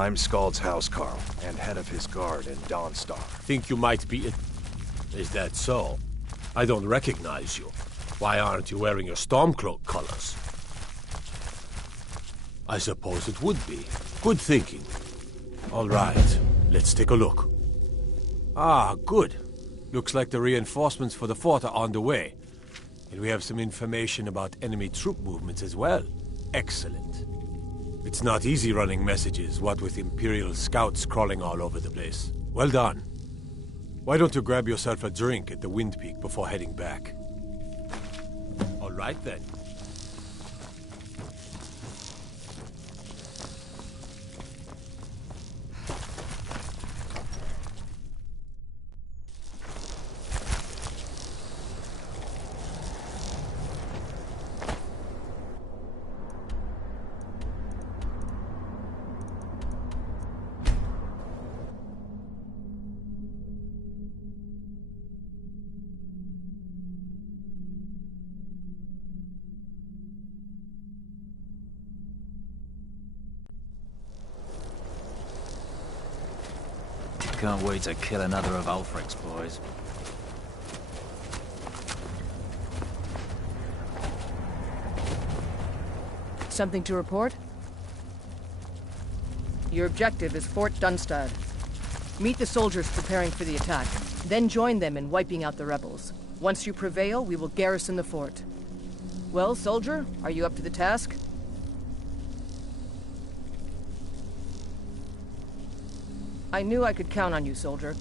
I'm Skald's housecarl, and head of his guard in Dawnstar. Think you might be in... Is that so? I don't recognize you. Why aren't you wearing your Stormcloak colors? I suppose it would be. Good thinking. All right, let's take a look. Ah, good. Looks like the reinforcements for the fort are on the way. And we have some information about enemy troop movements as well. Excellent. It's not easy running messages, what with Imperial scouts crawling all over the place. Well done. Why don't you grab yourself a drink at the Wind Peak before heading back? All right then. Can't wait to kill another of Ulfric's boys. Something to report? Your objective is Fort Dunstad. Meet the soldiers preparing for the attack, then join them in wiping out the rebels. Once you prevail, we will garrison the fort. Well, soldier, are you up to the task? I knew I could count on you, soldier.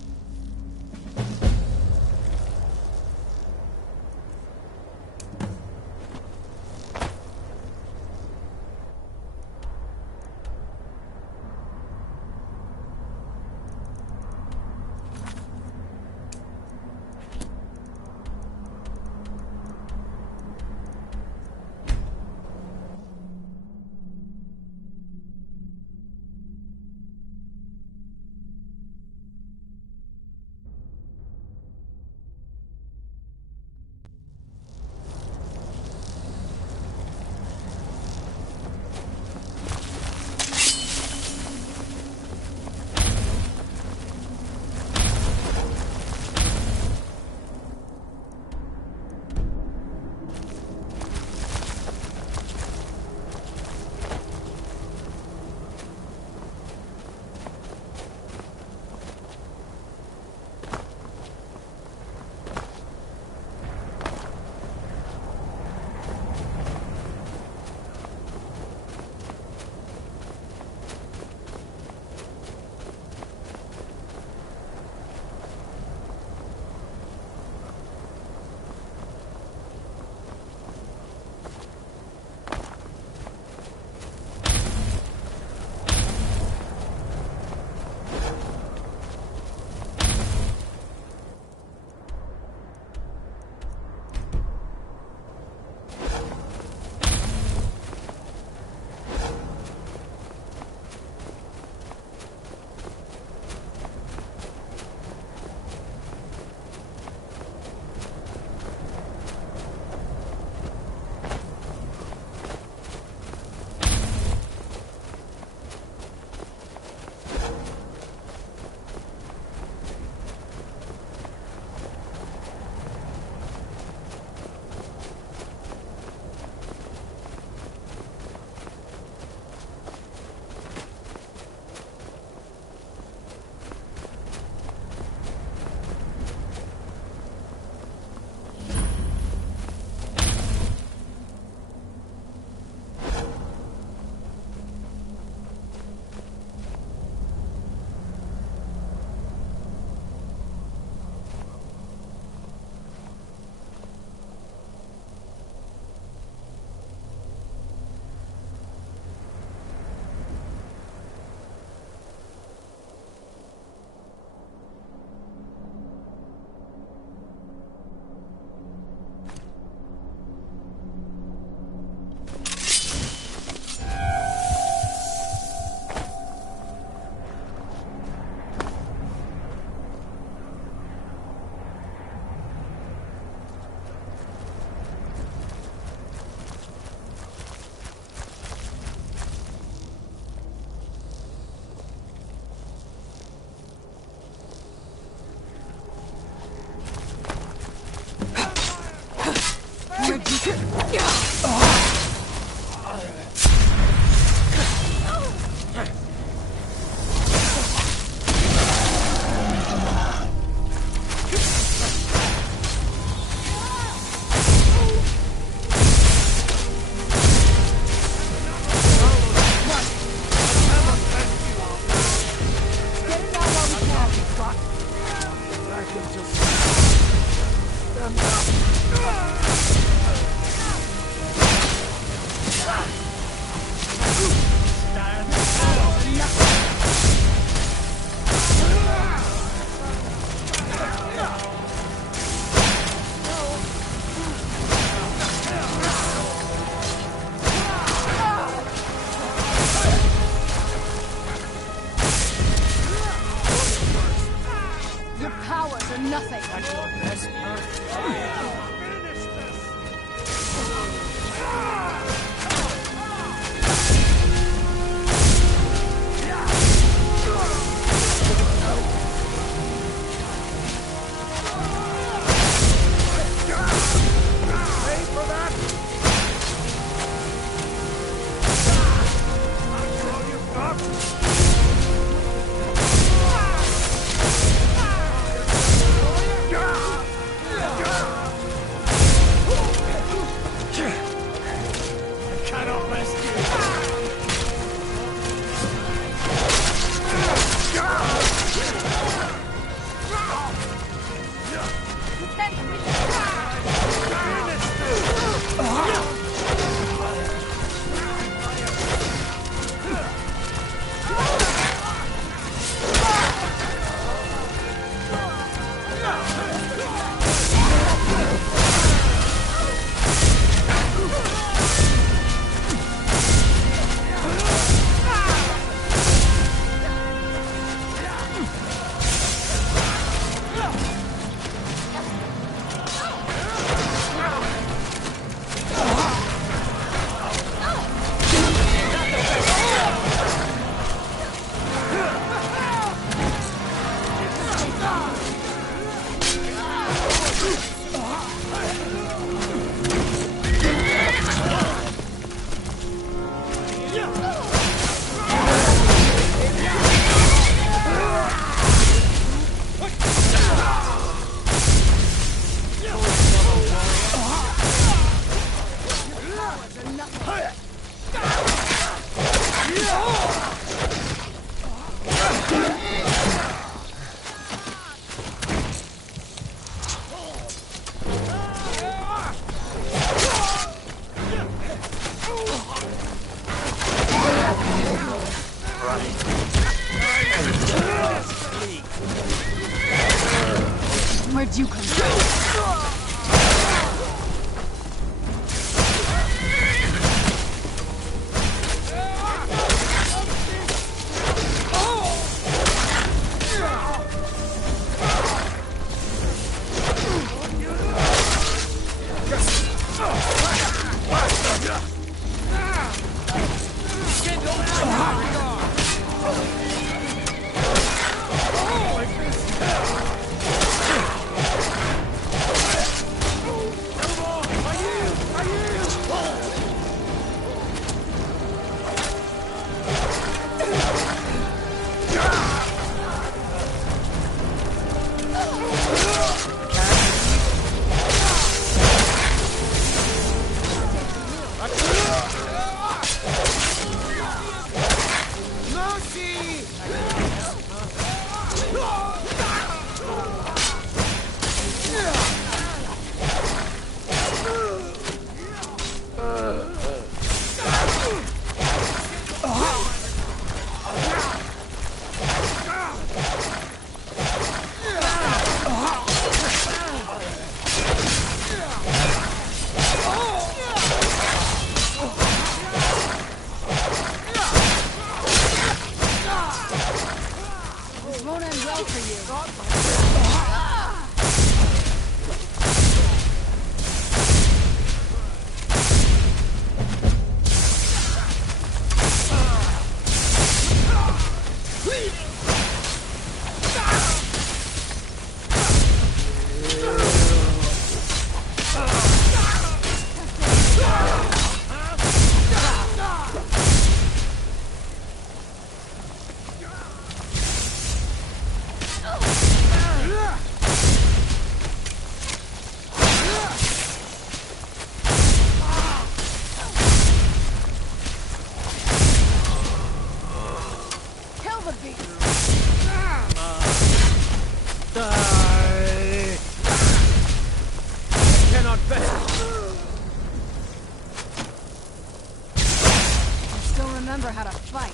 remember how to fight.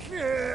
Kill.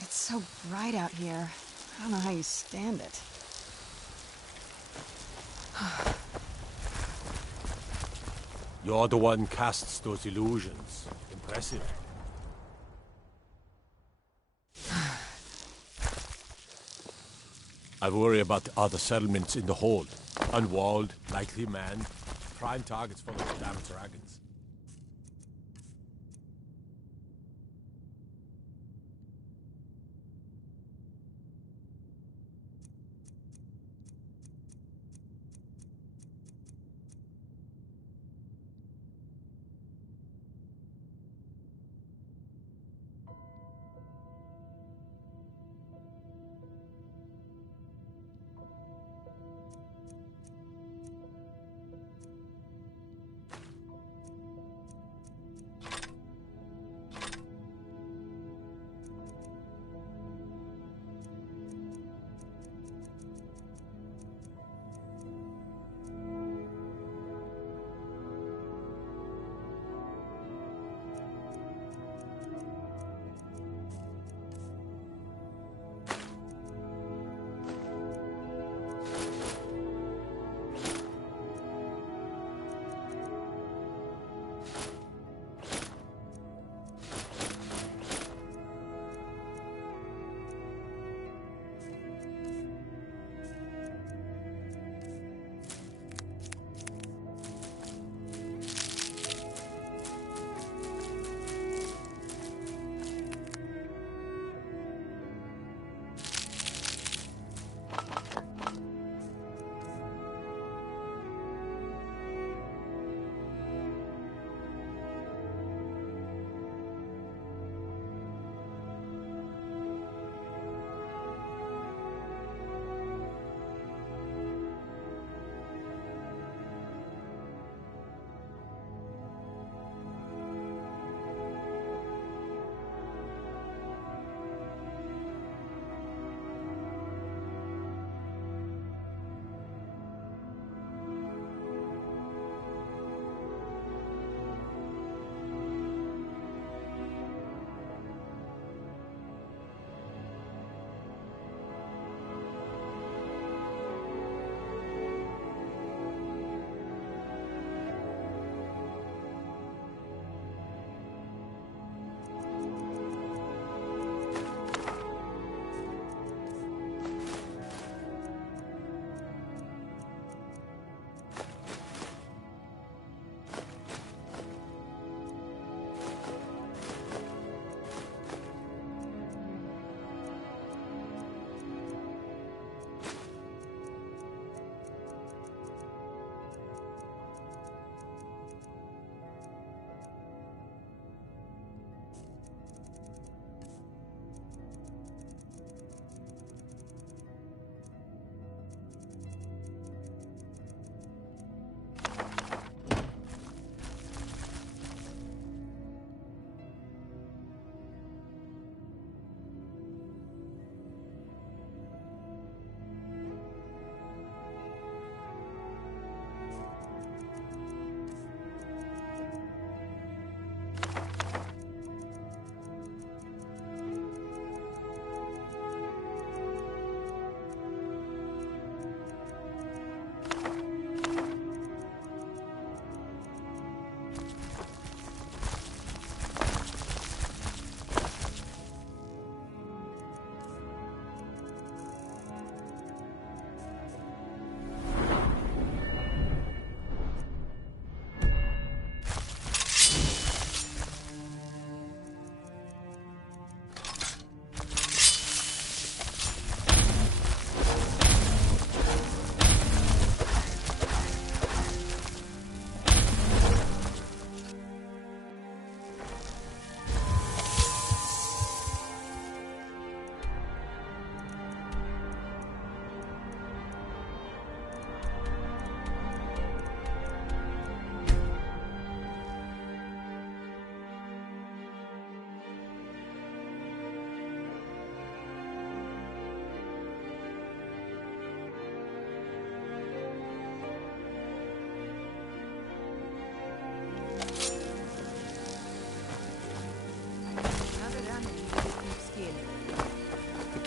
It's so bright out here. I don't know how you stand it. You're the one casts those illusions. Impressive. I worry about the other settlements in the hold. Unwalled, lightly manned, prime targets for those damn dragons.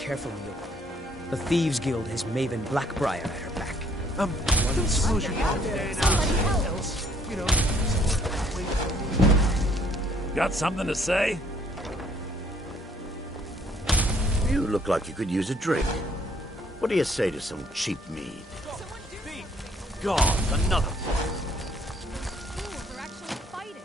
careful on your... The Thieves Guild has Maven Blackbriar at her back. Don't suppose you Somebody else. You know. Got something to say? You look like you could use a drink. What do you say to some cheap mead? God, another one. Fools are actually fighting.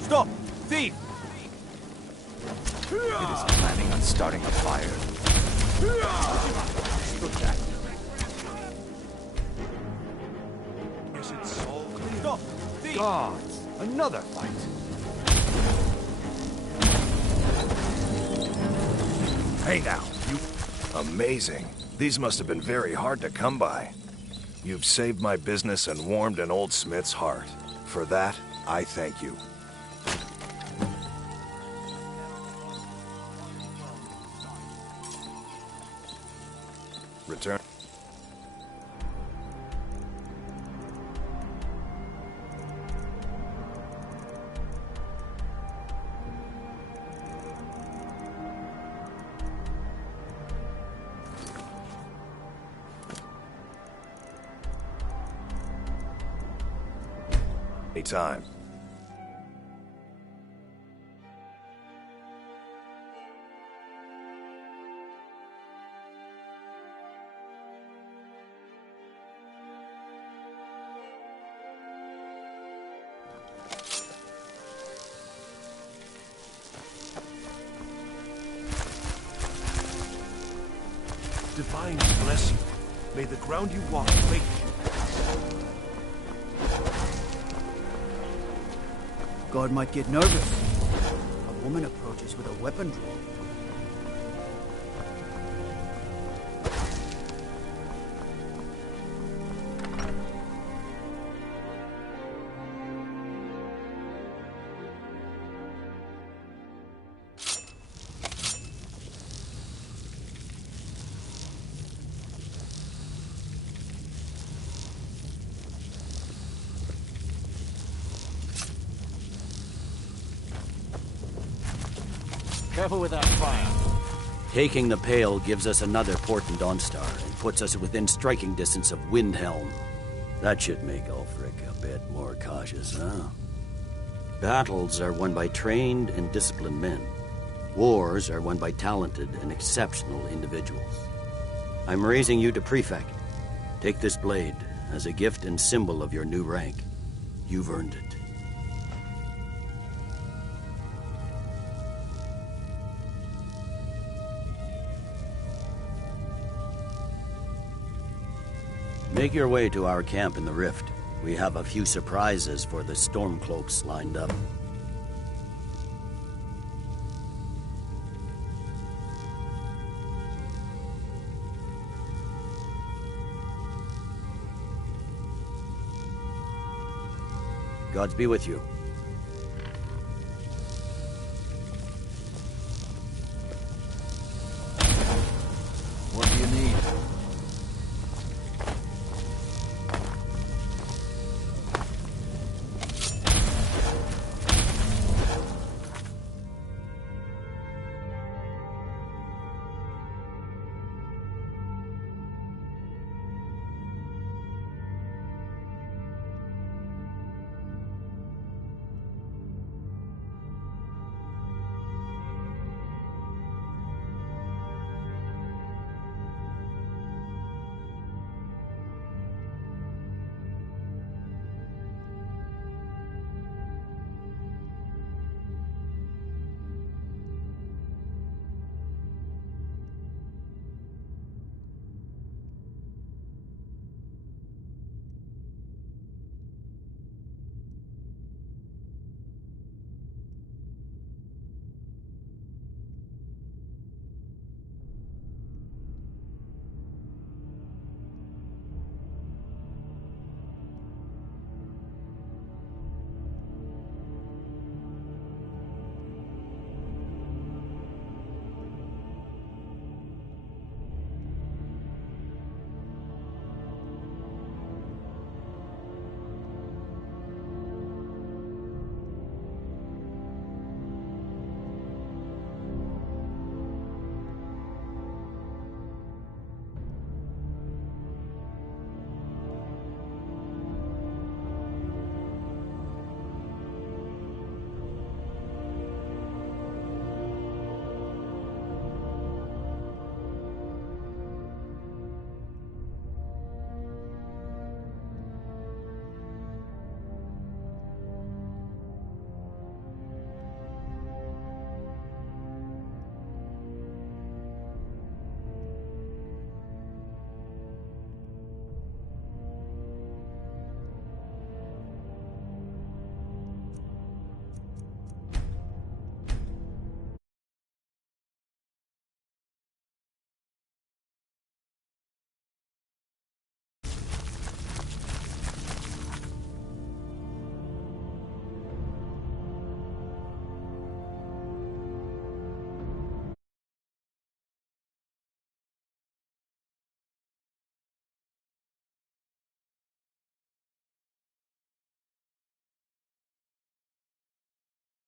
Stop! Thief! It is planning on starting a fire. Yes, it's all clear. Stop! Thief! Gods! Another fight! Hey now, you... Amazing. These must have been very hard to come by. You've saved my business and warmed an old smith's heart. For that, I thank you. Return. Time. Divine bless you. May the ground you walk wake you. Guard might get nervous. A woman approaches with a weapon drawn. Careful with that fire. Taking the Pale gives us another port in Dawnstar and puts us within striking distance of Windhelm. That should make Ulfric a bit more cautious, huh? Battles are won by trained and disciplined men. Wars are won by talented and exceptional individuals. I'm raising you to Prefect. Take this blade as a gift and symbol of your new rank. You've earned it. Make your way to our camp in the Rift. We have a few surprises for the Stormcloaks lined up. Gods be with you.